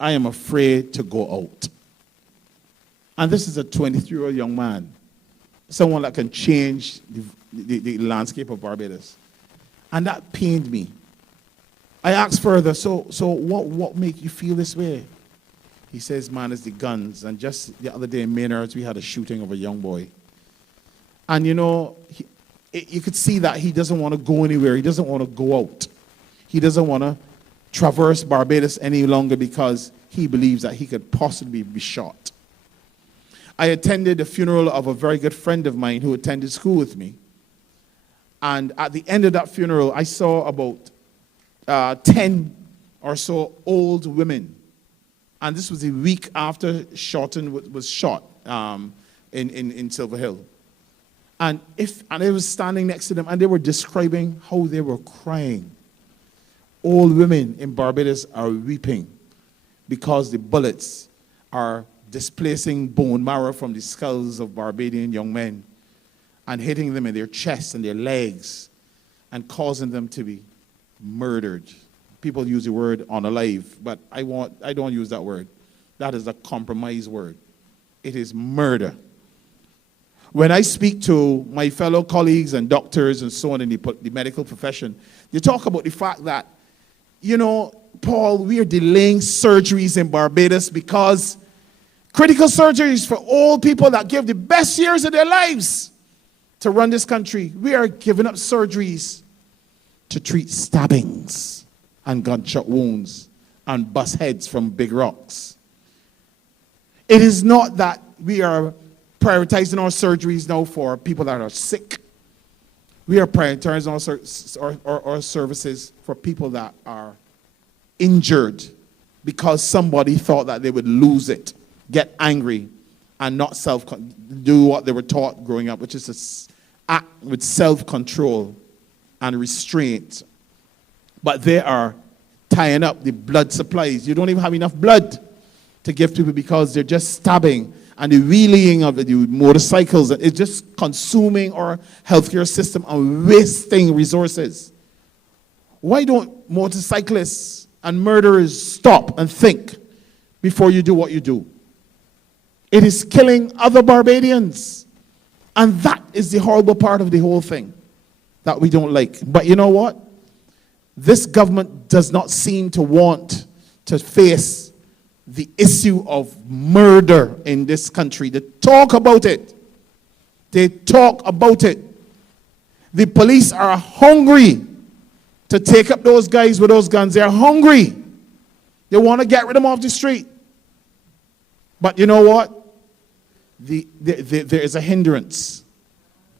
I am afraid to go out. And this is a 23-year-old young man, someone that can change the landscape of Barbados. And that pained me. I asked further, so what make you feel this way? He says, man, it's the guns. And just the other day in Maynards, we had a shooting of a young boy. And you know, you could see that he doesn't want to go anywhere. He doesn't want to go out. He doesn't want to traverse Barbados any longer because he believes that he could possibly be shot. I attended the funeral of a very good friend of mine who attended school with me. And at the end of that funeral, I saw about 10 or so old women. And this was a week after Shorten was shot in Silver Hill. And I was standing next to them, and they were describing how they were crying. All women in Barbados are weeping because the bullets are displacing bone marrow from the skulls of Barbadian young men and hitting them in their chests and their legs and causing them to be murdered. People use the word unalive, but I don't use that word. That is a compromise word. It is murder. When I speak to my fellow colleagues and doctors and so on in the medical profession, they talk about the fact that, Paul, we are delaying surgeries in Barbados because critical surgeries for all people that give the best years of their lives to run this country, we are giving up surgeries to treat stabbings and gunshot wounds and bust heads from big rocks. It is not that we are prioritizing our surgeries now for people that are sick. We are prioritizing our services for people that are injured because somebody thought that they would lose it, get angry, and not do what they were taught growing up, which is to act with self-control and restraint. But they are tying up the blood supplies. You don't even have enough blood to give people because they're just stabbing, and the wheeling of the motorcycles, it's just consuming our healthcare system and wasting resources. Why don't motorcyclists and murderers stop and think before you do what you do? It is killing other Barbadians. And that is the horrible part of the whole thing that we don't like. But you know what? This government does not seem to want to face the issue of murder in this country. They talk about it. They talk about it. The police are hungry to take up those guys with those guns. They're hungry. They want to get rid of them off the street. But you know what? There is a hindrance.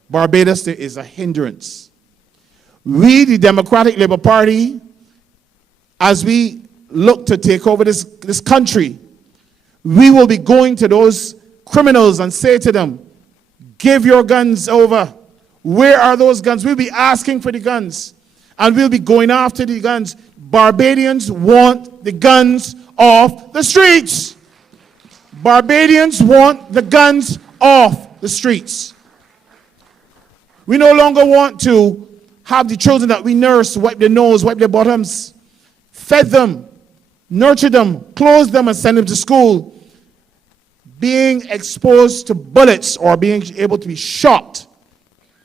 Barbados, there is a hindrance. We, the Democratic Labour Party, as we look to take over this country, we will be going to those criminals and say to them, give your guns over. Where are those guns? We'll be asking for the guns. And we'll be going after the guns. Barbadians want the guns off the streets. Barbadians want the guns off the streets. We no longer want to have the children that we nurse wipe their nose, wipe their bottoms, fed them, nurture them, clothe them, and send them to school, being exposed to bullets or being able to be shot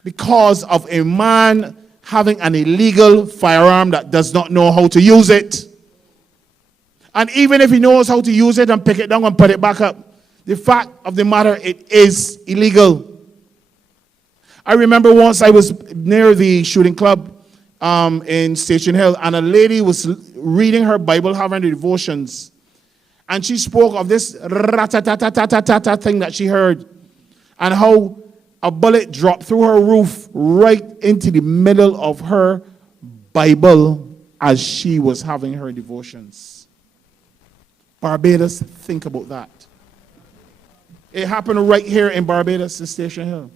because of a man having an illegal firearm that does not know how to use it. And even if he knows how to use it and pick it down and put it back up, the fact of the matter, it is illegal. I remember once I was near the shooting club in Station Hill, and a lady was reading her Bible, having the devotions, and she spoke of this rat-a-tat-tat-tat-tat thing that she heard, and how a bullet dropped through her roof right into the middle of her Bible as she was having her devotions. Barbados, think about that. It happened right here in Barbados, in Station Hill.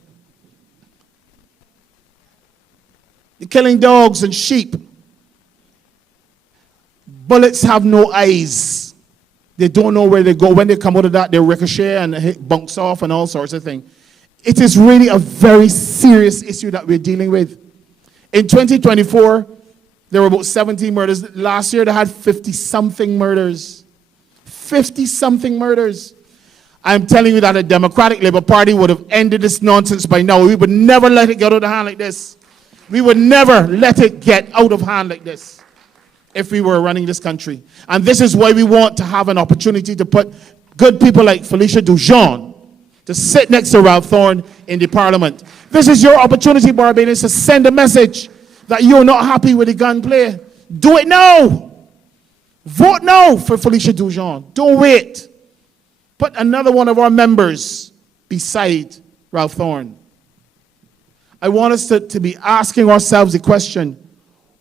They're killing dogs and sheep. Bullets have no eyes. They don't know where they go. When they come out of that, they ricochet and bounce off and all sorts of things. It is really a very serious issue that we're dealing with. In 2024, there were about 70 murders. Last year, they had 50-something murders. 50-something murders. I'm telling you that the Democratic Labour Party would have ended this nonsense by now. We would never let it get out of hand like this. We would never let it get out of hand like this if we were running this country. And this is why we want to have an opportunity to put good people like Felicia Dujon to sit next to Ralph Thorne in the parliament. This is your opportunity, Barbadians, to send a message that you're not happy with the gunplay. Do it now. Vote now for Felicia Dujon. Don't wait. Put another one of our members beside Ralph Thorne. I want us to be asking ourselves the question,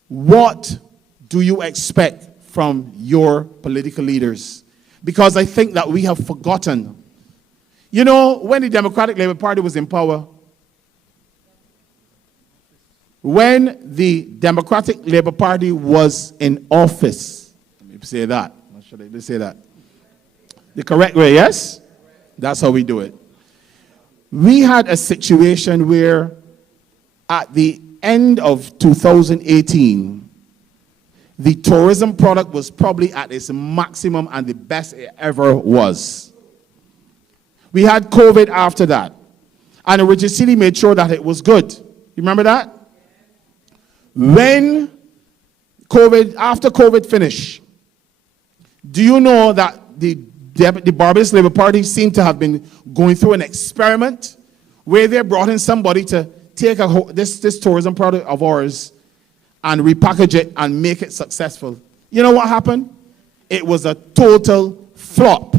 what do you expect from your political leaders? Because I think that we have forgotten. You know, when the Democratic Labour Party was in power, when the Democratic Labour Party was in office, let me say that. Or should I say that? The correct way, yes? That's how we do it. We had a situation where at the end of 2018, the tourism product was probably at its maximum and the best it ever was. We had COVID after that. And Original City made sure that it was good. You remember that? When COVID, after COVID finished, do you know that the Barbados Labour Party seemed to have been going through an experiment where they brought in somebody to take this tourism product of ours and repackage it and make it successful. You know what happened? It was a total flop.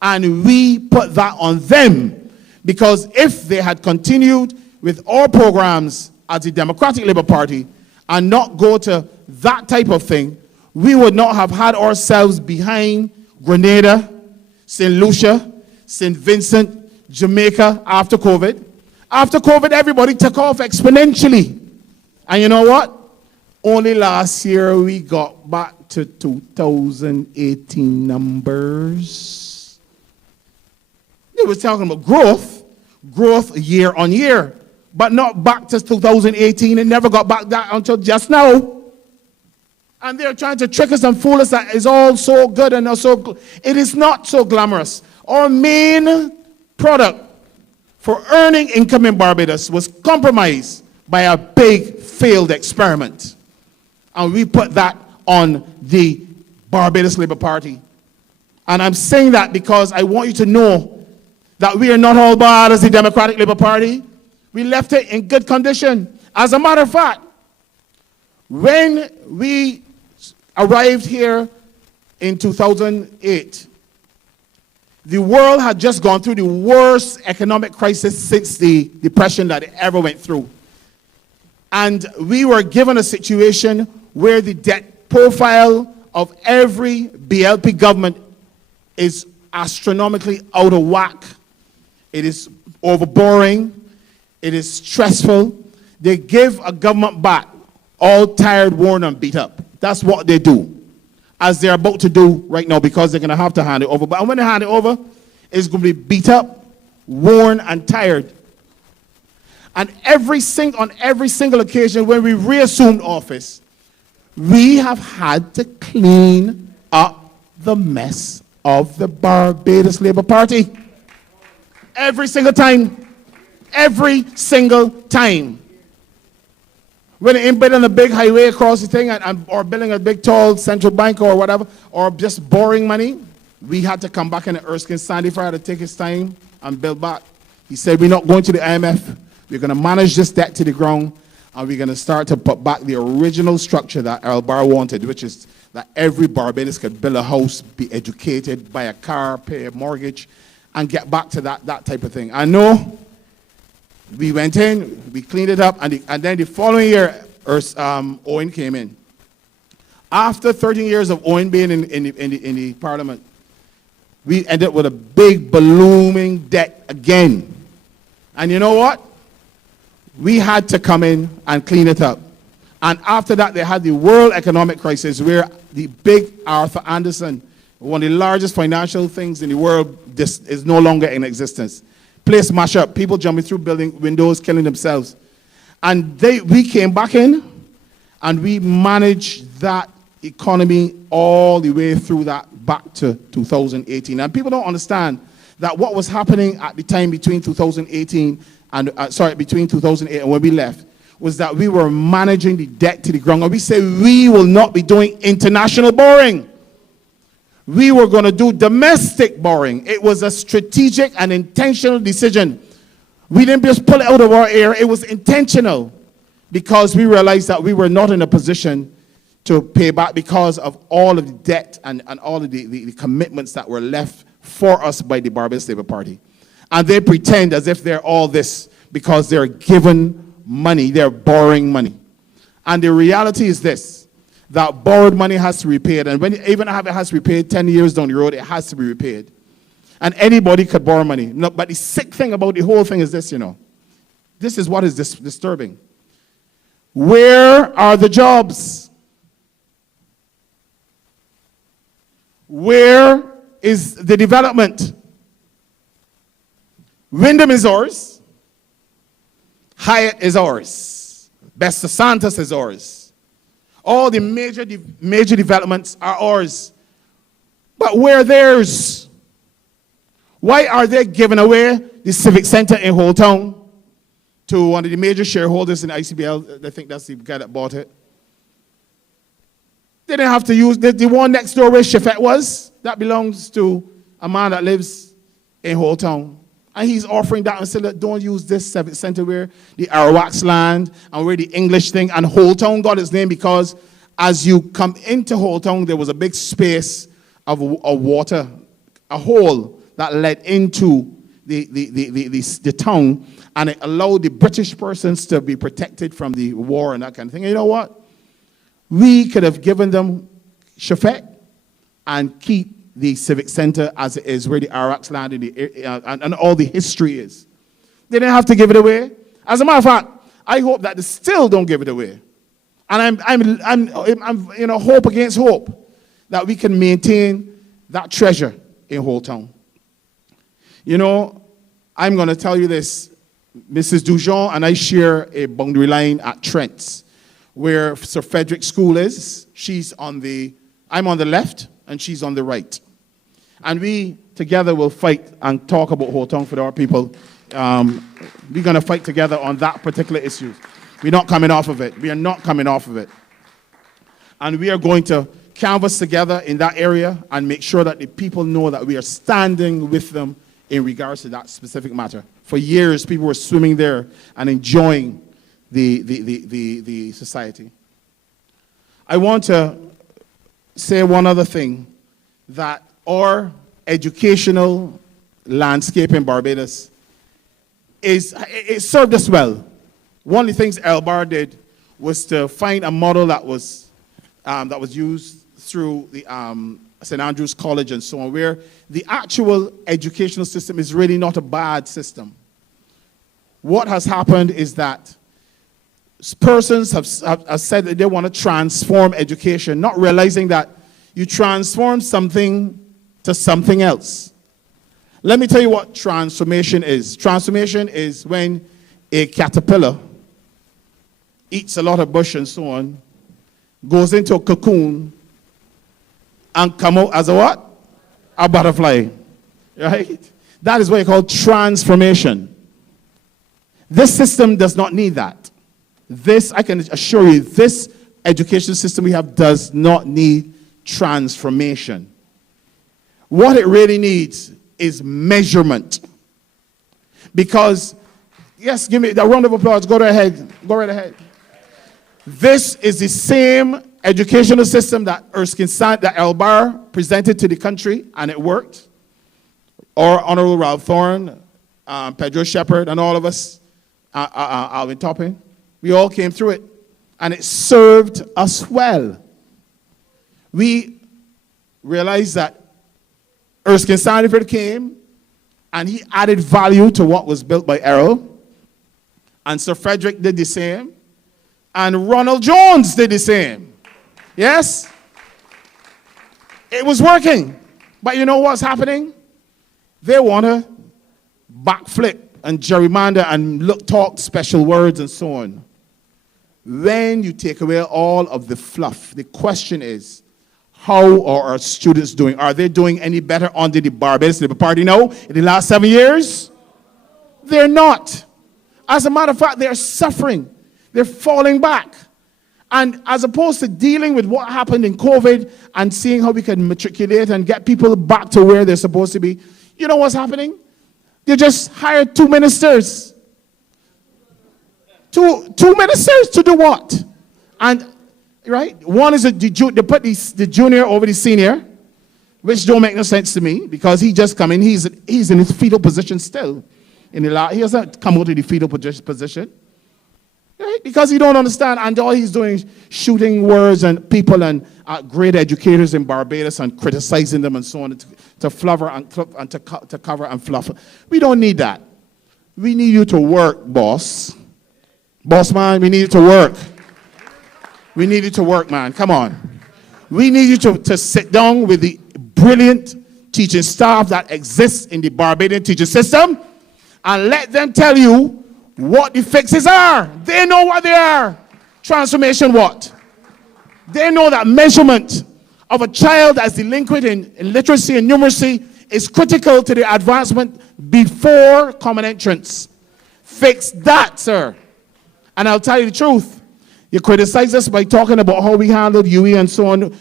And we put that on them, because if they had continued with our programs as the Democratic Labour Party and not go to that type of thing, we would not have had ourselves behind Grenada, St. Lucia, St. Vincent, Jamaica after COVID. After COVID, everybody took off exponentially. And you know what? Only last year we got back to 2018 numbers. They were talking about growth year on year, but not back to 2018. It never got back that until just now. And they're trying to trick us and fool us that it's all so good and it is not so glamorous. Our main product for earning income in Barbados was compromised by a big failed experiment. And we put that on the Barbados Labour Party. And I'm saying that because I want you to know that we are not all bad as the Democratic Labour Party. We left it in good condition. As a matter of fact, when we arrived here in 2008, the world had just gone through the worst economic crisis since the Depression that it ever went through. And we were given a situation where the debt profile of every BLP government is astronomically out of whack. It is overborrowing. It is stressful. They give a government back all tired, worn, and beat up. That's what they do, as they're about to do right now, because they're going to have to hand it over. But when they hand it over, it's going to be beat up, worn, and tired. And on every single occasion when we reassumed office, we have had to clean up the mess of the Barbados Labour Party. Every single time. Every single time. When they're building a big highway across the thing, or building a big tall central bank or whatever, or just borrowing money, we had to come back in the Erskine Sandy Fire to take his time and build back. He said, we're not going to the IMF. We're going to manage this debt to the ground, and we're going to start to put back the original structure that Al Bar wanted, which is that every Barbados could build a house, be educated, buy a car, pay a mortgage, and get back to that type of thing. I know we went in, we cleaned it up, and then the following year, Owen came in. After 13 years of Owen being in the parliament, we ended up with a big ballooning debt again. And you know what? We had to come in and clean it up. And after that, they had the world economic crisis, where the big Arthur Andersen, one of the largest financial things in the world, this is no longer in existence. Place mash up, people jumping through building windows, killing themselves. And we came back in, and we managed that economy all the way through that back to 2018. And people don't understand that what was happening at the time between 2018 and, between 2008 and when we left, was that we were managing the debt to the ground. And we said we will not be doing international borrowing. We were going to do domestic borrowing. It was a strategic and intentional decision. We didn't just pull it out of our ear. It was intentional, because we realized that we were not in a position to pay back because of all of the debt and all of the commitments that were left for us by the Barbados Labour Party. And they pretend as if they're all this because they're given money, they're borrowing money. And the reality is this, that borrowed money has to be repaid. And even if it has to be repaid 10 years down the road, it has to be repaid. And anybody could borrow money. No, but the sick thing about the whole thing is this, This is what is disturbing. Where are the jobs? Where is the development? Wyndham is ours. Hyatt is ours. Besta Santos is ours. All the major developments are ours. But where theirs? Why are they giving away the Civic Center in Whole Town to one of the major shareholders in ICBL? I think that's the guy that bought it. They didn't have to use the one next door where Shepherd was. That belongs to a man that lives in Whole Town. And he's offering that and said, don't use this Civic Center where the Arawak's land and where the English thing. And Whole Town got its name because as you come into Whole Town, there was a big space of water, a hole that led into the town, and it allowed the British persons to be protected from the war and that kind of thing. And you know what? We could have given them Shafet and keep the Civic Center as it is, where the Arawak's land and all the history is. They didn't have to give it away. As a matter of fact, I hope that they still don't give it away. And I'm hope against hope that we can maintain that treasure in Whole Town. You know, I'm going to tell you this. Mrs. Dujon and I share a boundary line at Trent's, where Sir Frederick School is. I'm on the left, and she's on the right. And we together will fight and talk about Whole Town for our people. We're going to fight together on that particular issue. We're not coming off of it. We are not coming off of it. And we are going to canvass together in that area and make sure that the people know that we are standing with them in regards to that specific matter. For years, people were swimming there and enjoying the society. I want to say one other thing, that our educational landscape in Barbados it served us well. One of the things Elbar did was to find a model that was used through the St. Andrews College and so on, where the actual educational system is really not a bad system. What has happened is that persons have said that they want to transform education, not realizing that you transform something to something else. Let me tell you what transformation is. Transformation is when a caterpillar eats a lot of bush and so on, goes into a cocoon, and come out as a what? A butterfly. Right? That is what you call transformation. This system does not need that. This, I can assure you, this education system we have does not need transformation. What it really needs is measurement. Because, yes, give me a round of applause. Go right ahead. Go right ahead. This is the same educational system that that Elbar presented to the country, and it worked. Or Honorable Ralph Thorne, Pedro Shepherd, and all of us, Alvin Topping, we all came through it, and it served us well. We realized that Erskine Sandiford came, and he added value to what was built by Errol, and Sir Frederick did the same, and Ronald Jones did the same. Yes? It was working. But you know what's happening? They want to backflip and gerrymander and talk special words and so on. When you take away all of the fluff, the question is, how are our students doing? Are they doing any better under the Barbados Labour Party now in the last 7 years? They're not. As a matter of fact, they're suffering. They're falling back. And as opposed to dealing with what happened in COVID and seeing how we can matriculate and get people back to where they're supposed to be, you know what's happening? They just hired 2 ministers. Two ministers to do what? And, right? One is they put the junior over the senior, which don't make no sense to me, because he just come in, he's in his fetal position still. He hasn't come out of the fetal position. Right? Because he don't understand, and all he's doing is shooting words and people and great educators in Barbados and criticizing them and so on to flutter and to cover and fluff. We don't need that. We need you to work, boss. Boss man, we need you to work. We need you to work, man. Come on. We need you to sit down with the brilliant teaching staff that exists in the Barbadian teaching system and let them tell you what the fixes are. They know what they are. Transformation what? They know that measurement of a child that's delinquent in literacy and numeracy is critical to the advancement before common entrance. Fix that, sir. And I'll tell you the truth. You criticize us by talking about how we handled UE and so on.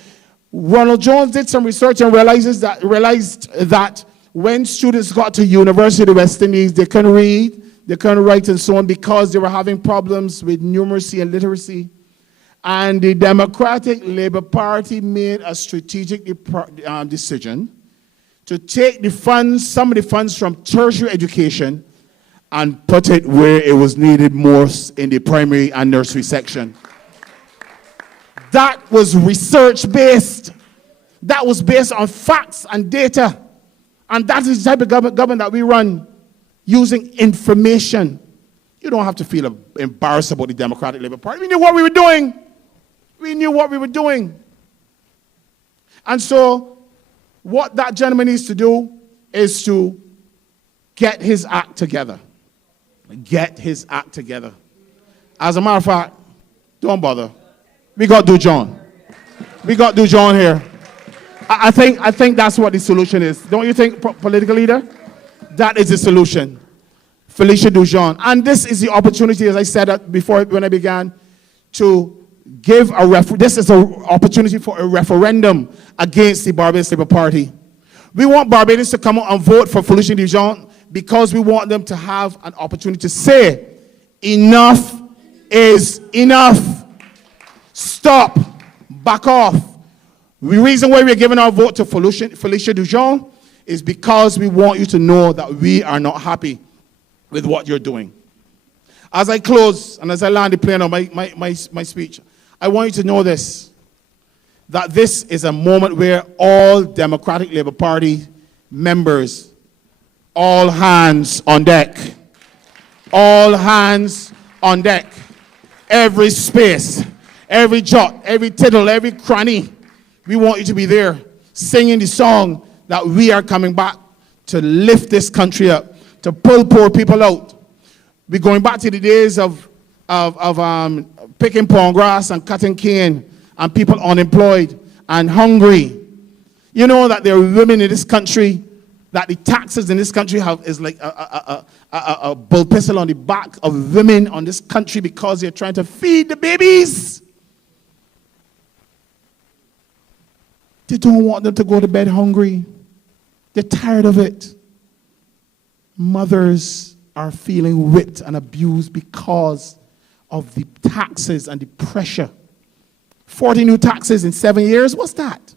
Ronald Jones did some research and realized that when students got to University of the West Indies, they couldn't read, they couldn't write and so on because they were having problems with numeracy and literacy. And the Democratic Labour Party made a strategic decision to take the funds, some of the funds from tertiary education and put it where it was needed most in the primary and nursery section. That was research-based. That was based on facts and data. And that is the type of government that we run, using information. You don't have to feel embarrassed about the Democratic Labour Party. We knew what we were doing. We knew what we were doing. And so, what that gentleman needs to do is to get his act together. Get his act together. As a matter of fact, don't bother. We got Dujon. We got Dujon here. I think that's what the solution is. Don't you think, political leader? That is the solution. Felicia Dujon. And this is the opportunity, as I said before when I began, to give this is an opportunity for a referendum against the Barbados Labour Party. We want Barbadians to come out and vote for Felicia Dujon because we want them to have an opportunity to say, enough is enough. Stop. Back off. The reason why we're giving our vote to Felicia Dujon is because we want you to know that we are not happy with what you're doing. As I close and as I land the plane on my speech, I want you to know this, that this is a moment where all Democratic Labour Party members, all hands on deck. All hands on deck. Every space, every jot, every tittle, every cranny, we want you to be there singing the song that we are coming back to lift this country up, to pull poor people out. We're going back to the days of picking palm grass and cutting cane and people unemployed and hungry. You know that there are women in this country, that the taxes in this country is like a bull pistol on the back of women on this country because they're trying to feed the babies. They don't want them to go to bed hungry. They're tired of it. Mothers are feeling whipped and abused because of the taxes and the pressure. 40 new taxes in 7 years? What's that?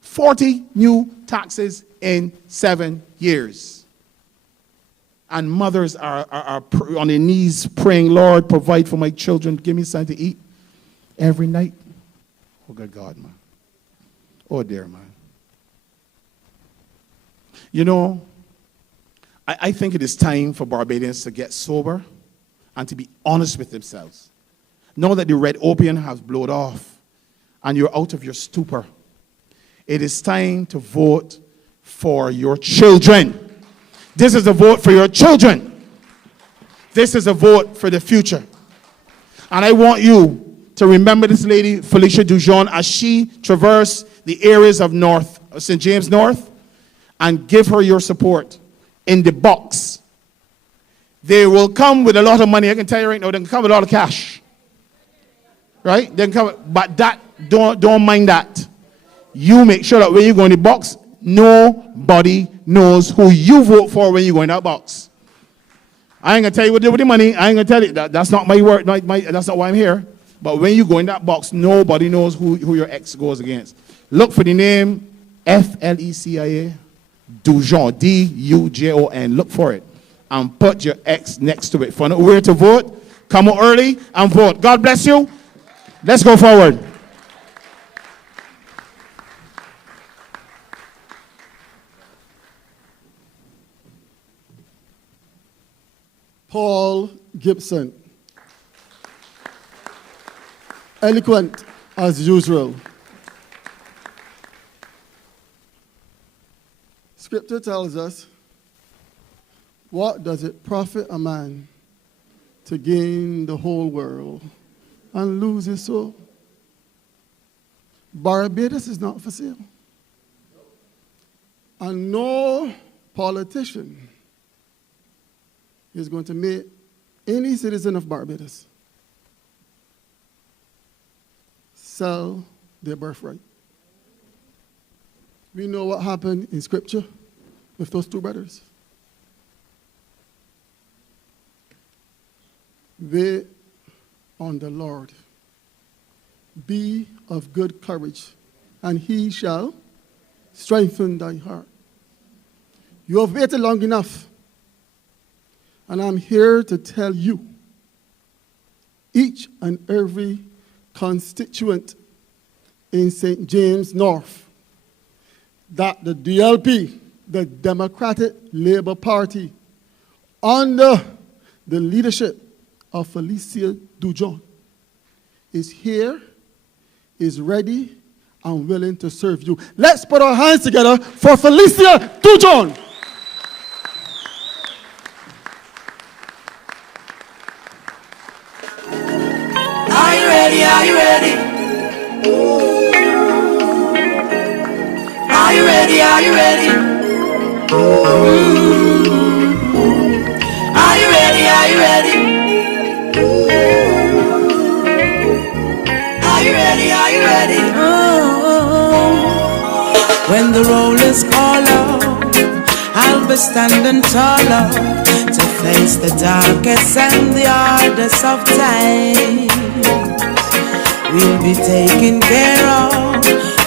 40 new taxes in 7 years. And mothers are on their knees praying, Lord, provide for my children. Give me something to eat every night. Oh, good God, man. Oh, dear, man. You know, I think it is time for Barbadians to get sober and to be honest with themselves. Know that the red opium has blown off and you're out of your stupor. It is time to vote for your children. This is a vote for your children. This is a vote for the future. And I want you to remember this lady, Felicia Dujon, as she traversed the areas of St. James North, and give her your support in the box. They will come with a lot of money. I can tell you right now, they can come with a lot of cash. Right? They can come, but that, don't mind that. You make sure that when you go in the box, nobody knows who you vote for when you go in that box. I ain't going to tell you what to do with the money. I ain't going to tell you. That's not my word. That's not why I'm here. But when you go in that box, nobody knows who your ex goes against. Look for the name Felicia Dujon, D-U-J-O-N. Look for it. And put your ex next to it. Find out where to vote. Come out early and vote. God bless you. Let's go forward. Paul Gibson. Eloquent, as usual. Scripture tells us, what does it profit a man to gain the whole world and lose his soul? Barbados is not for sale. And no politician is going to make any citizen of Barbados sell their birthright. We know what happened in Scripture with those two brothers. Wait on the Lord. Be of good courage, and he shall strengthen thy heart. You have waited long enough, and I'm here to tell you, each and every constituent in St. James North, that the DLP, the Democratic Labour Party, under the leadership of Felicia Dujon, is here, is ready, and willing to serve you. Let's put our hands together for Felicia Djon. Are you ready? Are you ready? Are you ready? Are you ready? Are you ready? Are you ready? Are you ready? Are you ready? When the roll is call out, I'll be standing taller to face the darkest and the hardest of times. We'll be taking care of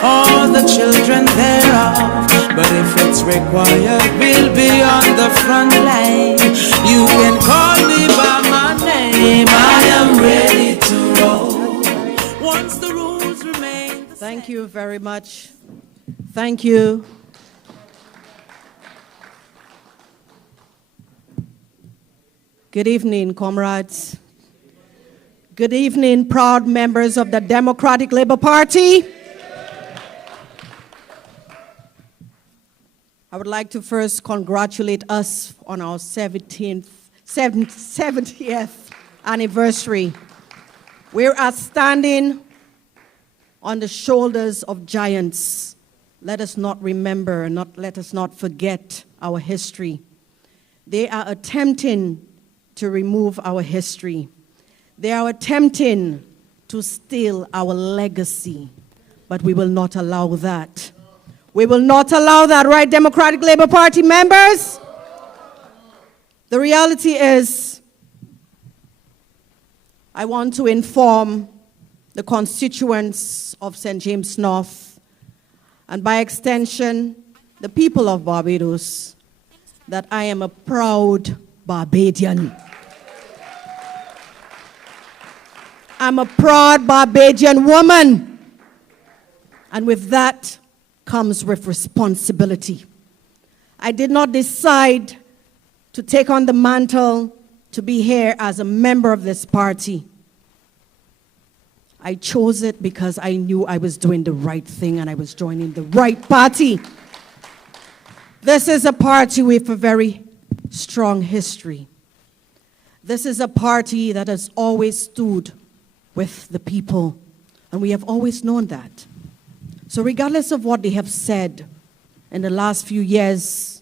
all the children thereof, but if it's required, we'll be on the front line. You can call me by my name, I am ready to roll. Once the rules remain the Thank you very much. Thank you. Good evening, comrades. Good evening, proud members of the Democratic Labour Party. I would like to first congratulate us on our 70th anniversary. We are standing on the shoulders of giants. Let us not remember, let us not forget our history. They are attempting to remove our history. They are attempting to steal our legacy, but we will not allow that. We will not allow that, right, Democratic Labour Party members? The reality is, I want to inform the constituents of St. James North, and by extension, the people of Barbados, that I am a proud Barbadian. I'm a proud Barbadian woman, and with that comes with responsibility. I did not decide to take on the mantle to be here as a member of this party. I chose it because I knew I was doing the right thing and I was joining the right party. This is a party with a very strong history. This is a party that has always stood with the people, and we have always known that. So regardless of what they have said in the last few years,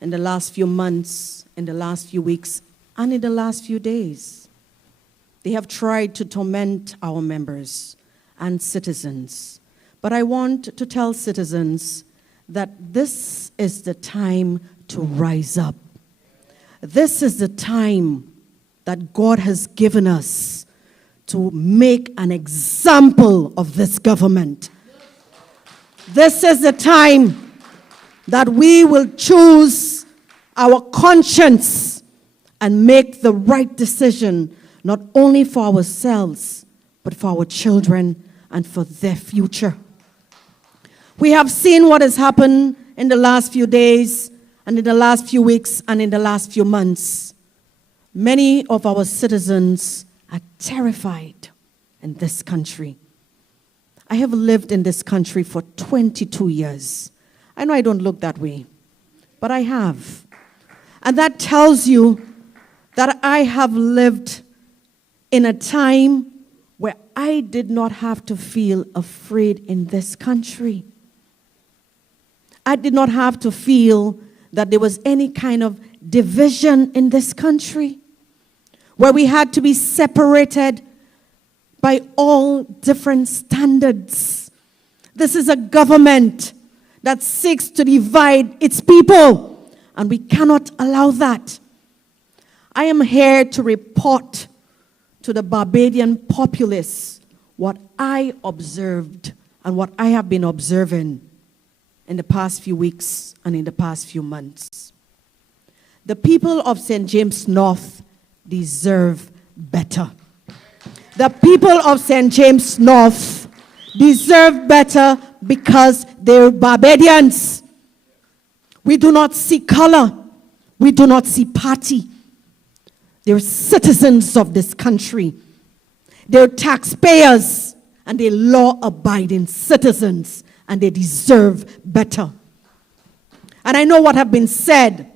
in the last few months, in the last few weeks, and in the last few days, they have tried to torment our members and citizens. But I want to tell citizens that this is the time to rise up. This is the time that God has given us to make an example of this government. This is the time that we will choose our conscience and make the right decision, not only for ourselves, but for our children and for their future. We have seen what has happened in the last few days and in the last few weeks and in the last few months. Many of our citizens are terrified in this country. I have lived in this country for 22 years. I know I don't look that way, but I have. And that tells you that I have lived in a time where I did not have to feel afraid in this country. I did not have to feel that there was any kind of division in this country, where we had to be separated by all different standards. This is a government that seeks to divide its people, and we cannot allow that. I am here to report to the Barbadian populace what I observed and what I have been observing in the past few weeks and in the past few months. The people of St. James North deserve better. The people of St. James North deserve better because they're Barbadians. We do not see color. We do not see party. They're citizens of this country. They're taxpayers and they're law-abiding citizens, and they deserve better. And I know what have been said,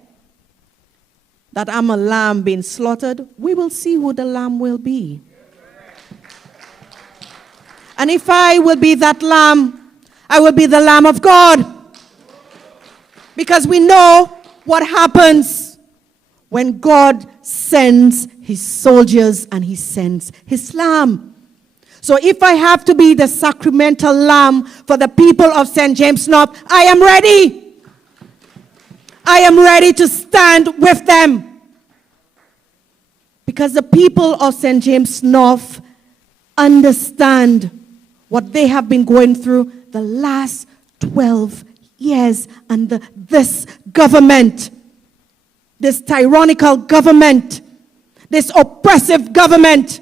that I'm a lamb being slaughtered. We will see who the lamb will be. And if I will be that lamb, I will be the Lamb of God. Because we know what happens when God sends his soldiers and he sends his lamb. So if I have to be the sacramental lamb for the people of St. James North, I am ready. I am ready to stand with them. Because the people of St. James North understand what they have been going through the last 12 years under this government, this tyrannical government, this oppressive government,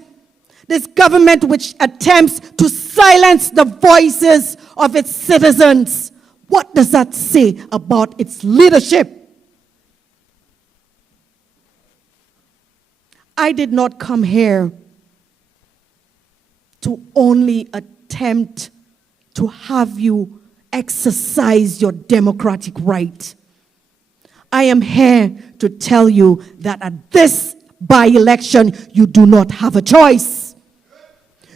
this government which attempts to silence the voices of its citizens. What does that say about its leadership? I did not come here to only attempt to have you exercise your democratic right. I am here to tell you that at this by-election, you do not have a choice.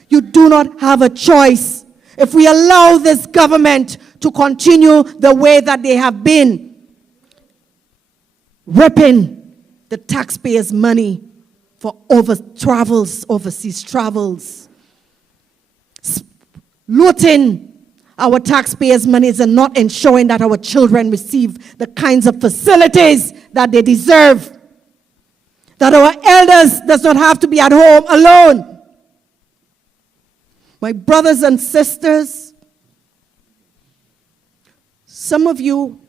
You do not have a choice. If we allow this government to continue the way that they have been, ripping the taxpayers' money for overseas travels, looting our taxpayers' monies and not ensuring that our children receive the kinds of facilities that they deserve, that our elders does not have to be at home alone. My brothers and sisters, some of you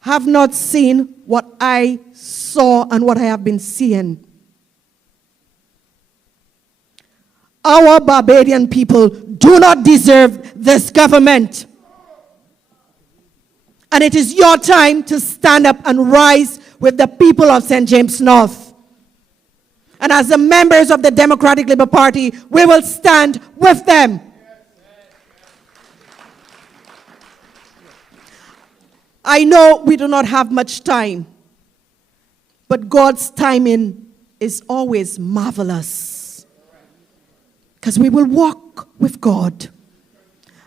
have not seen what I saw and what I have been seeing. Our Barbadian people do not deserve this government. And it is your time to stand up and rise with the people of St. James North. And as the members of the Democratic Labour Party, we will stand with them. I know we do not have much time, but God's timing is always marvelous. Because we will walk with God,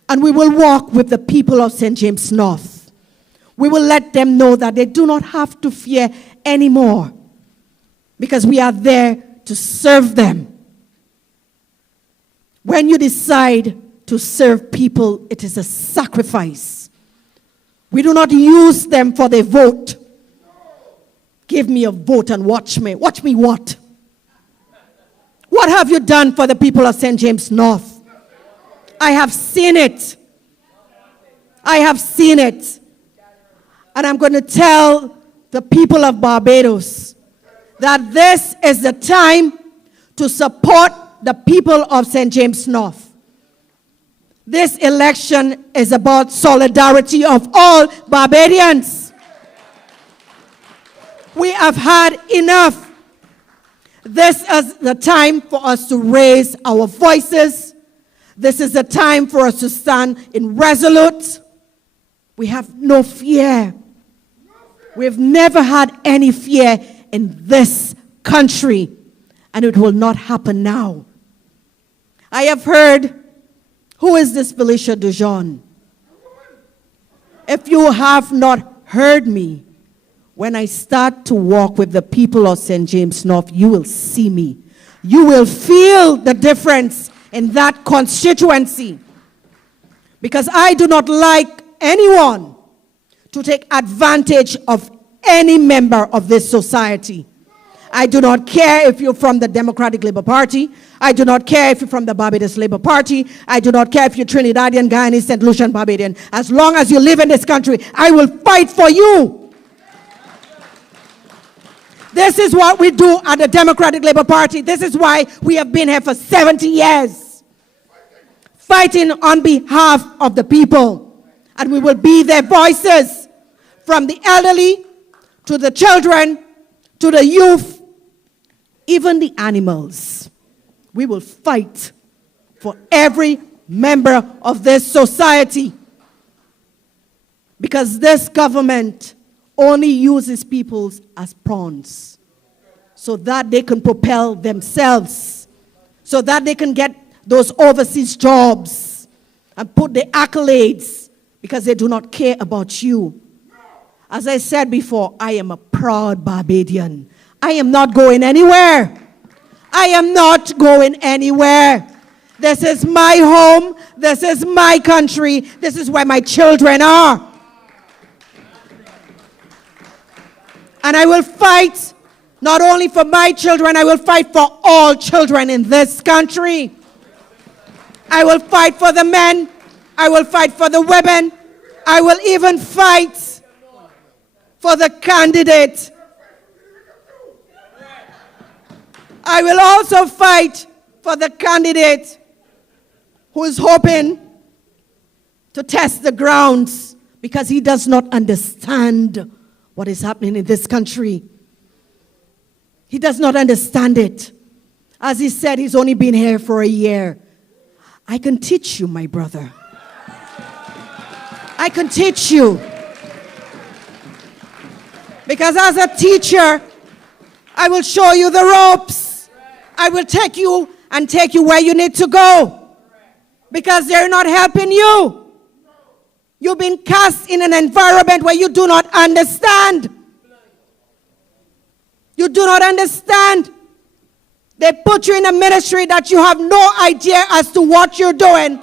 and we will walk with the people of St. James North. We will let them know that they do not have to fear anymore, because we are there to serve them. When you decide to serve people, it is a sacrifice. We do not use them for their vote. Give me a vote and watch me. Watch me what? What have you done for the people of St. James North? I have seen it. I have seen it. And I'm going to tell the people of Barbados that this is the time to support the people of St. James North. This election is about solidarity of all Barbadians. We have had enough. This is the time for us to raise our voices. This is the time for us to stand in resolute. We have no fear. We've never had any fear in this country, and it will not happen now. I have heard, who is this Felicia Dujon? If you have not heard me, when I start to walk with the people of St. James North, you will see me. You will feel the difference in that constituency. Because I do not like anyone to take advantage of any member of this society. I do not care if you're from the Democratic Labour Party. I do not care if you're from the Barbados Labour Party. I do not care if you're Trinidadian, Guyanese, St. Lucian, Barbadian. As long as you live in this country, I will fight for you. This is what we do at the Democratic Labour Party. This is why we have been here for 70 years. Fighting on behalf of the people. And we will be their voices, from the elderly to the children to the youth, even the animals. We will fight for every member of this society. Because this government only uses people as pawns so that they can propel themselves, so that they can get those overseas jobs and put the accolades, because they do not care about you. As I said before, I am a proud Barbadian. I am not going anywhere. I am not going anywhere. This is my home. This is my country. This is where my children are. And I will fight not only for my children, I will fight for all children in this country. I will fight for the men. I will fight for the women. I will even fight for the candidate. I will also fight for the candidate who is hoping to test the grounds because he does not understand what is happening in this country. He does not understand it. As he said, he's only been here for a year. I can teach you, my brother. I can teach you. Because as a teacher, I will show you the ropes. I will take you and take you where you need to go. Because they're not helping you. You've been cast in an environment where you do not understand. You do not understand. They put you in a ministry that you have no idea as to what you're doing.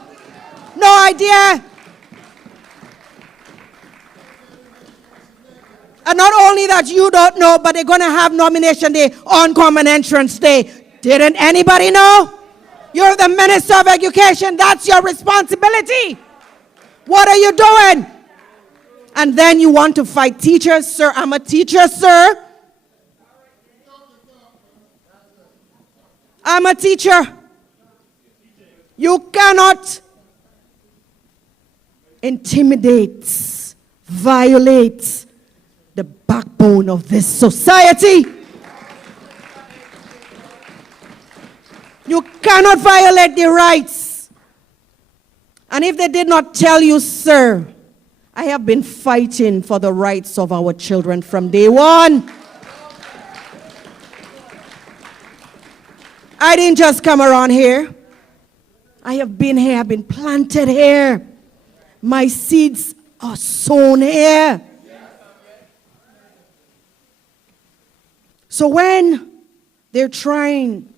No idea. And not only that you don't know, but they're going to have nomination day on common entrance day. Didn't anybody know? You're the Minister of Education. That's your responsibility. What are you doing? And then you want to fight teachers? Sir, I'm a teacher, sir. I'm a teacher. You cannot intimidate, violate the backbone of this society. You cannot violate their rights. And if they did not tell you, sir, I have been fighting for the rights of our children from day one. I didn't just come around here. I have been here, I've been planted here. My seeds are sown here. So when they're trying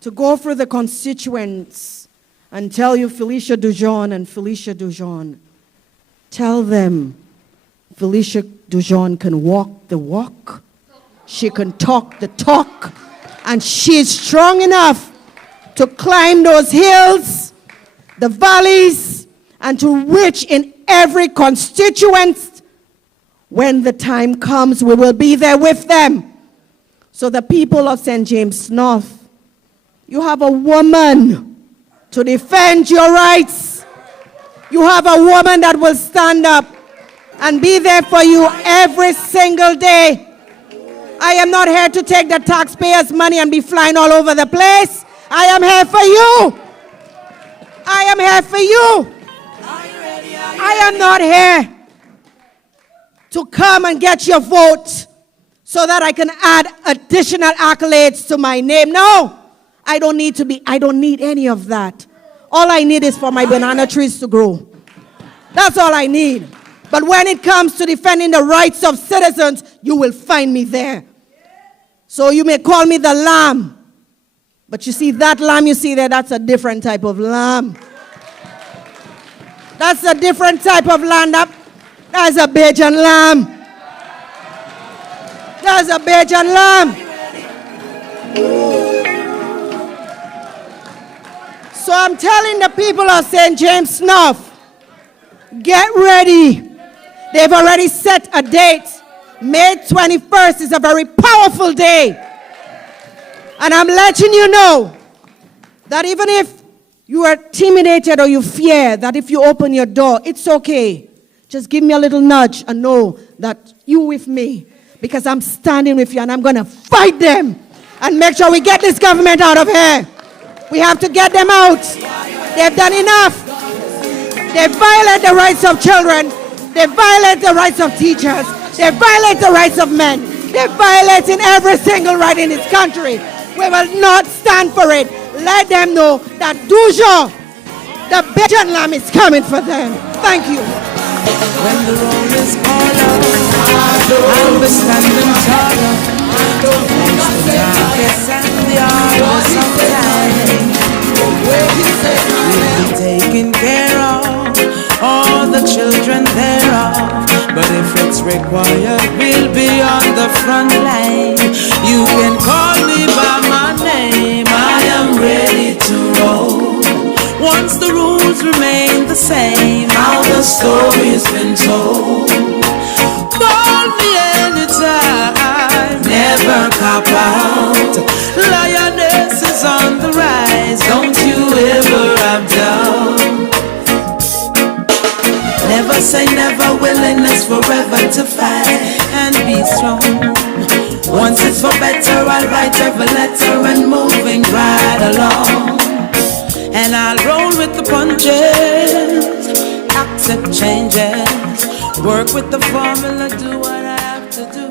to go for the constituents and tell you Felicia Dujon and Felicia Dujon, tell them Felicia Dujon can walk the walk, she can talk the talk, and she's strong enough to climb those hills, the valleys, and to reach in every constituent. When the time comes, we will be there with them. So the people of St. James North, you have a woman to defend your rights. You have a woman that will stand up and be there for you every single day. I am not here to take the taxpayers' money and be flying all over the place. I am here for you. I am here for you. I am not here to come and get your vote so that I can add additional accolades to my name. No, I don't need any of that. All I need is for my banana trees to grow. That's all I need. But when it comes to defending the rights of citizens, you will find me there. So you may call me the lamb. But you see, that lamb you see there, that's a different type of lamb. That's a different type of lamb. That's a Bajan lamb. That's a Bajan lamb. So I'm telling the people of St. James North, get ready. They've already set a date. May 21st is a very powerful day. And I'm letting you know that even if you are intimidated or you fear that if you open your door, it's okay. Just give me a little nudge and know that you're with me, because I'm standing with you and I'm going to fight them and make sure we get this government out of here. We have to get them out. They've done enough. They violate the rights of children. They violate the rights of teachers. They violate the rights of men. They're violating every single right in this country. We will not stand for it. Let them know that Dujon, the Bajan lamb, is coming for them. Thank you. When the road is called up, I'll be standing taller. Don't face the darkest and the hardest of time. We'll be taking care of all the children thereof. But if it's required, we'll be on the front line. You can call me by my name. I am ready to roll. Once the rules remain the same, how the story's been told. Call me anytime, never cop out. Lioness is on the rise, don't you ever have doubt. Never say never, willingness forever to fight and be strong. Once it's for better, I'll write every letter and moving right along. And I'll roll with the punches, accept changes, work with the formula, do what I have to do.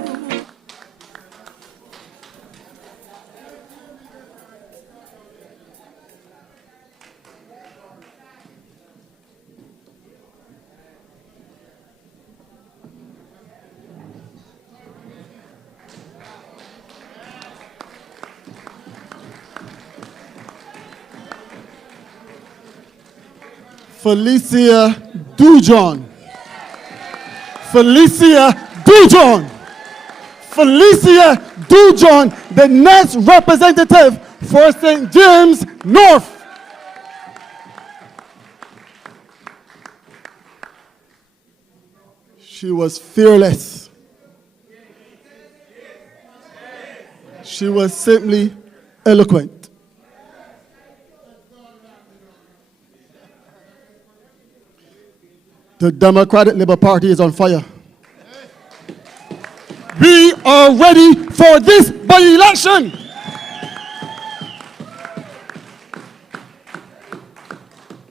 Felicia Dujon. Felicia Dujon. Felicia Dujon, the next representative for St. James North. She was fearless. She was simply eloquent. The Democratic Labour Party is on fire. We are ready for this by-election.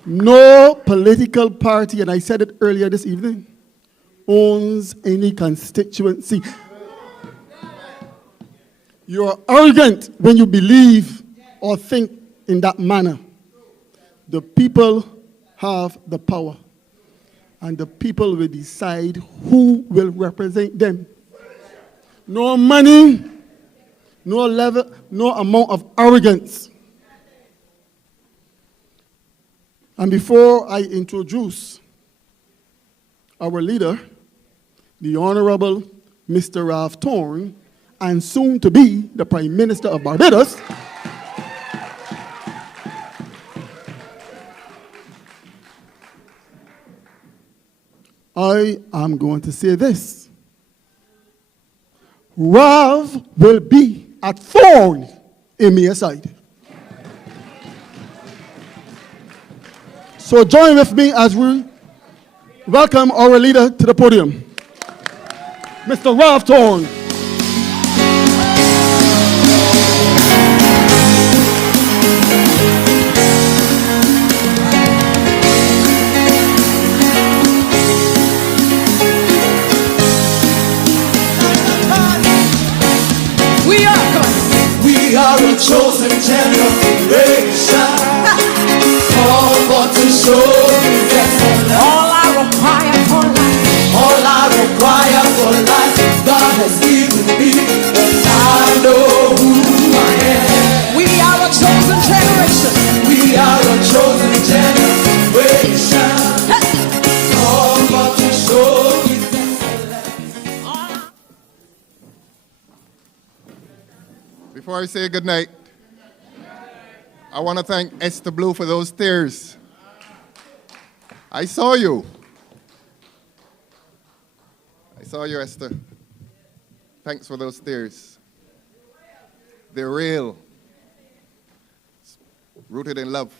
No political party, and I said it earlier this evening, owns any constituency. You are arrogant when you believe or think in that manner. The people have the power, and the people will decide who will represent them. No money, no level, no amount of arrogance. And before I introduce our leader, the Honorable Mr. Thorne, and soon to be the Prime Minister of Barbados, I am going to say this. Rav will be at Thorne in my side. So join with me as we welcome our leader to the podium, Mr. Rav Thorne. Before I say good night, I want to thank Esther Blue for those tears. I saw you. I saw you, Esther. Thanks for those tears. They're real. It's rooted in love.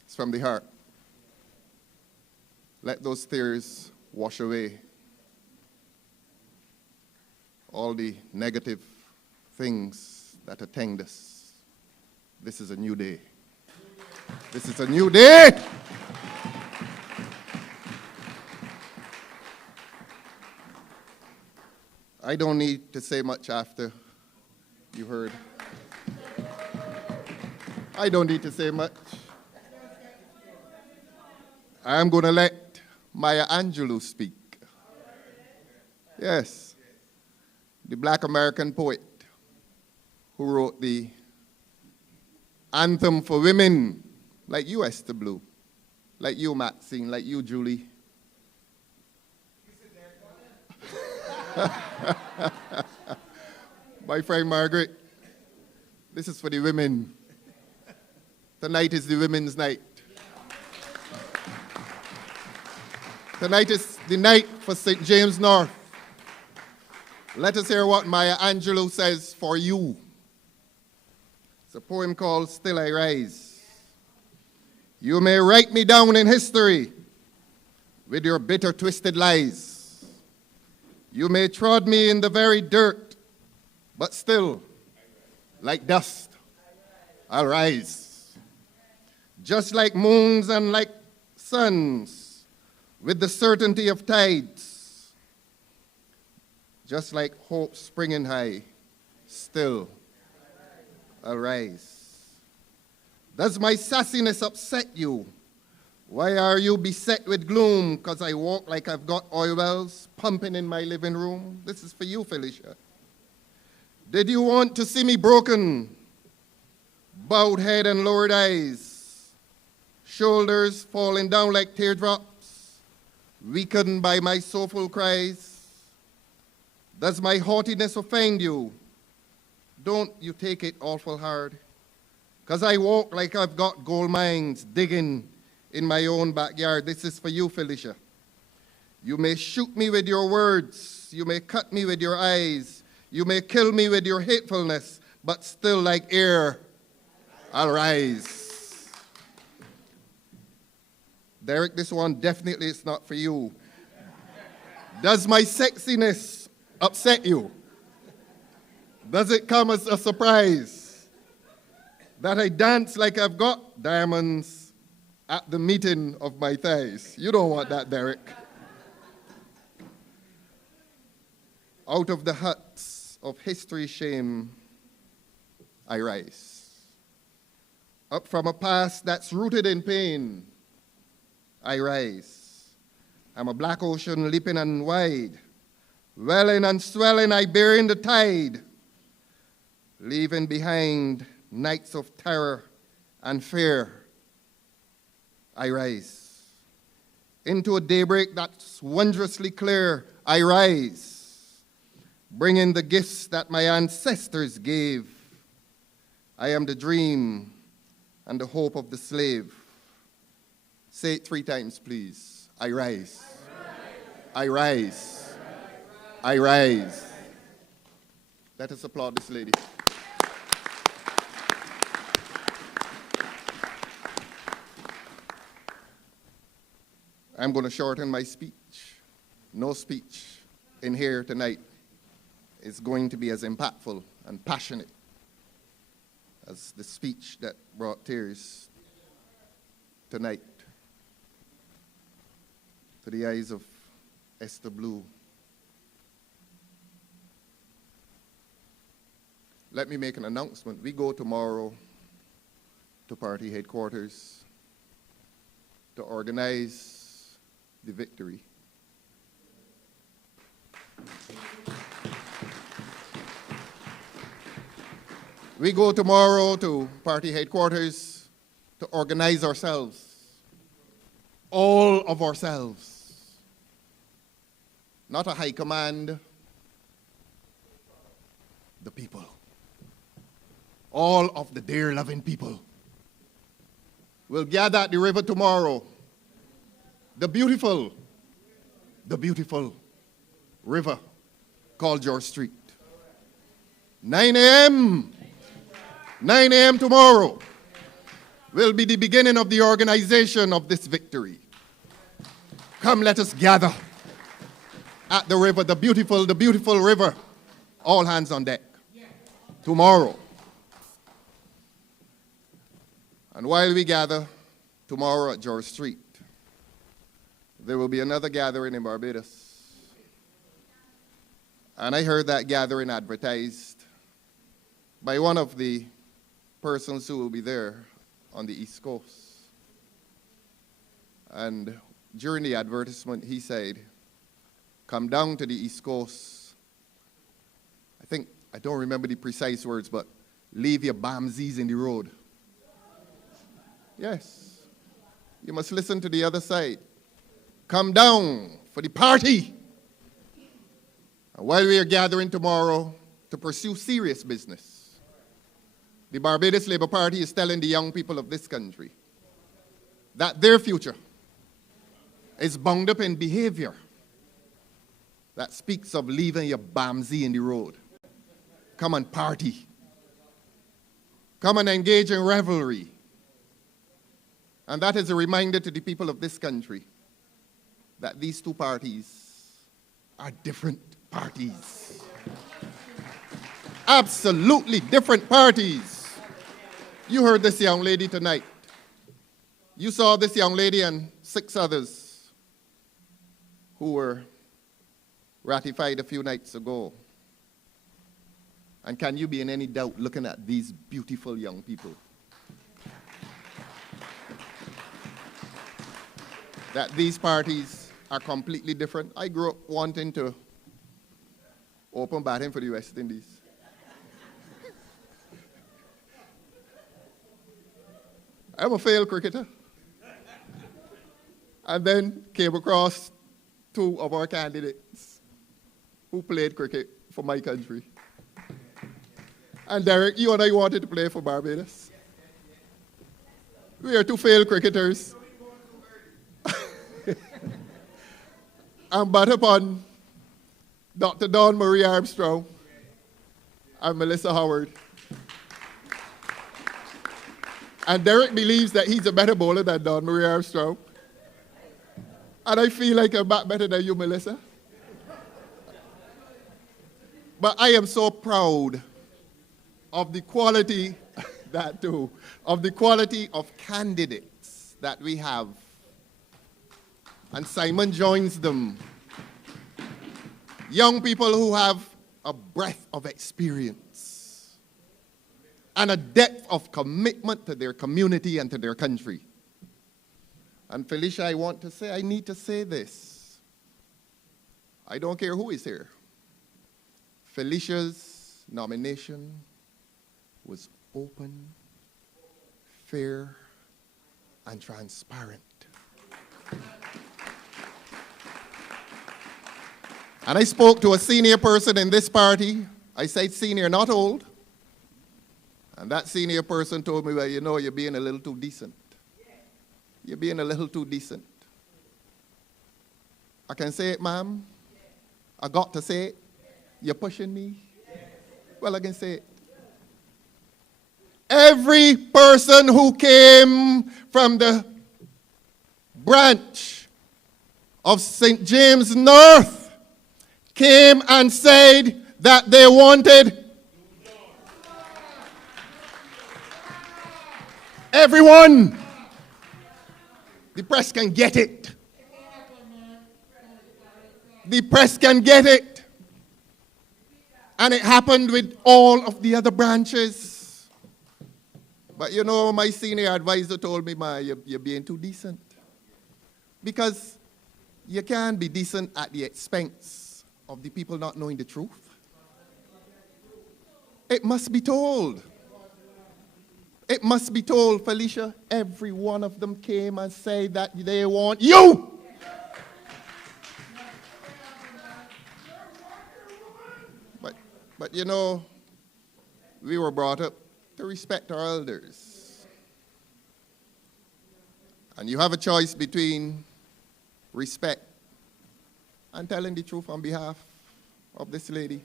It's from the heart. Let those tears wash away all the negative things that attend us. This is a new day. This is a new day. I don't need to say much after you heard. I don't need to say much. I'm going to let Maya Angelou speak. Yes, the Black American poet who wrote the anthem for women, like you, Esther Blue, like you, Maxine, like you, Julie. My friend Margaret, this is for the women. Tonight is the women's night. Tonight is the night for St. James North. Let us hear what Maya Angelou says for you. It's a poem called Still I Rise. You may write me down in history with your bitter, twisted lies. You may trod me in the very dirt, but still, like dust, I'll rise. Just like moons and like suns, with the certainty of tides, just like hope springing high, still I'll rise. Does my sassiness upset you? Why are you beset with gloom? 'Cause I walk like I've got oil wells pumping in my living room? This is for you, Felicia. Did you want to see me broken? Bowed head and lowered eyes, shoulders falling down like teardrops, weakened by my soulful cries? Does my haughtiness offend you? Don't you take it awful hard? 'Cause I walk like I've got gold mines digging in my own backyard. This is for you, Felicia. You may shoot me with your words, you may cut me with your eyes, you may kill me with your hatefulness, but still like air, I'll rise. Derek, this one definitely is not for you. Does my sexiness upset you? Does it come as a surprise that I dance like I've got diamonds at the meeting of my thighs? You don't want that, Derek. Out of the huts of history's shame, I rise. Up from a past that's rooted in pain, I rise. I'm a black ocean leaping and wide, welling and swelling, I bear in the tide, leaving behind nights of terror and fear. I rise. Into a daybreak that's wondrously clear, I rise, bringing the gifts that my ancestors gave. I am the dream and the hope of the slave. Say it 3 times, please. I rise. I rise. I rise. Let us applaud this lady. I'm going to shorten my speech. No speech in here tonight is going to be as impactful and passionate as the speech that brought tears tonight to the eyes of Esther Blue. Let me make an announcement. We go tomorrow to party headquarters to organize the victory. We go tomorrow to party headquarters to organize ourselves, all of ourselves. Not a high command, the people. all of the dear loving people will gather at the river tomorrow. The beautiful river called George Street. 9 a.m. 9 a.m. tomorrow will be the beginning of the organization of this victory. Come, let us gather at the river, the beautiful river. All hands on deck. Tomorrow. And while we gather tomorrow at George Street, there will be another gathering in Barbados. And I heard that gathering advertised by one of the persons who will be there on the East Coast. And during the advertisement, he said, come down to the East Coast. I don't remember the precise words, but leave your bamsies in the road. Yes. You must listen to the other side. Come down for the party. And while we are gathering tomorrow to pursue serious business, the Barbados Labour Party is telling the young people of this country that their future is bound up in behavior that speaks of leaving your bamsy in the road. Come and party. Come and engage in revelry. And that is a reminder to the people of this country that these two parties are different parties. Absolutely different parties. You heard this young lady tonight. You saw this young lady and 6 others who were ratified a few nights ago. And can you be in any doubt looking at these beautiful young people that these parties are completely different? I grew up wanting to open batting for the West Indies. I'm a failed cricketer. And then came across 2 of our candidates who played cricket for my country. And Derek, you and I wanted to play for Barbados. We are 2 failed cricketers. And but upon Dr. Dawn Marie Armstrong and Melissa Howard. And Derek believes that he's a better bowler than Dawn Marie Armstrong. And I feel like I'm back better than you, Melissa. But I am so proud of the quality, that too, of the quality of candidates that we have. And Simon joins them. Young people who have a breadth of experience and a depth of commitment to their community and to their country. And Felicia, I need to say this. I don't care who is here. Felicia's nomination was open, fair, and transparent. And I spoke to a senior person in this party. I said senior, not old. And that senior person told me, well, you know, you're being a little too decent. You're being a little too decent. I can say it, ma'am. I got to say it. You're pushing me. Well, I can say it. Every person who came from the branch of St. James North came and said that they wanted everyone. The press can get it. The press can get it. And it happened with all of the other branches. But you know, my senior advisor told me, you're being too decent. Because you can't be decent at the expense of the people not knowing the truth. It must be told. It must be told, Felicia. Every one of them came and said that they want you. But you know, we were brought up to respect our elders. And you have a choice between respect and telling the truth on behalf of this lady.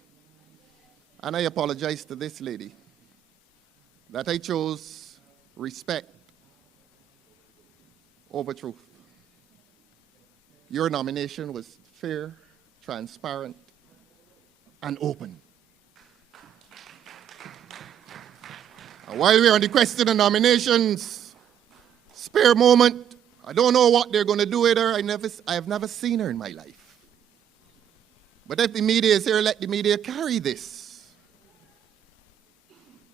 And I apologize to this lady that I chose respect over truth. Your nomination was fair, transparent, and open. And while we're on the question of nominations, spare moment, I don't know what they're going to do with her. I have never seen her in my life. But if the media is here, let the media carry this.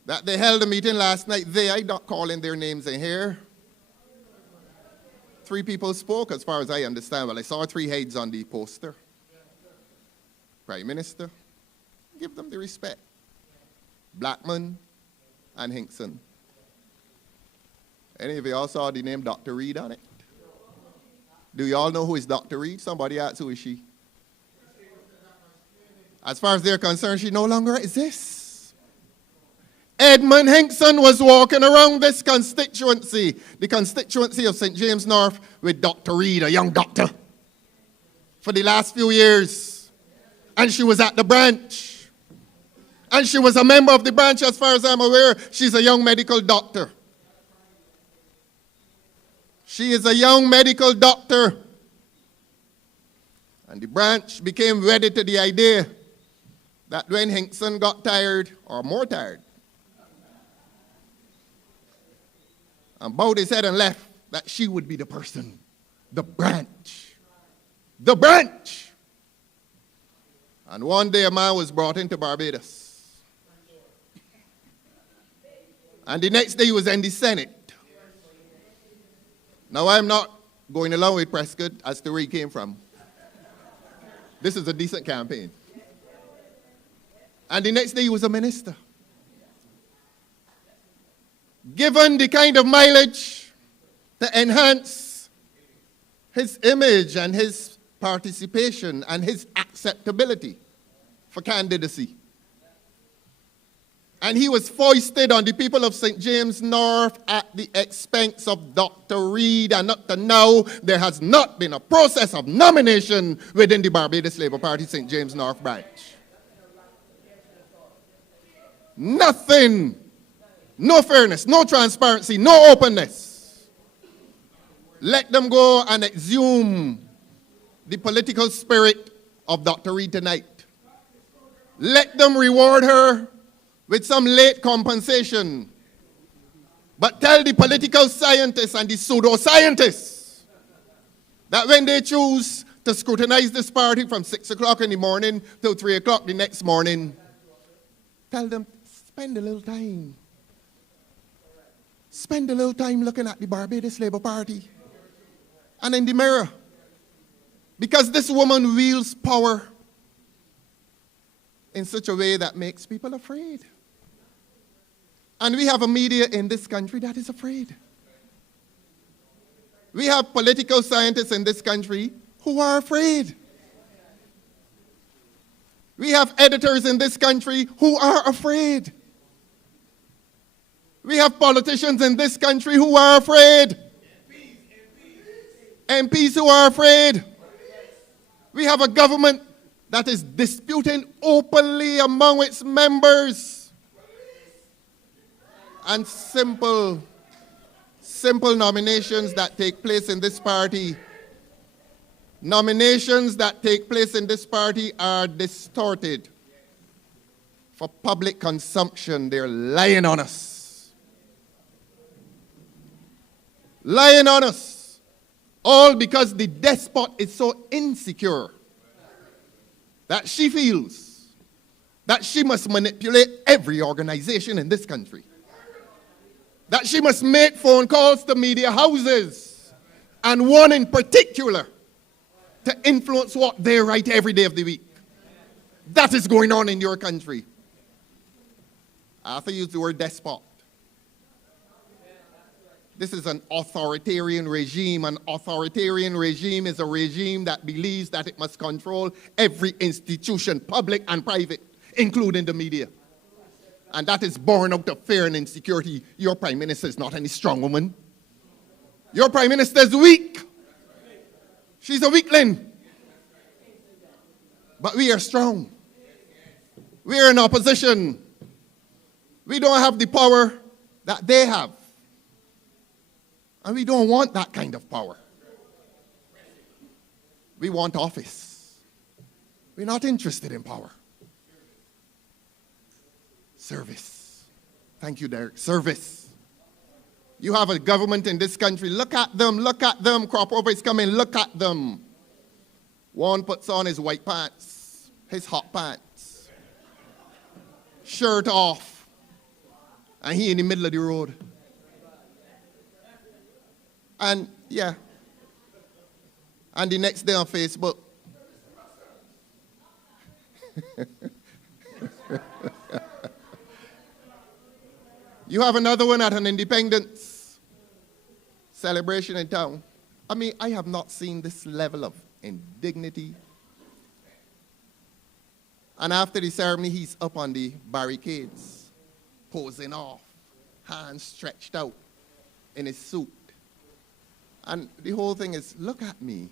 That they held a meeting last night, I'm not calling their names in here. 3 people spoke, as far as I understand. Well, I saw 3 heads on the poster. Prime Minister, give them the respect. Blackman and Hinkson. Any of you all saw the name Dr. Reed on it? Do you all know who is Dr. Reed? Somebody asked, who is she? As far as they're concerned, she no longer exists. Edmund Hinkson was walking around this constituency, the constituency of St. James North, with Dr. Reed, a young doctor, for the last few years. And she was at the branch. And she was a member of the branch, as far as I'm aware. She's a young medical doctor. She is a young medical doctor. And the branch became wedded to the idea that when Hinkson got tired, or more tired, and bowed his head and left, that she would be the person, the branch. The branch. And one day a man was brought into Barbados. And the next day he was in the Senate. Now I'm not going along with Prescott as to where he came from. This is a decent campaign. And the next day he was a minister. Given the kind of mileage to enhance his image and his participation and his acceptability for candidacy. And he was foisted on the people of St. James North at the expense of Dr. Reed, and up to now, there has not been a process of nomination within the Barbados Labour Party St. James North branch. Nothing. No fairness, no transparency, no openness. Let them go and exhume the political spirit of Dr. Reed tonight. Let them reward her with some late compensation. But tell the political scientists and the pseudo-scientists that when they choose to scrutinize this party from 6 o'clock in the morning till 3 o'clock the next morning, tell them, spend a little time. Spend a little time looking at the Barbados Labour Party and in the mirror. Because this woman wields power in such a way that makes people afraid. And we have a media in this country that is afraid. We have political scientists in this country who are afraid. We have editors in this country who are afraid. We have politicians in this country who are afraid. MPs who are afraid. We have a government that is disputing openly among its members. And simple nominations that take place in this party, are distorted for public consumption. They're lying on us. Lying on us, all because the despot is so insecure that she feels that she must manipulate every organization in this country, that she must make phone calls to media houses, and one in particular, to influence what they write every day of the week. That is going on in your country. I have to use the word despot. This is an authoritarian regime. An authoritarian regime is a regime that believes that it must control every institution, public and private, including the media. And that is born out of fear and insecurity. Your prime minister is not any strong woman. Your prime minister is weak. She's a weakling. But we are strong. We are in opposition. We don't have the power that they have. And we don't want that kind of power. We want office. We're not interested in power. Service. Thank you, Derek. Service. You have a government in this country. Look at them. Look at them. Crop over is coming. Look at them. One puts on his white pants, his hot pants, shirt off, and he in the middle of the road. And yeah. And the next day on Facebook. You have another one at an independence celebration in town. I mean, I have not seen this level of indignity. And after the ceremony, he's up on the barricades, posing off, hands stretched out in his suit. And the whole thing is, look at me.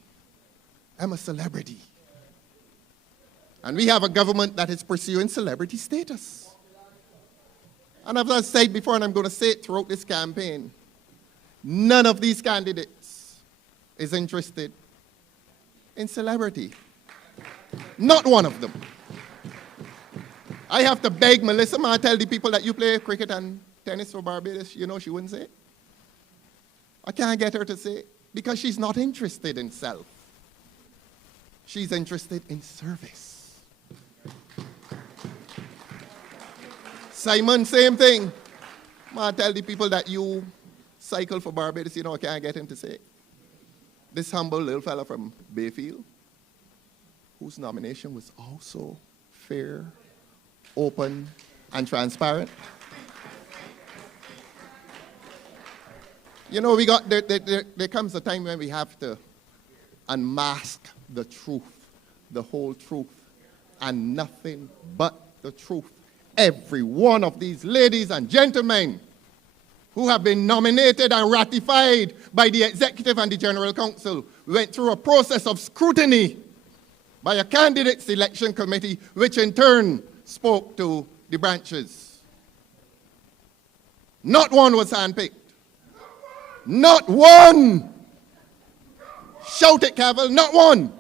I'm a celebrity. And we have a government that is pursuing celebrity status. And I've said before, and I'm going to say it throughout this campaign, none of these candidates is interested in celebrity. Not one of them. I have to beg Melissa, I tell the people that you play cricket and tennis for Barbados, you know she wouldn't say it. I can't get her to say it because she's not interested in self. She's interested in service. Simon, same thing. I tell the people that you cycle for Barbados, you know, I can't get him to say it. This humble little fella from Bayfield, whose nomination was also fair, open, and transparent. You know, there comes a time when we have to unmask the truth, the whole truth, and nothing but the truth. Every one of these ladies and gentlemen who have been nominated and ratified by the Executive and the General Council went through a process of scrutiny by a candidate selection committee, which in turn spoke to the branches. Not one was handpicked. Not one. Shout it, Cavill, not one.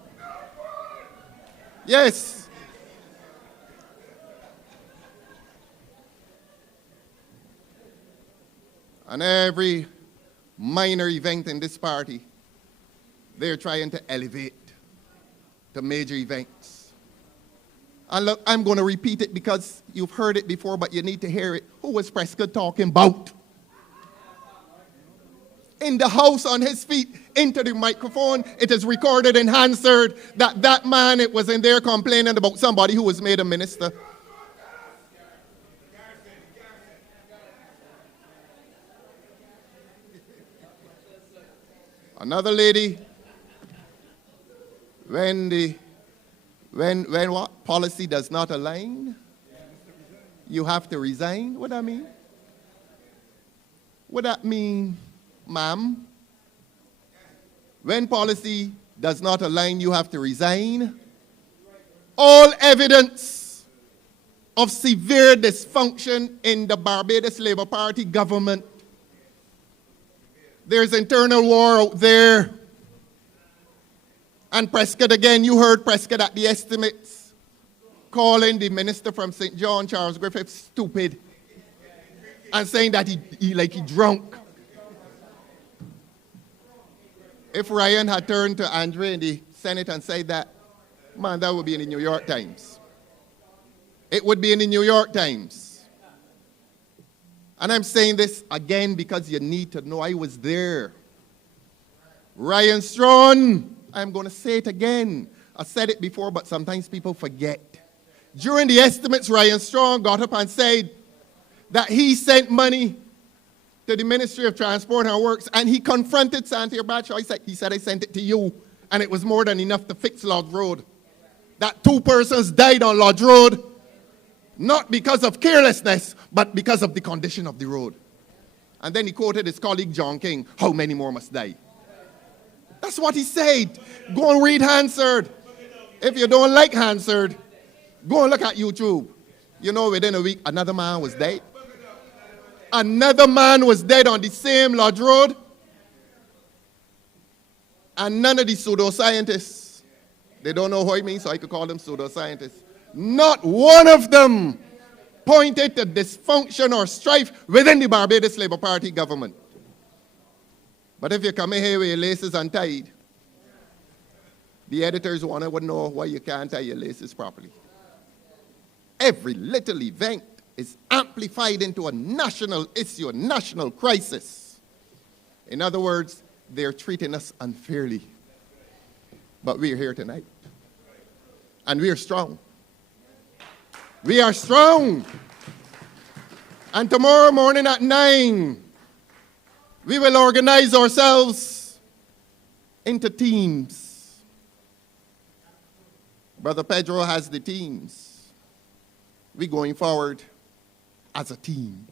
Yes. And every minor event in this party, they're trying to elevate to major events. And look, I'm going to repeat it because you've heard it before, but you need to hear it. Who was Prescott talking about? In the house on his feet, into the microphone, it is recorded in Hansard that that man, it was in there complaining about somebody who was made a minister. Another lady, when what? Policy does not align, you have to resign. What that mean? What that mean, ma'am? When policy does not align, you have to resign. All evidence of severe dysfunction in the Barbados Labour Party government. There's internal war out there. And Prescott, again, you heard Prescott at the estimates calling the minister from St. John, Charles Griffith, stupid. And saying that he drunk. If Ryan had turned to Andre in the Senate and said that, man, that would be in the New York Times. It would be in the New York Times. And I'm saying this again because you need to know I was there. Ryan Strachan, I'm going to say it again. I said it before, but sometimes people forget. During the estimates, Ryan Strachan got up and said that he sent money to the Ministry of Transport and Works, and he confronted Santiago Bradshaw. He said, I sent it to you, and it was more than enough to fix Lodge Road. That 2 persons died on Lodge Road. Not because of carelessness, but because of the condition of the road. And then he quoted his colleague John King, how many more must die? That's what he said. Go and read Hansard. If you don't like Hansard, go and look at YouTube. You know, within a week, another man was dead. Another man was dead on the same Lodge Road. And none of the pseudoscientists, they don't know what it means, so I could call them pseudoscientists. Not one of them pointed to dysfunction or strife within the Barbados Labour Party government. But if you come in here with your laces untied, the editors want to know why you can't tie your laces properly. Every little event is amplified into a national issue, a national crisis. In other words, they're treating us unfairly. But we're here tonight. And we're strong. We are strong. And tomorrow morning at 9, we will organize ourselves into teams. Brother Pedro has the teams. We're going forward as a team.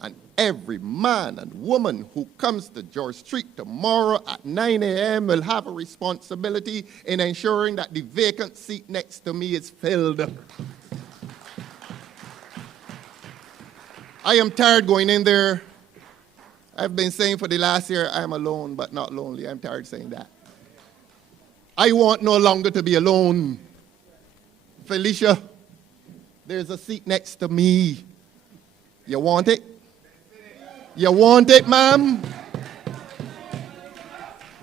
And every man and woman who comes to George Street tomorrow at 9 a.m. will have a responsibility in ensuring that the vacant seat next to me is filled. I am tired going in there. I've been saying for the last year, I am alone but not lonely. I'm tired saying that. I want no longer to be alone. Felicia, there's a seat next to me. You want it? You want it, ma'am?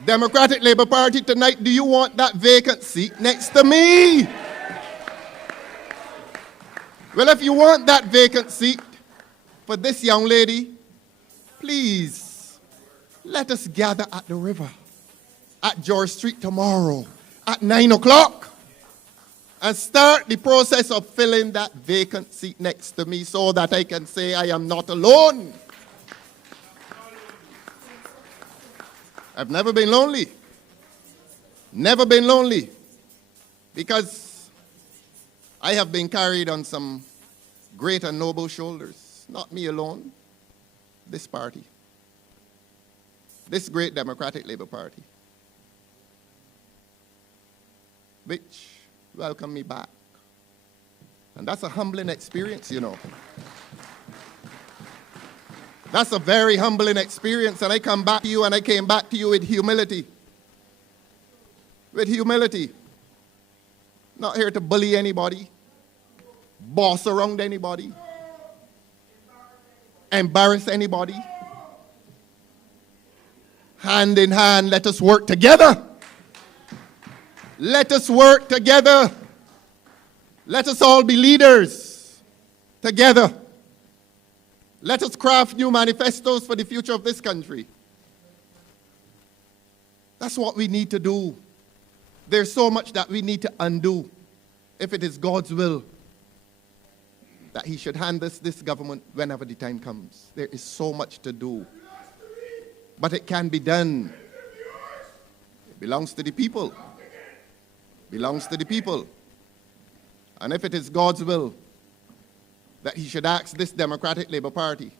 Democratic Labour Party tonight, do you want that vacant seat next to me? Well, if you want that vacant seat for this young lady, please, let us gather at the river at George Street tomorrow at 9 o'clock and start the process of filling that vacant seat next to me so that I can say I am not alone. I've never been lonely. Never been lonely. Because I have been carried on some great and noble shoulders. Not me alone. This party. This great Democratic Labour Party. Which welcomed me back. And that's a humbling experience, you know. That's a very humbling experience, and I come back to you, and I came back to you with humility. With humility. Not here to bully anybody, boss around anybody, embarrass anybody. Hand in hand, let us work together. Let us work together. Let us all be leaders together. Let us craft new manifestos for the future of this country. That's what we need to do. There's so much that we need to undo if it is God's will that he should hand us this government whenever the time comes. There is so much to do. But it can be done. It belongs to the people. It belongs to the people. And if it is God's will that he should ask this Democratic Labour Party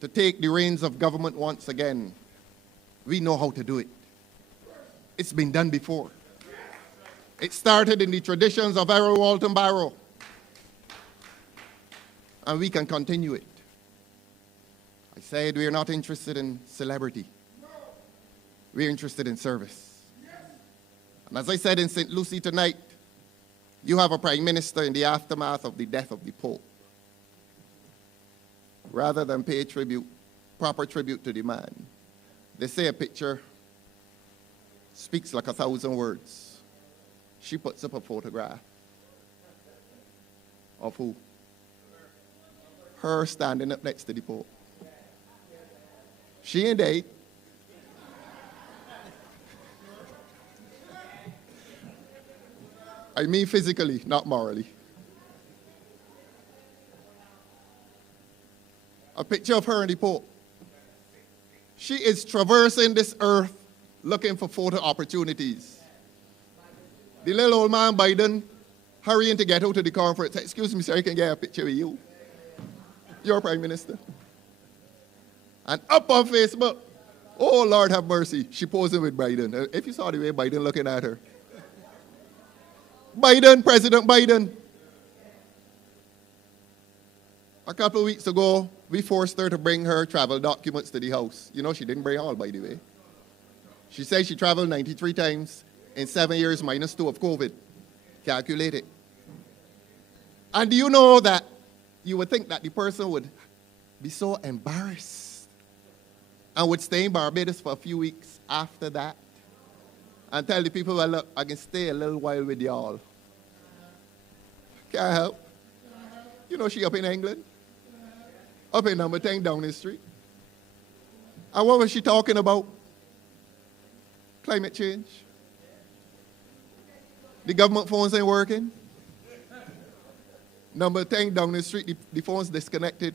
to take the reins of government once again, we know how to do it. It's been done before. It started in the traditions of Errol Walton Barrow, and we can continue it. I said we are not interested in celebrity. We're interested in service. And as I said in St. Lucie tonight, you have a prime minister in the aftermath of the death of the Pope. Rather than pay tribute, proper tribute to the man, they say a picture speaks like 1,000 words. She puts up a photograph of who? Her standing up next to the Pope. She ain't dead. I mean physically, not morally. A picture of her and the Pope. She is traversing this earth looking for photo opportunities. The little old man Biden hurrying to get out of the conference. Excuse me, sir, I can get a picture with you. You're Prime Minister. And up on Facebook, oh, Lord have mercy, she posing with Biden. If you saw the way Biden looking at her. Biden, President Biden. A couple of weeks ago, we forced her to bring her travel documents to the house. You know, she didn't bring all, by the way. She said she traveled 93 times in 7 years minus 2 of COVID. Calculate it. And do you know that you would think that the person would be so embarrassed and would stay in Barbados for a few weeks after that and tell the people, well, look, I can stay a little while with y'all. Can't help. You know she up in England, up in number 10 Downing Street. And what was she talking about? Climate change. The government phones ain't working. Number 10 Downing Street, the phone's disconnected.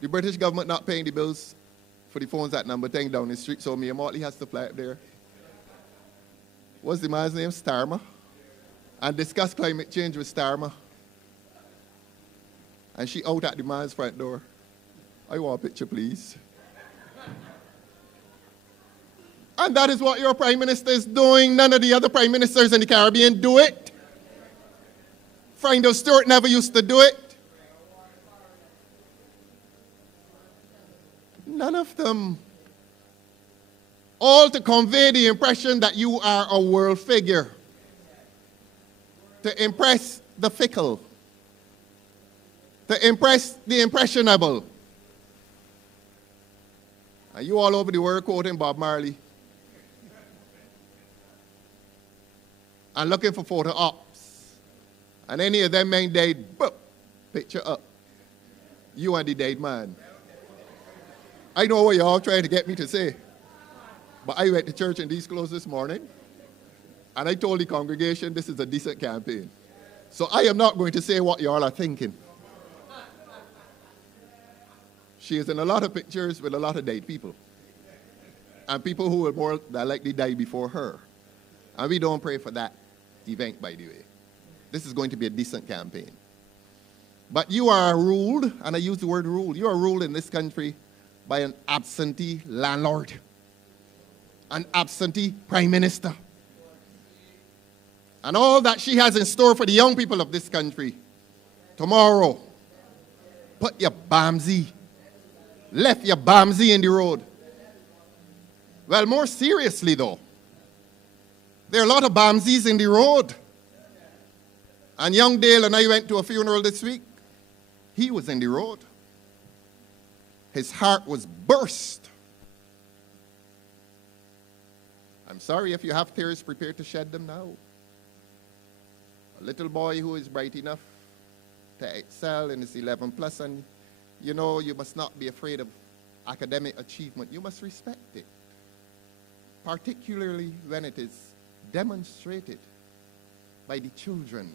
The British government not paying the bills for the phones at number 10 Downing Street, so Mia Motley has to fly up there. What's the man's name? Starmer. And discuss climate change with Starmer. And she out at the man's front door. I want a picture, please. And that is what your Prime Minister is doing. None of the other Prime Ministers in the Caribbean do it. Findo Stewart never used to do it. None of them. All to convey the impression that you are a world figure. To impress the fickle. To impress the impressionable. And you all over the world quoting Bob Marley. And looking for photo ops. And any of them men died, boop, picture up. You and the dead man. I know what y'all trying to get me to say. But I went to church in these clothes this morning. And I told the congregation this is a decent campaign. So I am not going to say what y'all are thinking. She is in a lot of pictures with a lot of dead people. And people who will more than likely die before her. And we don't pray for that event, by the way. This is going to be a decent campaign. But you are ruled, and I use the word rule, you are ruled in this country by an absentee landlord. An absentee prime minister. And all that she has in store for the young people of this country. Tomorrow, put your Bamsey, left your Bamsey in the road. Well, more seriously though, there are a lot of Bamsies in the road. And young Dale and I went to a funeral this week. He was in the road. His heart was burst. I'm sorry if you have tears, prepare to shed them now. A little boy who is bright enough to excel in his 11 plus, and you know, you must not be afraid of academic achievement. You must respect it, particularly when it is demonstrated by the children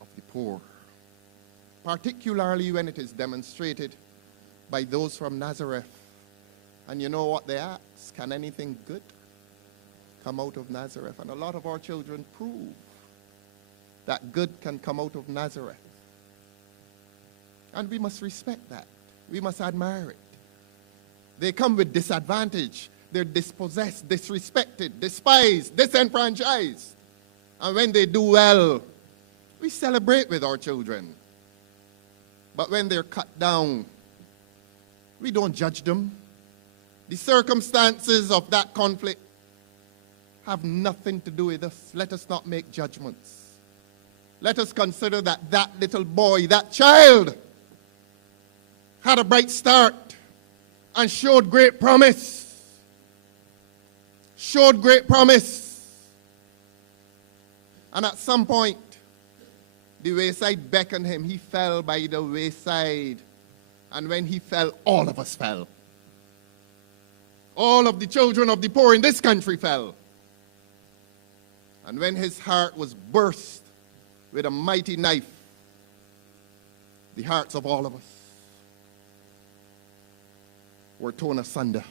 of the poor, particularly when it is demonstrated by those from Nazareth. And you know what they ask? Can anything good come out of Nazareth? And a lot of our children prove that good can come out of Nazareth. And we must respect that. We must admire it. They come with disadvantage. They're dispossessed, disrespected, despised, disenfranchised. And when they do well, we celebrate with our children. But when they're cut down, we don't judge them. The circumstances of that conflict have nothing to do with us. Let us not make judgments. Let us consider that that little boy, that child, had a bright start and showed great promise. Showed great promise. And at some point, the wayside beckoned him. He fell by the wayside. And when he fell, all of us fell. All of the children of the poor in this country fell. And when his heart was burst with a mighty knife, the hearts of all of us were torn asunder.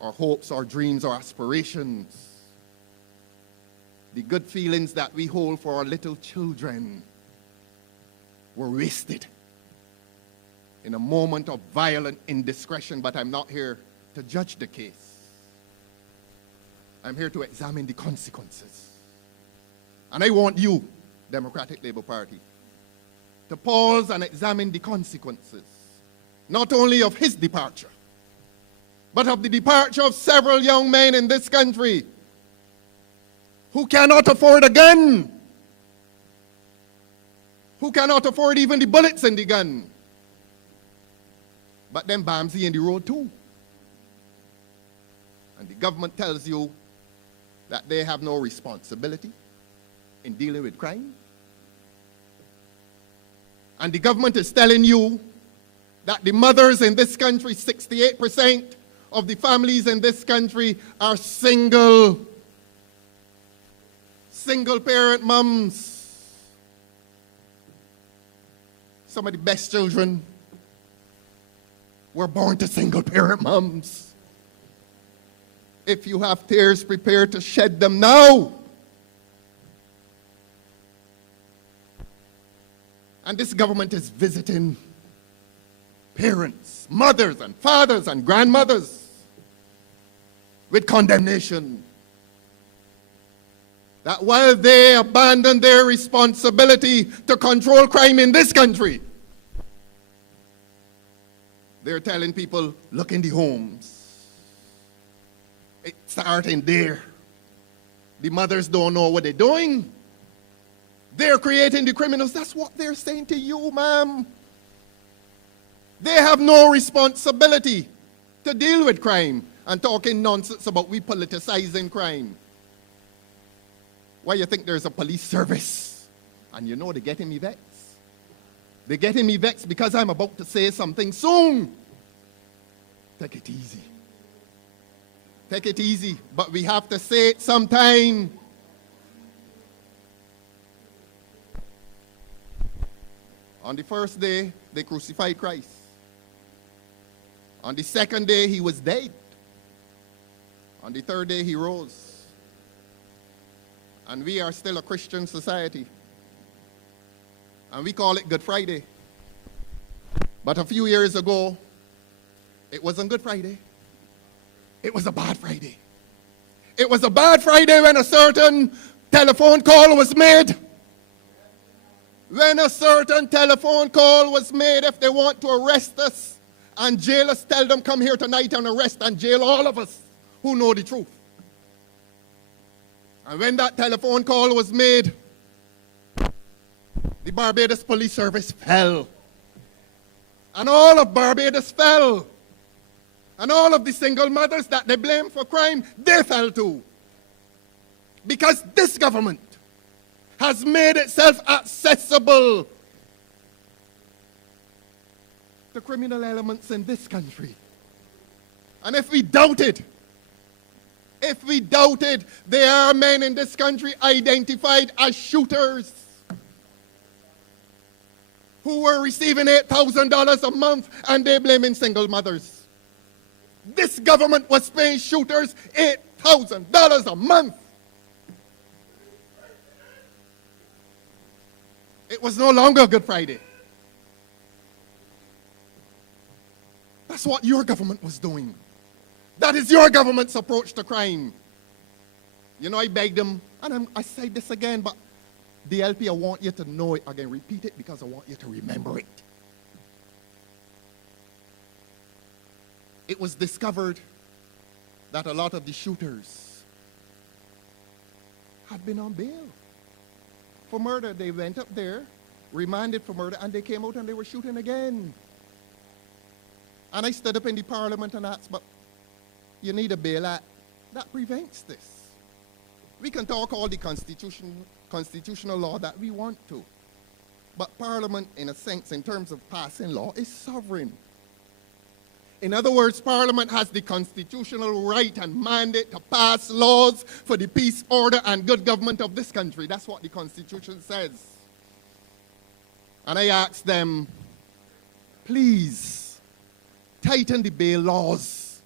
Our hopes, our dreams, our aspirations the good feelings that we hold for our little children were wasted in a moment of violent indiscretion, but I'm not here to judge the case. I'm here to examine the consequences. And I want you, Democratic Labour Party, to pause and examine the consequences, not only of his departure, but of the departure of several young men in this country who cannot afford a gun, who cannot afford even the bullets in the gun. But then Bamsey in the road too. And the government tells you that they have no responsibility in dealing with crime. And the government is telling you that the mothers in this country, 68% of the families in this country are single parent moms. Some of the best children were born to single parent moms. If you have tears, prepare to shed them now. And this government is visiting parents, mothers and fathers and grandmothers with condemnation. That while they abandon their responsibility to control crime in this country, they're telling people, look in the homes. It's starting there. The mothers don't know what they're doing. They're creating the criminals. That's what they're saying to you, ma'am. They have no responsibility to deal with crime and talking nonsense about we politicizing crime. Why you think there's a police service? And you know they're getting me vexed. They're getting me vexed because I'm about to say something soon. Take it easy. Take it easy, but we have to say it sometime. On the first day, they crucified Christ. On the second day, he was dead. On the third day, he rose. And we are still a Christian society. And we call it Good Friday. But a few years ago, it wasn't Good Friday. It was a bad Friday. It was a bad Friday when a certain telephone call was made. When a certain telephone call was made, if they want to arrest us and jail us, tell them come here tonight and arrest and jail all of us who know the truth. And when that telephone call was made, the Barbados Police Service fell. And all of Barbados fell. And all of the single mothers that they blame for crime, they fell too. Because this government has made itself accessible to criminal elements in this country. And if we doubted, there are men in this country identified as shooters who were receiving $8,000 a month and they blaming single mothers. This government was paying shooters $8,000 a month. It was no longer Good Friday. That's what your government was doing. That is your government's approach to crime. You know, I begged them, and I say this again, but DLP, I want you to know it again. Repeat it because I want you to remember it. It was discovered that a lot of the shooters had been on bail for murder. They went up there, remanded for murder, and they came out and they were shooting again. And I stood up in the parliament and asked, but you need a bail act that prevents this. We can talk all the constitutional law that we want to, but parliament, in a sense, in terms of passing law, is sovereign. In other words, Parliament has the constitutional right and mandate to pass laws for the peace, order, and good government of this country. That's what the Constitution says. And I asked them, please, tighten the bail laws.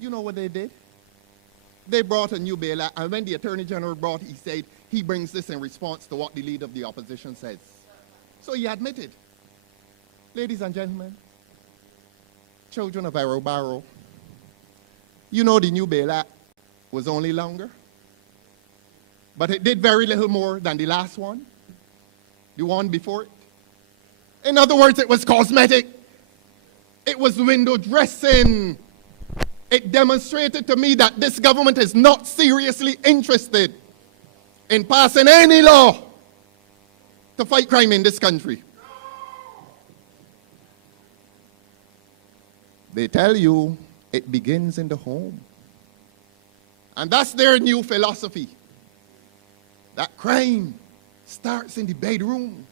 You know what they did? they brought a new bail act, and when the Attorney General brought it, he said he brings this in response to what the leader of the opposition says. So he admitted. Ladies and gentlemen, children of Arrow Barrow, you know the new bail act was only longer, but it did very little more than the last one, the one before it. In other words, it was cosmetic. It was window dressing. It demonstrated to me that this government is not seriously interested in passing any law to fight crime in this country. They tell you it begins in the home. And that's their new philosophy, that crime starts in the bedroom.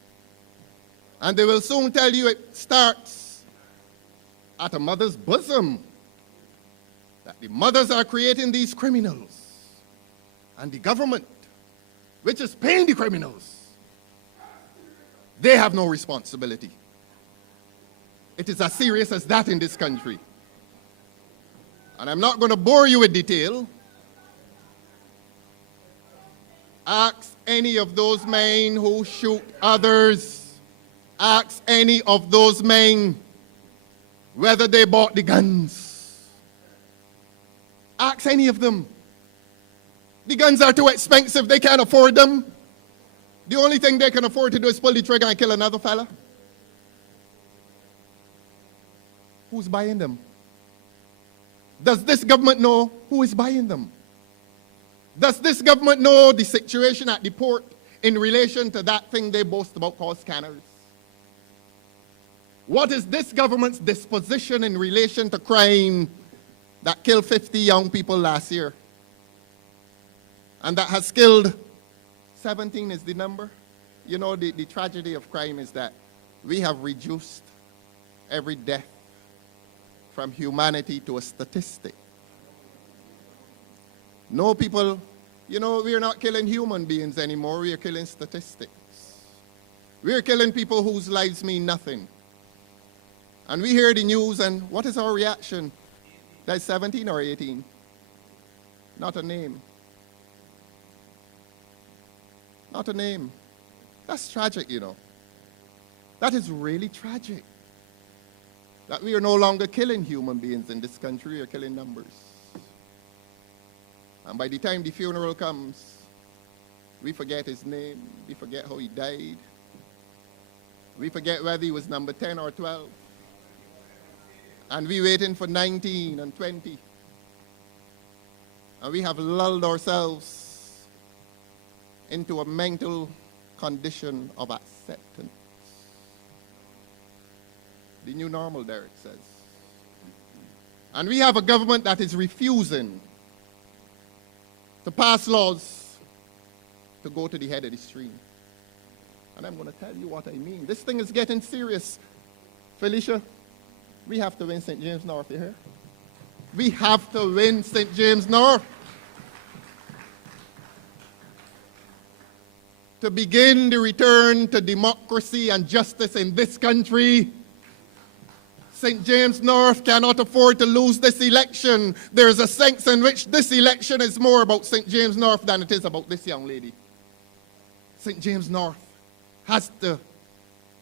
And they will soon tell you it starts at a mother's bosom, that the mothers are creating these criminals, and the government, which is paying the criminals, they have no responsibility. It is as serious as that in this country. And I'm not going to bore you with detail. Ask any of those men who shoot others. Ask any of those men whether they bought the guns. Ask any of them. The guns are too expensive. They can't afford them. The only thing they can afford to do is pull the trigger and kill another fella. Who's buying them? Does this government know who is buying them? Does this government know the situation at the port in relation to that thing they boast about called scanners? What is this government's disposition in relation to crime that killed 50 young people last year? And that has killed 17 is the number. You know, the tragedy of crime is that we have reduced every death from humanity to a statistic. No, people, you know, we are not killing human beings anymore, we are killing statistics. We are killing people whose lives mean nothing. And we hear the news, and what is our reaction? That's 17 or 18? Not a name. Not a name. That's tragic, you know. That is really tragic. That we are no longer killing human beings in this country, we are killing numbers. And by the time the funeral comes, we forget his name, we forget how he died. We forget whether he was number 10 or 12. And we waiting for 19 and 20. And we have lulled ourselves into a mental condition of acceptance. The new normal, Derek says. And we have a government that is refusing to pass laws to go to the head of the stream. And I'm going to tell you what I mean. This thing is getting serious. Felicia, we have to win St. James North, you hear? We have to win St. James North. To begin the return to democracy and justice in this country, St. James North cannot afford to lose this election. There's a sense in which this election is more about St. James North than it is about this young lady. St. James North has to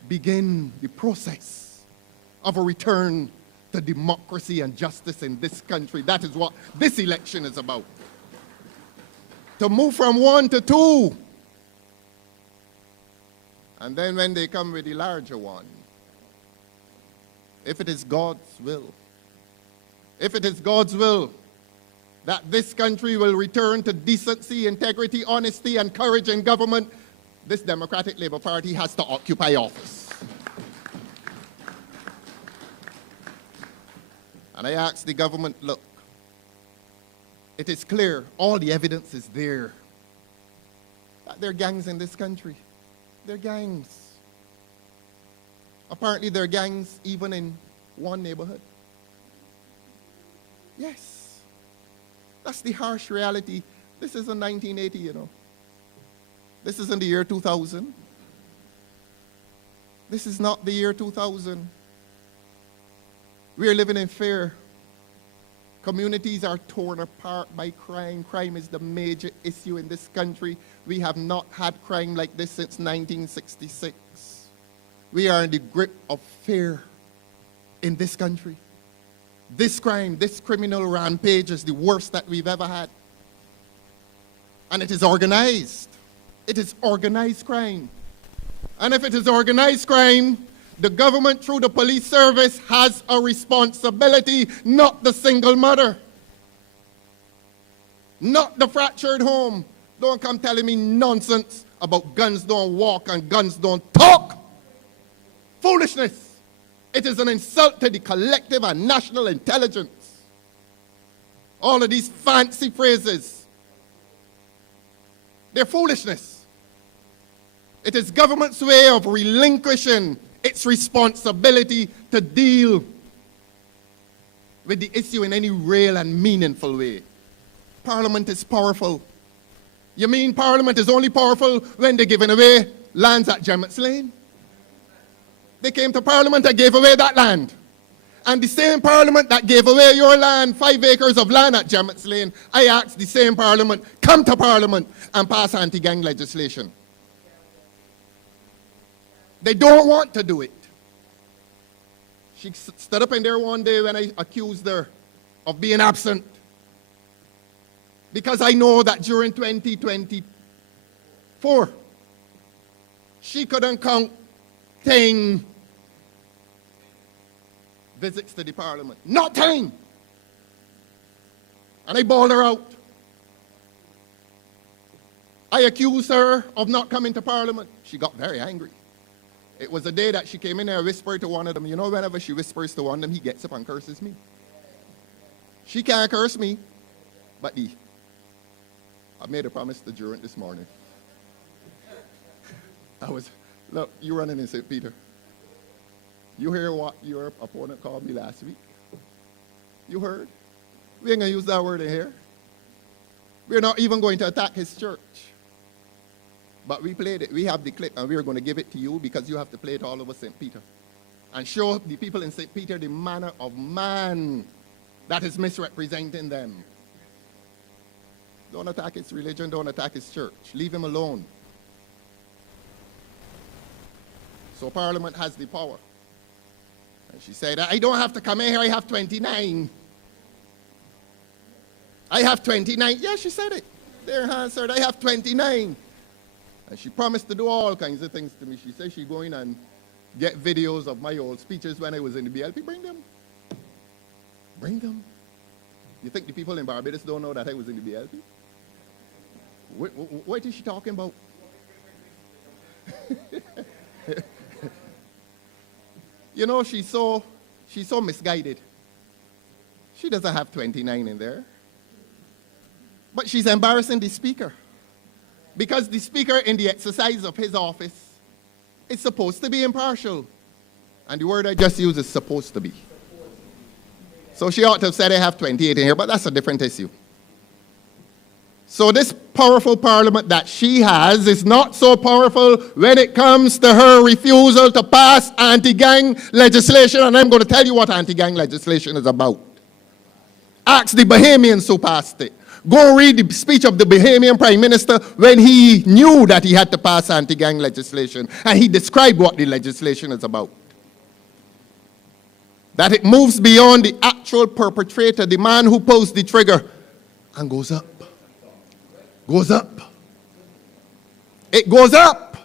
begin the process of a return to democracy and justice in this country. That is what this election is about. To move from 1 to 2. And then when they come with the larger one, if it is God's will, if it is God's will that this country will return to decency, integrity, honesty, and courage in government, this Democratic Labour Party has to occupy office. And I ask the government, look, it is clear, all the evidence is there, that there are gangs in this country. There are gangs. Apparently there are gangs even in one neighborhood. Yes. That's the harsh reality. This isn't 1980, you know. This isn't the year 2000. This is not the year 2000. We are living in fear. Communities are torn apart by crime. Crime is the major issue in this country. We have not had crime like this since 1966. We are in the grip of fear in this country. This crime, this criminal rampage is the worst that we've ever had. And it is organized. It is organized crime. And if it is organized crime, the government, through the police service, has a responsibility, not the single mother, not the fractured home. Don't come telling me nonsense about guns don't walk and guns don't talk. Foolishness. It is an insult to the collective and national intelligence. All of these fancy phrases, they're foolishness. It is government's way of relinquishing its responsibility to deal with the issue in any real and meaningful way. Parliament is powerful. You mean Parliament is only powerful when they're giving away lands at Gemmett's Lane? They came to Parliament and gave away that land. And the same Parliament that gave away your land, 5 acres of land at Gemmett's Lane, I asked the same Parliament, come to Parliament and pass anti-gang legislation. They don't want to do it. She stood up in there one day when I accused her of being absent. Because I know that during 2024, she couldn't count 10 visits to the Parliament. Not 10! And I bawled her out. I accused her of not coming to Parliament. She got very angry. It was a day that she came in there and whispered to one of them. You know, whenever she whispers to one of them, he gets up and curses me. She can't curse me, but I made a promise to Durant this morning. Look, you running in St. Peter. You hear what your opponent called me last week? You heard? We ain't gonna use that word in here. We're not even going to attack his church. But we played it. We have the clip, and we're going to give it to you because you have to play it all over St. Peter. And show the people in St. Peter the manner of man that is misrepresenting them. Don't attack his religion, don't attack his church. Leave him alone. So Parliament has the power. And she said, I don't have to come in here, I have 29. I have 29. Yeah, she said it. There answered, I have 29. And she promised to do all kinds of things to me. She said she's going and get videos of my old speeches when I was in the BLP. Bring them. Bring them. You think the people in Barbados don't know that I was in the BLP? What is she talking about? You know, she's so misguided. She doesn't have 29 in there. But she's embarrassing the speaker. Because the speaker, in the exercise of his office, is supposed to be impartial. And the word I just used is supposed to be. So she ought to have said I have 28 in here, but that's a different issue. So this powerful Parliament that she has is not so powerful when it comes to her refusal to pass anti-gang legislation. And I'm going to tell you what anti-gang legislation is about. Ask the Bahamians who passed it. Go read the speech of the Bahamian Prime Minister when he knew that he had to pass anti-gang legislation. And he described what the legislation is about. That it moves beyond the actual perpetrator, the man who pulls the trigger, and goes up. Goes up. It goes up.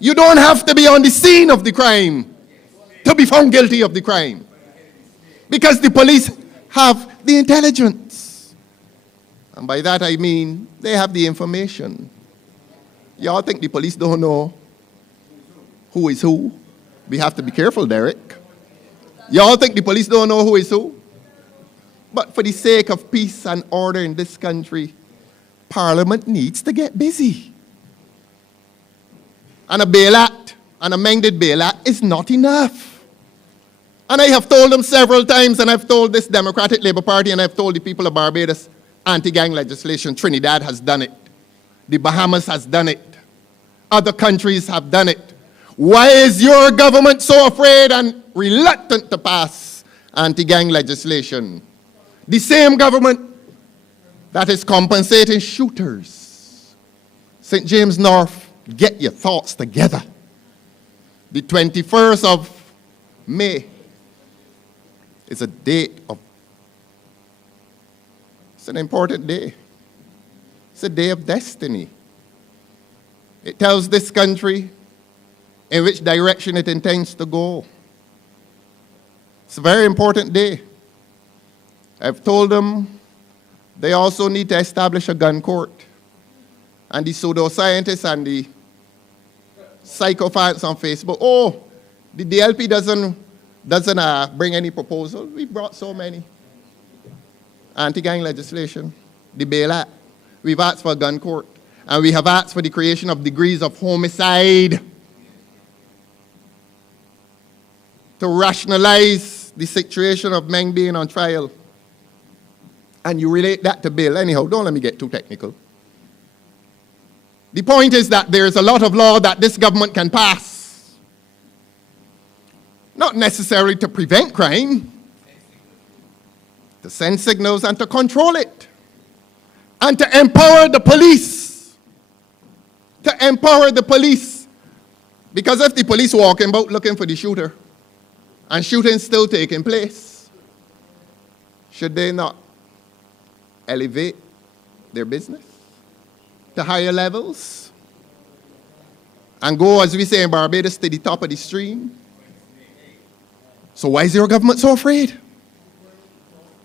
You don't have to be on the scene of the crime to be found guilty of the crime. Because the police have the intelligence. And by that I mean they have the information. Y'all think the police don't know who is who? We have to be careful, Derek. Y'all think the police don't know who is who? But for the sake of peace and order in this country, Parliament needs to get busy. And a bail act, an amended bail act, is not enough. And I have told them several times, and I've told this Democratic Labour Party, and I've told the people of Barbados, anti-gang legislation, Trinidad has done it. The Bahamas has done it. Other countries have done it. Why is your government so afraid and reluctant to pass anti-gang legislation? The same government that is compensating shooters. St. James North, get your thoughts together. The 21st of May is a date of, it's an important day. It's a day of destiny. It tells this country in which direction it intends to go. It's a very important day. I've told them they also need to establish a gun court. And the pseudoscientists and the psychopaths on Facebook, oh, the DLP doesn't bring any proposal. We brought so many. Anti-gang legislation, the Bail Act. We've asked for a gun court. And we have asked for the creation of degrees of homicide to rationalize the situation of men being on trial. And you relate that to bail. Anyhow, don't let me get too technical. The point is that there's a lot of law that this government can pass. Not necessarily to prevent crime, to send signals and to control it. And to empower the police. To empower the police. Because if the police walking about looking for the shooter, and shooting still taking place, should they not elevate their business to higher levels and go, as we say in Barbados, to the top of the stream? So why is your government so afraid?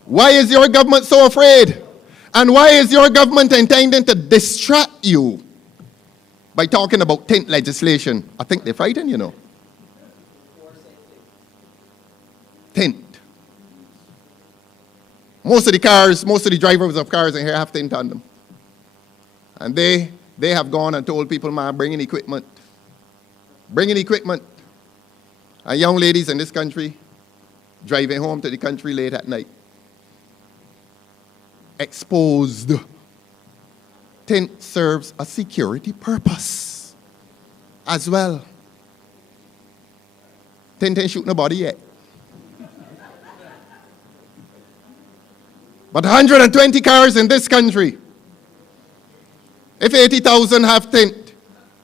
Why is your government so afraid? And why is your government intending to distract you by talking about tint legislation? I think they're frightened, you know. Tint. Most of the drivers of cars in here have tint on them. And they have gone and told people, man, bring in equipment. Bring in equipment. And young ladies in this country driving home to the country late at night. Exposed. Tint serves a security purpose as well. Tint ain't shooting nobody yet. But 120 cars in this country, if 80,000 have tint,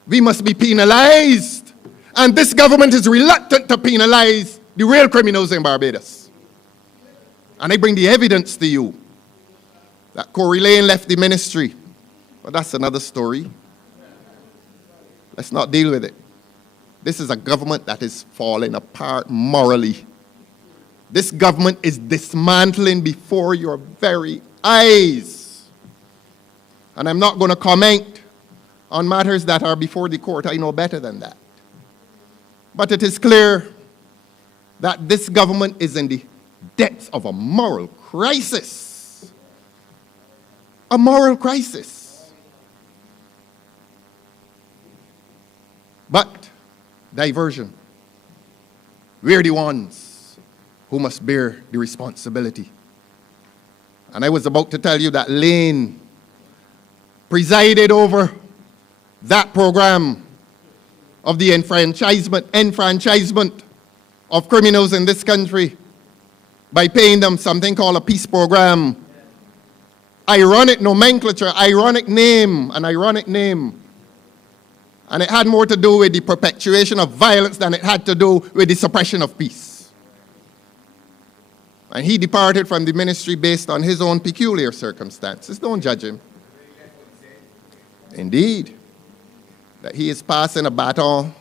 we must be penalized. And this government is reluctant to penalize the real criminals in Barbados. And I bring the evidence to you that Corey Lane left the ministry. But that's another story. Let's not deal with it. This is a government that is falling apart morally. This government is dismantling before your very eyes. And I'm not going to comment on matters that are before the court. I know better than that. But it is clear that this government is in the depths of a moral crisis. A moral crisis. But diversion. We're the ones who must bear the responsibility. And I was about to tell you that Lane presided over that program of the enfranchisement of criminals in this country by paying them something called a peace program. Ironic nomenclature, ironic name. And it had more to do with the perpetuation of violence than it had to do with the suppression of peace. And he departed from the ministry based on his own peculiar circumstances. Don't judge him. Indeed, that he is passing a baton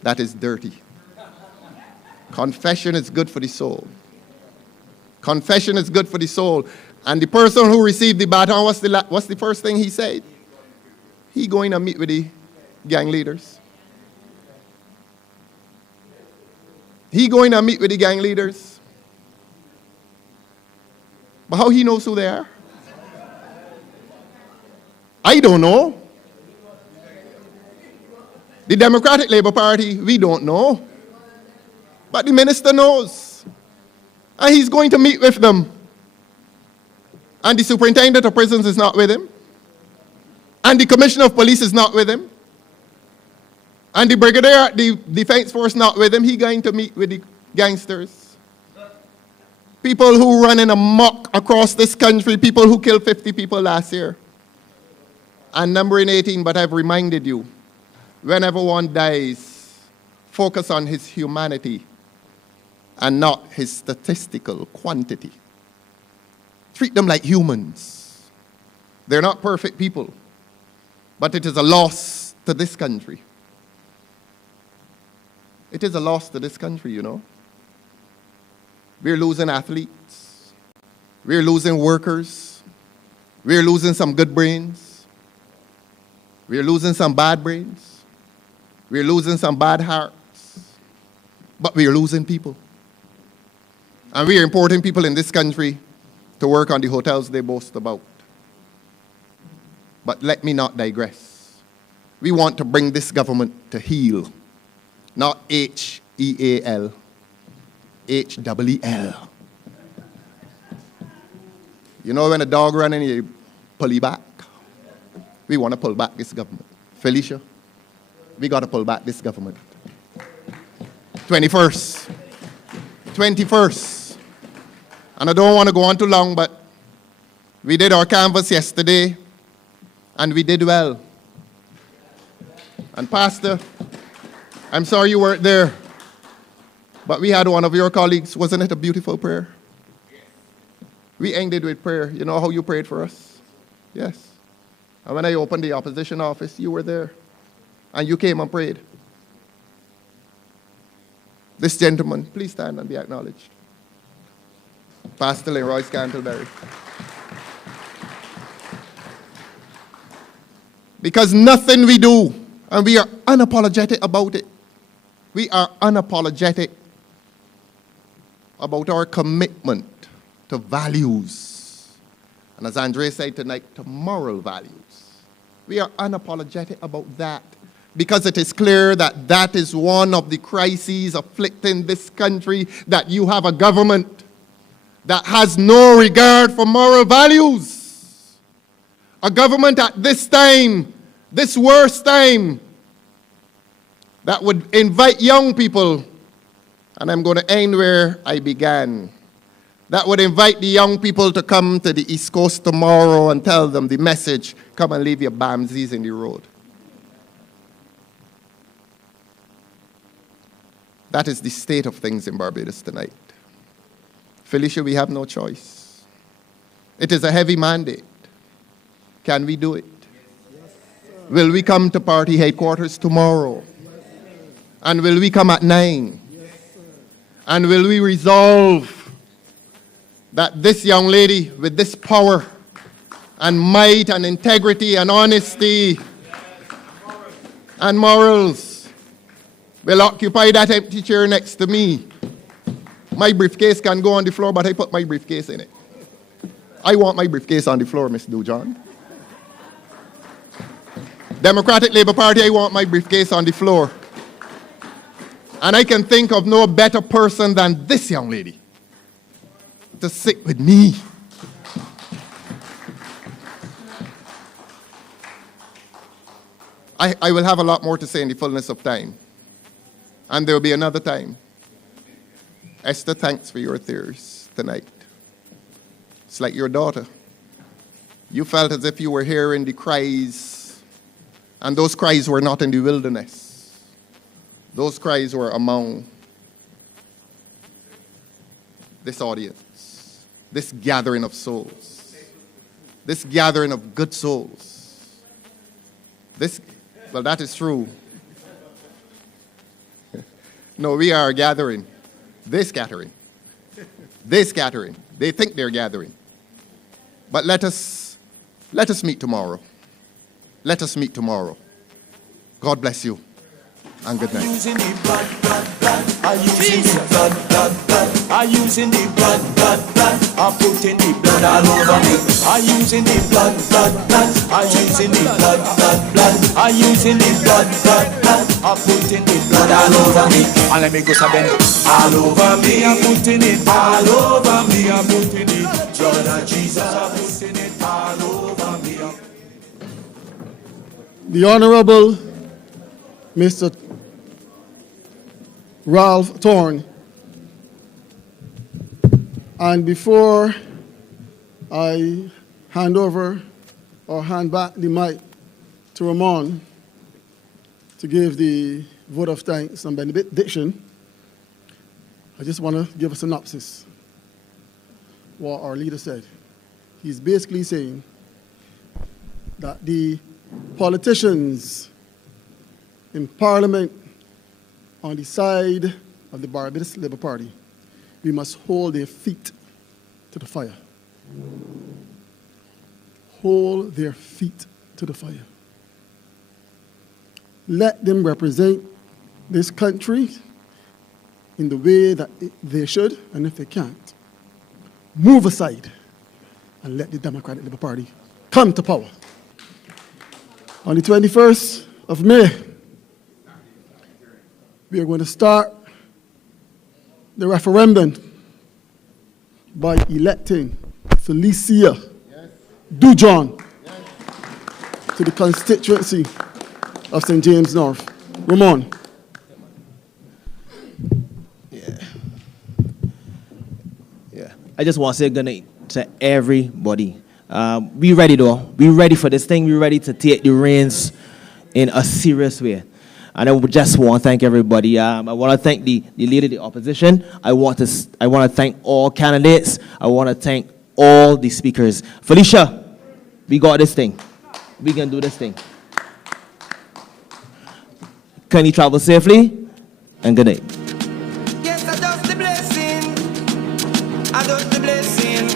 that is dirty. Confession is good for the soul. Confession is good for the soul. And the person who received the baton, what's the first thing he said? He going to meet with the gang leaders. He going to meet with the gang leaders. But how he knows who they are? I don't know. The Democratic Labour Party, we don't know. But the minister knows. And he's going to meet with them. And the superintendent of prisons is not with him. And the commissioner of police is not with him. And the brigadier at the defense force not with him. He's going to meet with the gangsters. People who run in amok across this country, people who killed 50 people last year. And numbering 18, but I've reminded you, whenever one dies, focus on his humanity and not his statistical quantity. Treat them like humans. They're not perfect people, but it is a loss to this country. It is a loss to this country, you know. We're losing athletes. We're losing workers. We're losing some good brains. We're losing some bad brains. We're losing some bad hearts. But we're losing people. And we are importing people in this country to work on the hotels they boast about. But let me not digress. We want to bring this government to heel, not H-E-A-L, H-E-E-L. You know when a dog runs and you pull it back? We want to pull back this government. Felicia, we got to pull back this government. 21st. And I don't want to go on too long, but we did our canvass yesterday, and we did well. And Pastor, I'm sorry you weren't there, but we had one of your colleagues. Wasn't it a beautiful prayer? We ended with prayer. You know how you prayed for us? Yes. And when I opened the opposition office, you were there, and you came and prayed. This gentleman, please stand and be acknowledged. Pastor Leroy Scantlebury. Because nothing we do, and we are unapologetic about it. We are unapologetic about our commitment to values. And as Andre said tonight, to moral values. We are unapologetic about that. Because it is clear that that is one of the crises afflicting this country, that you have a government that has no regard for moral values. A government at this time, this worst time, that would invite young people, and I'm going to end where I began, that would invite the young people to come to the East Coast tomorrow and tell them the message, come and leave your Bamsies in the road. That is the state of things in Barbados tonight. Felicia, we have no choice. It is a heavy mandate. Can we do it? Will we come to party headquarters tomorrow? And will we come at 9? And will we resolve that this young lady with this power and might and integrity and honesty and morals will occupy that empty chair next to me? My briefcase can go on the floor, but I put my briefcase in it. I want my briefcase on the floor, Ms. Dujon. Democratic Labour Party, I want my briefcase on the floor. And I can think of no better person than this young lady to sit with me. I will have a lot more to say in the fullness of time. And there will be another time. Esther, thanks for your tears tonight. It's like your daughter. You felt as if you were hearing the cries, and those cries were not in the wilderness. Those cries were among this audience, this gathering of souls, this gathering of good souls. Well, that is true. No, we are gathering. They're scattering. They're scattering. They think they're gathering. But let us meet tomorrow. Let us meet tomorrow. God bless you, and good night. Using the blood, I using the blood, I using the blood, I putting the blood all over me. I using the blood, I using the blood, I using the blood, I putting the blood all over me. And let me go sabin all over me. I'm putting it all over me. I'm putting it, blood of Jesus. I'm putting it all over me. The Honorable Mr. Ralph Thorne, And before I hand over or hand back the mic to Ramon to give the vote of thanks and benediction, I just want to give a synopsis what our leader said. He's basically saying that the politicians in Parliament on the side of the Barbados Labour Party, we must hold their feet to the fire. Hold their feet to the fire. Let them represent this country in the way that they should, and if they can't, move aside and let the Democratic Labour Party come to power. On the 21st of May, we are going to start the referendum by electing Felicia Dujon to the constituency of St. James North. Ramon. Yeah. I just want to say good night to everybody. We ready though. We ready for this thing. We ready to take the reins in a serious way. And I just want to thank everybody. I want to thank the leader of the opposition. I want to thank all candidates. I want to thank all the speakers. Felicia, we got this thing. We can do this thing. Can you travel safely? And good night. Yes, I does the blessing. I does the blessing.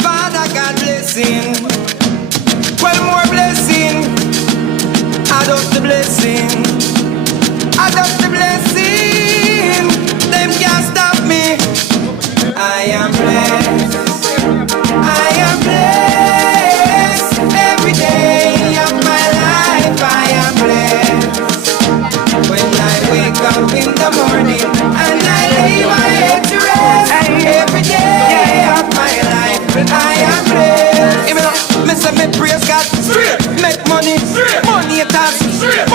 Father God blessing. 12 more blessing. I does the blessing. I does the blessing. Them can't stop me. I am blessed. I am blessed. Every day of my life I am blessed. When I wake up in the morning and I lay my head to rest, every day of my life I am blessed. Even though me say me praise God straight, make money straight, money it has straight.